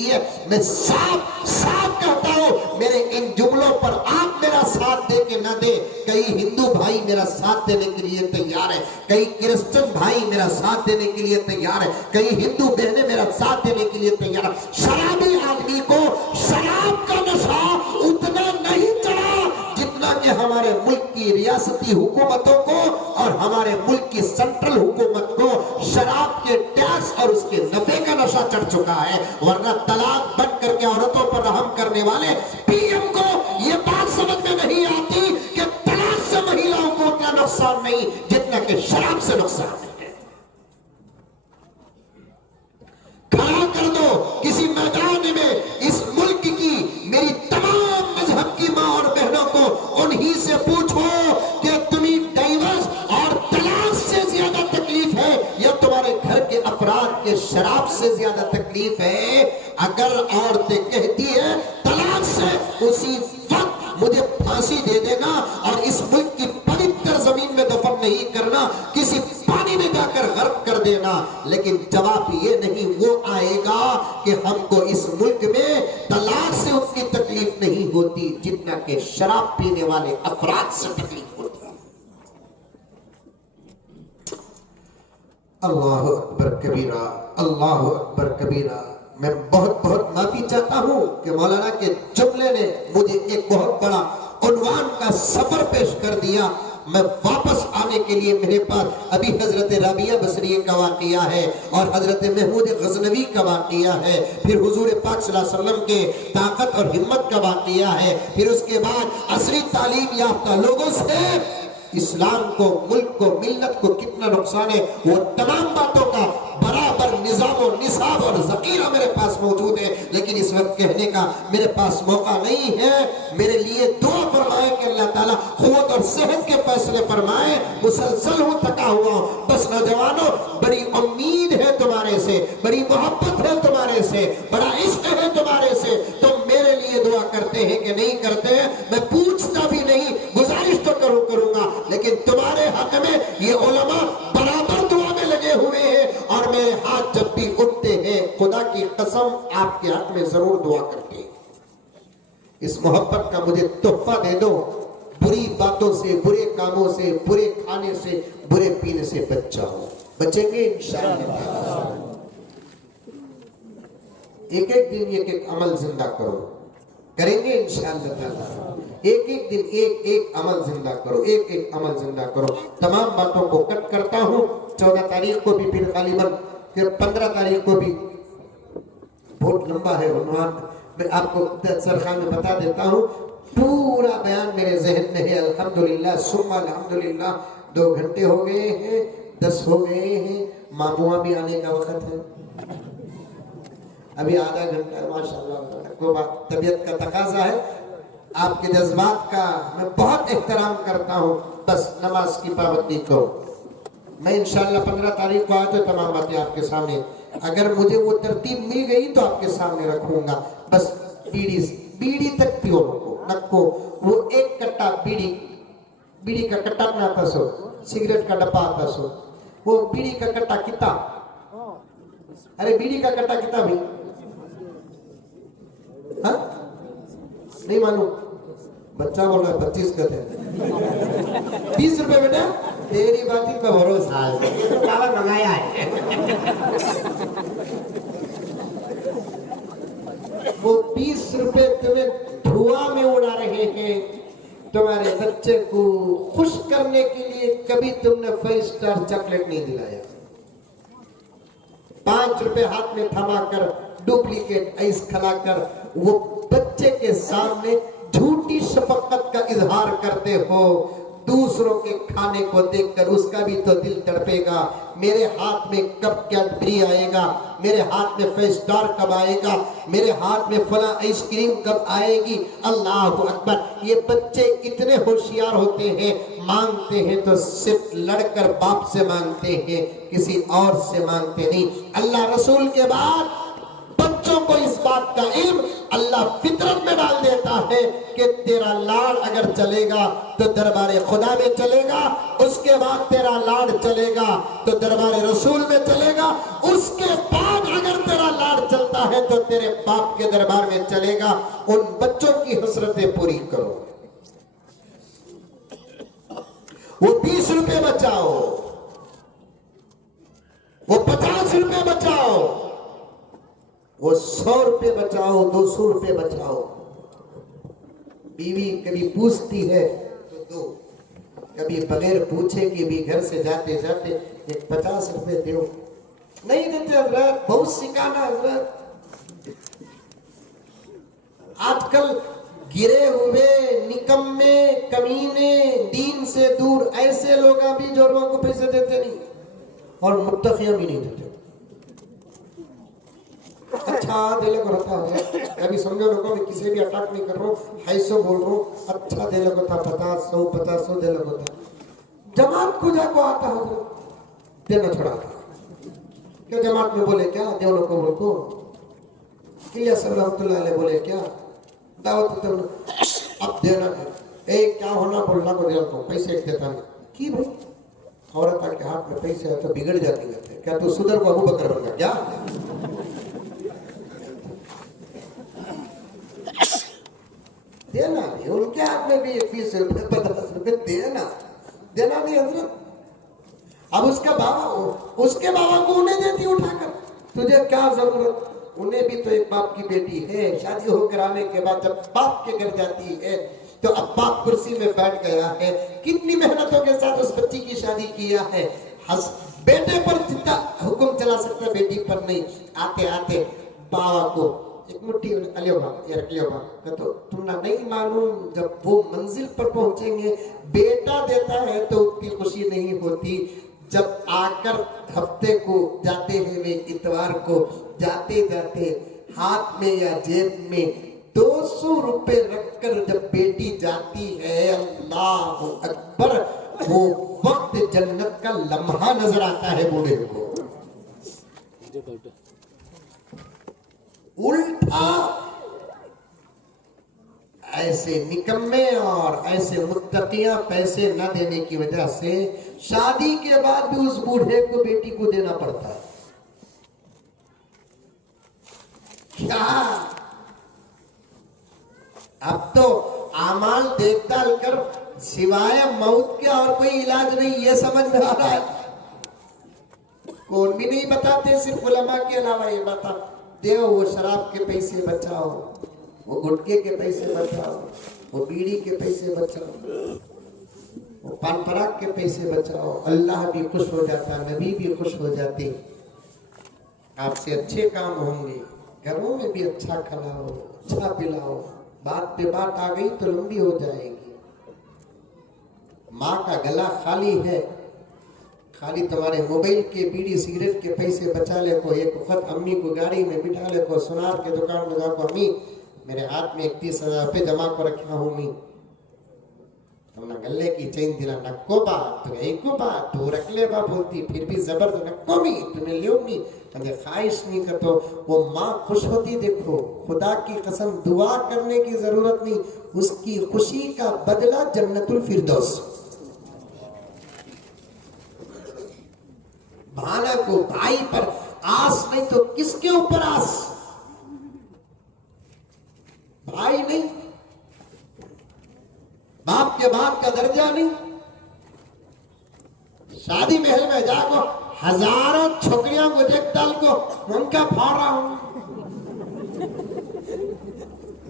है। मैं साफ साफ कहता हूँ, मेरे इन जुमलों पर आप मेरा साथ दे के न दे, कई हिंदू भाई मेरा साथ देने के लिए तैयार है, कई क्रिश्चियन भाई मेरा साथ देने के लिए तैयार है, कई हिंदू बहनें मेरा साथ देने के लिए तैयार है। शराबी आदमी को शराब का नशा उतना नहीं चढ़ा जितना कि हमारे मुल्क की रियासती हुकूमतों को और हमारे मुल्क की सेंट्रल हुकूमत को शराब के टैक्स और उसके नफे का नशा चढ़ चुका है। वरना तलाक बंद करके औरतों पर रहम करने वाले पीएम को यह बात समझ में नहीं आती कि तलाक से महिलाओं को उतना नुकसान नहीं जितना कि शराब से नुकसान है। खड़ा कर दो किसी मैदान में इस मुल्क की मेरी तमाम मजहब की मां और बहनों को, उन्हीं से पूछो कि तुम्हें डाइवर्स और तलाक से ज्यादा तकलीफ है या तुम्हारे घर के अफराद के शराब से ज्यादा तकलीफ है। अगर औरतें कहती है तलाक से, उसी वक्त मुझे फांसी दे देना और इस मुल्क की पवित्र जमीन में दफन नहीं करना, किसी पानी में जाकर गर्क कर देना। लेकिन जवाब ये नहीं वो आएगा कि हमको इस मुल्क में तलाक से उतनी तकलीफ नहीं होती जितना कि शराब पीने वाले अफराद से तकलीफ होती है। अल्लाह अकबर कबीरा, अल्लाह अकबर कबीरा। मैं बहुत बहुत माफी चाहता हूं कि मौलाना के जुमले ने मुझे एक बहुत बड़ा उन्वान का सफर पेश कर दिया। मैं वापस आने के लिए मेरे पास अभी हजरत राबिया बसरी का वाकया है और हजरत महमूद गजनवी का वाकया है, फिर हुजूर पाक सल्लल्लाहु अलैहि वसल्लम के ताकत और हिम्मत का वाकया है, फिर उसके बाद असरी तालीम याफ्ता लोगों से इस्लाम को, मुल्क को, मिल्लत को कितना नुकसान है, वो तमाम बातों का बराबर निजाम और निसाब और जकीरा मेरे पास मौजूद है। लेकिन इस वक्त कहने का मेरे पास मौका नहीं है। मेरे लिए दुआ फरमाए कि अल्लाह ताला क़ुव्वत और सेहत के फैसले फरमाए। मुसलसल हूँ, थका हुआ हूँ। बस नौजवानों, बड़ी उम्मीद है तुम्हारे से, बड़ी मोहब्बत है तुम्हारे से, बड़ा इश्क है तुम्हारे से। तुम मेरे लिए दुआ करते हैं कि नहीं करते हैं, मैं पूछता भी नहीं, गुजारिश तो करूंगा, लेकिन तुम्हारे हक में ये उलमा बराबर दुआ में लगे हुए हैं और मेरे हाथ जब भी उठते हैं, खुदा की कसम आपके हक में जरूर दुआ करते हैं। इस मोहब्बत का मुझे तोहफा दे दो। बुरी बातों से, बुरे कामों से, बुरे खाने से, बुरे पीने से बच जाओ। बचेंगे इंशाअल्लाह। एक एक दिन एक एक अमल जिंदा करो, करेंगे इंशाअल्लाह। एक एक दिन एक एक अमल जिंदा करो, एक एक अमल जिंदा करो। तमाम बातों को कट करता हूँ। 14 तारीख को भी, फिर गालिबन फिर 15 तारीख को भी। बहुत लंबा है उन्वान, मैं आपको सरखान में बता देता हूँ। पूरा बयान मेरे जहन में है। अल्हम्दुलिल्लाह सुम्मा अल्हम्दुलिल्लाह। 2 घंटे हो गए हैं, 10 हो गए हैं। मामुआ भी आने का वक्त है, अभी आधा घंटा। माशाअल्लाह, तबीयत का तकाजा है। आपके जज्बात का मैं बहुत एहतराम करता हूँ। बस नमाज की पाबंदी करो। मैं इंशाल्लाह 15 तारीख को आज तमाम बातें आपके सामने, अगर मुझे वो तरतीब मिल गई तो आपके सामने रखूंगा। बस बीड़ी तक पियो नको, वो एक कट्टा बीड़ी का कट्टा आता सो, सिगरेट का डब्बा आता सो, वो बीड़ी का कट्टा कितना, अरे बीड़ी का कट्टा कितना भाई, हाँ नहीं मालूम, बच्चा बोल रहा है 25 का थे 20 रुपए बेटा, तेरी बात का भरोसा है, ये तो बाबा मंगाया है। वो 20 रुपए तुम्हें धुआं में उड़ा रहे हैं। तुम्हारे बच्चे को खुश करने के लिए कभी तुमने 5 स्टार चॉकलेट नहीं दिलाया। 5 रुपए हाथ में थमाकर डुप्लीकेट आइस खिलाकर वो बच्चे के सामने झूठी शफकत का इजहार करते हो। दूसरों के खाने को देखकर उसका भी तो दिल तड़पेगा, मेरे हाथ में कब कैडबरी आएगा, मेरे हाथ में 5 स्टार कब आएगा, मेरे हाथ में फला आइसक्रीम कब आएगी। अल्लाह अकबर। ये बच्चे इतने होशियार होते हैं, मांगते हैं तो सिर्फ लड़कर बाप से मांगते हैं, किसी और से मांगते नहीं। अल्लाह रसूल के बाद बच्चों को इस बात का इल्म अल्लाह फितरत में डाल देता है कि तेरा लाड़ अगर चलेगा तो दरबारे खुदा में चलेगा, उसके बाद तेरा लाड़ चलेगा तो दरबारे रसूल में चलेगा, उसके बाद अगर तेरा लाड़ चलता है तो तेरे बाप के दरबार में चलेगा। उन बच्चों की हसरतें पूरी करो। वो 20 रुपए बचाओ, वो 50 रुपए बचाओ, वो 100 रुपए बचाओ, 200 रुपए बचाओ। बीवी कभी पूछती है तो दो, कभी बगैर पूछे कि भी घर से जाते जाते एक 50 रुपए दो, नहीं देते हजरत, बहुत सिखाना हजरत। आजकल गिरे हुए निकम्मे कमीने दीन से दूर ऐसे लोग भी जोरों को पैसे देते नहीं और मुत्तकियां भी नहीं देते। अच्छा दिल को रहता है, अभी समझो लोगों में किसी भी अटैक नहीं कर रहा हूँ, 250 बोल रहा हूँ। अच्छा दिल को था 50 दिल को था। जमात को जाको आता है देना छोड़ा था क्या? जमात में बोले क्या देव लोग को किलिया सल्लल्लाहु बोले क्या दावत अब देना है, क्या होना बोलना को दिल को पैसे एक देता नहीं की भाई। औरत के हाथ में पैसे है तो बिगड़ जाती है क्या? तो सुधर को अबू बकर बन गया क्या? देना नहीं, उनके हाथ में भी 20 रुपए 50 रुपए देना नहीं हजरत। अब उसके बाबा को उन्हें देती उठाकर, तुझे क्या जरूरत? उन्हें भी तो एक बाप की बेटी है। शादी होकर आने के बाद जब बाप के घर जाती है तो अब बाप कुर्सी में बैठ गया है, कितनी मेहनतों के साथ उस बच्ची की शादी किया है। बेटे पर जितना हुक्म चला सकता बेटी पर नहीं। आते आते बाबा को एक मुट्ठी तो तुमने नहीं मालूम, जब वो मंजिल पर पहुंचेंगे बेटा देता है तो उतनी खुशी नहीं होती। जब आकर हफ्ते को जाते हैं वे इतवार को, जाते जाते हाथ में या जेब में 200 रुपए रखकर जब बेटी जाती है, अल्लाह अकबर, वो वक्त जन्नत का लम्हा नजर आता है बूढ़े को। उल्टा ऐसे निकम्मे और ऐसे मुत्तकियां पैसे न देने की वजह से शादी के बाद भी उस बूढ़े को बेटी को देना पड़ता है। क्या अब तो आमाल देखभाल कर सिवाय मौत के और कोई इलाज नहीं, ये समझ में आ रहा है। कौन भी नहीं बताते, सिर्फ उलमा के अलावा ये बता देव वो शराब के पैसे बचाओ, वो गुटके के पैसे बचाओ, वो बीड़ी के पैसे बचाओ, वो पान पराग के पैसे बचाओ। अल्लाह भी खुश हो जाता, नबी भी खुश हो जाते, आपसे अच्छे काम होंगे। घरों में भी अच्छा खिलाओ, अच्छा पिलाओ। बात पे बात आ गई तो लंबी हो जाएगी। माँ का गला खाली है, खाली तुम्हारे मोबाइल के बीड़ी सिगरेट के पैसे बचा ले को। एक वक्त अम्मी को गाड़ी में बिठा ले को, सुनार के दुकान में जाको, अम्मी मेरे हाथ में 31,000 रुपये जमा को रखा हूँ मैं, तुमने गले की चेन दिला नको बात तो एको बात तो रख ले बा बोलती, फिर भी जबर तो नको मी तुम्हें लियो मी मुझे ख्वाहिश नहीं कर, तो वो माँ खुश होती। देखो खुदा की कसम, दुआ करने की जरूरत नहीं, उसकी खुशी का बदला जन्नतुल फिरदौस। भाना को भाई पर आस नहीं तो किसके ऊपर आस? भाई नहीं, बाप के बाप का दर्जा नहीं। शादी महल में जाको हजारों छोकरियों को देख डाल को उनका फाड़ रहा हूं,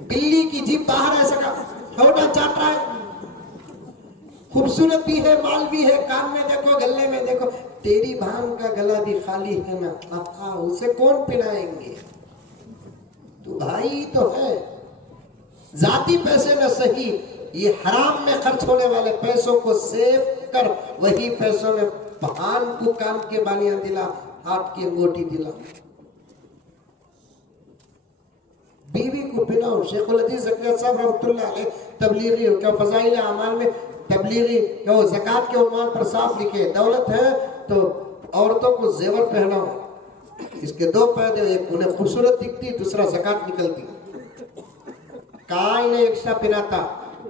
बिल्ली की जीभ बाहर ऐसा का छोटा चाट रहा है, खूबसूरत भी है, माल भी है, कान में देखो, गले में देखो, तेरी भान का गला भी खाली है ना, आका उसे कौन पिलाएंगे? तू भाई तो है, जाती पैसे न सही, ये हराम में खर्च होने वाले पैसों को सेव कर, वही पैसों में भान को कान के बालियां दिला, हाथ की अंगूठी दिला, बीवी को पिलाओ। शेखुल हदीस ज़करिया साहब रहमतुल्लाह अलैह तबलीगी का फज़ाइल अमाल में तबलीगी वो ज़कात के उन्वान पर साफ लिखे, दौलत है तो औरतों को जेवर पहनाओ, इसके दो फायदे, एक उन्हें खूबसूरत दिखती, दूसरा ज़कात निकलती। काई ने एक्स्ट्रा पिनाता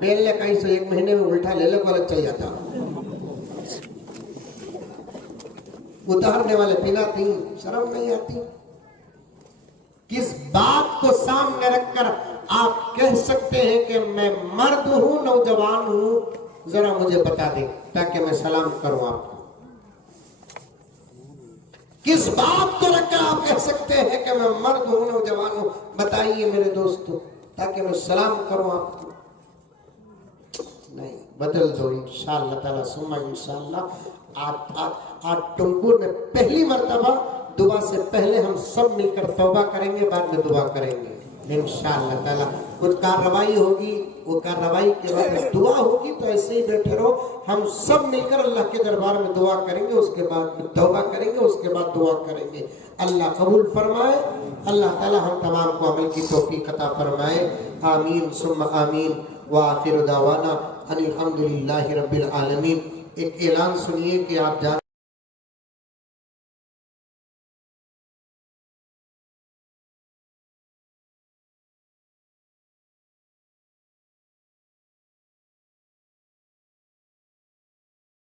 बेल ले कहीं से 1 महीने में उल्टा ले ले को अलग चल जाता, उतारने वाले पिनाती, शर्म नहीं आती। किस बात को सामने रखकर आप कह सकते हैं कि मैं मर्द हूं, नौजवान हूं, जरा मुझे बता दें ताकि मैं सलाम करूं आपको। किस बात को रखकर आप कह सकते हैं कि मैं मर्द हूं, नौजवान हूं, बताइए मेरे दोस्तों ताकि मैं सलाम करूं आपको। नहीं, बदल दो इंशाअल्लाह ताला, सुम्मा इंशाअल्लाह। आज टुमकुर में पहली मर्तबा दुआ से पहले हम सब मिलकर तौबा करेंगे, बाद में दुआ करेंगे इंशाअल्लाह ताला। कुछ कार्रवाई होगी, वो कार्रवाई के बाद में दुआ होगी, तो ऐसे ही बैठे रहो, हम सब मिलकर अल्लाह के दरबार में दुआ करेंगे, उसके बाद में तौबा करेंगे, उसके बाद दुआ करेंगे। अल्लाह कबूल फरमाए, अल्लाह ताला हम तमाम को अमल की तौफीक अता फरमाए। आमीन सुम्मा आमीन। व आखिर दावाना अनिल हम्दुलिल्लाहि रब्बिल आलमीन। एक ऐलान सुनिए कि आप जान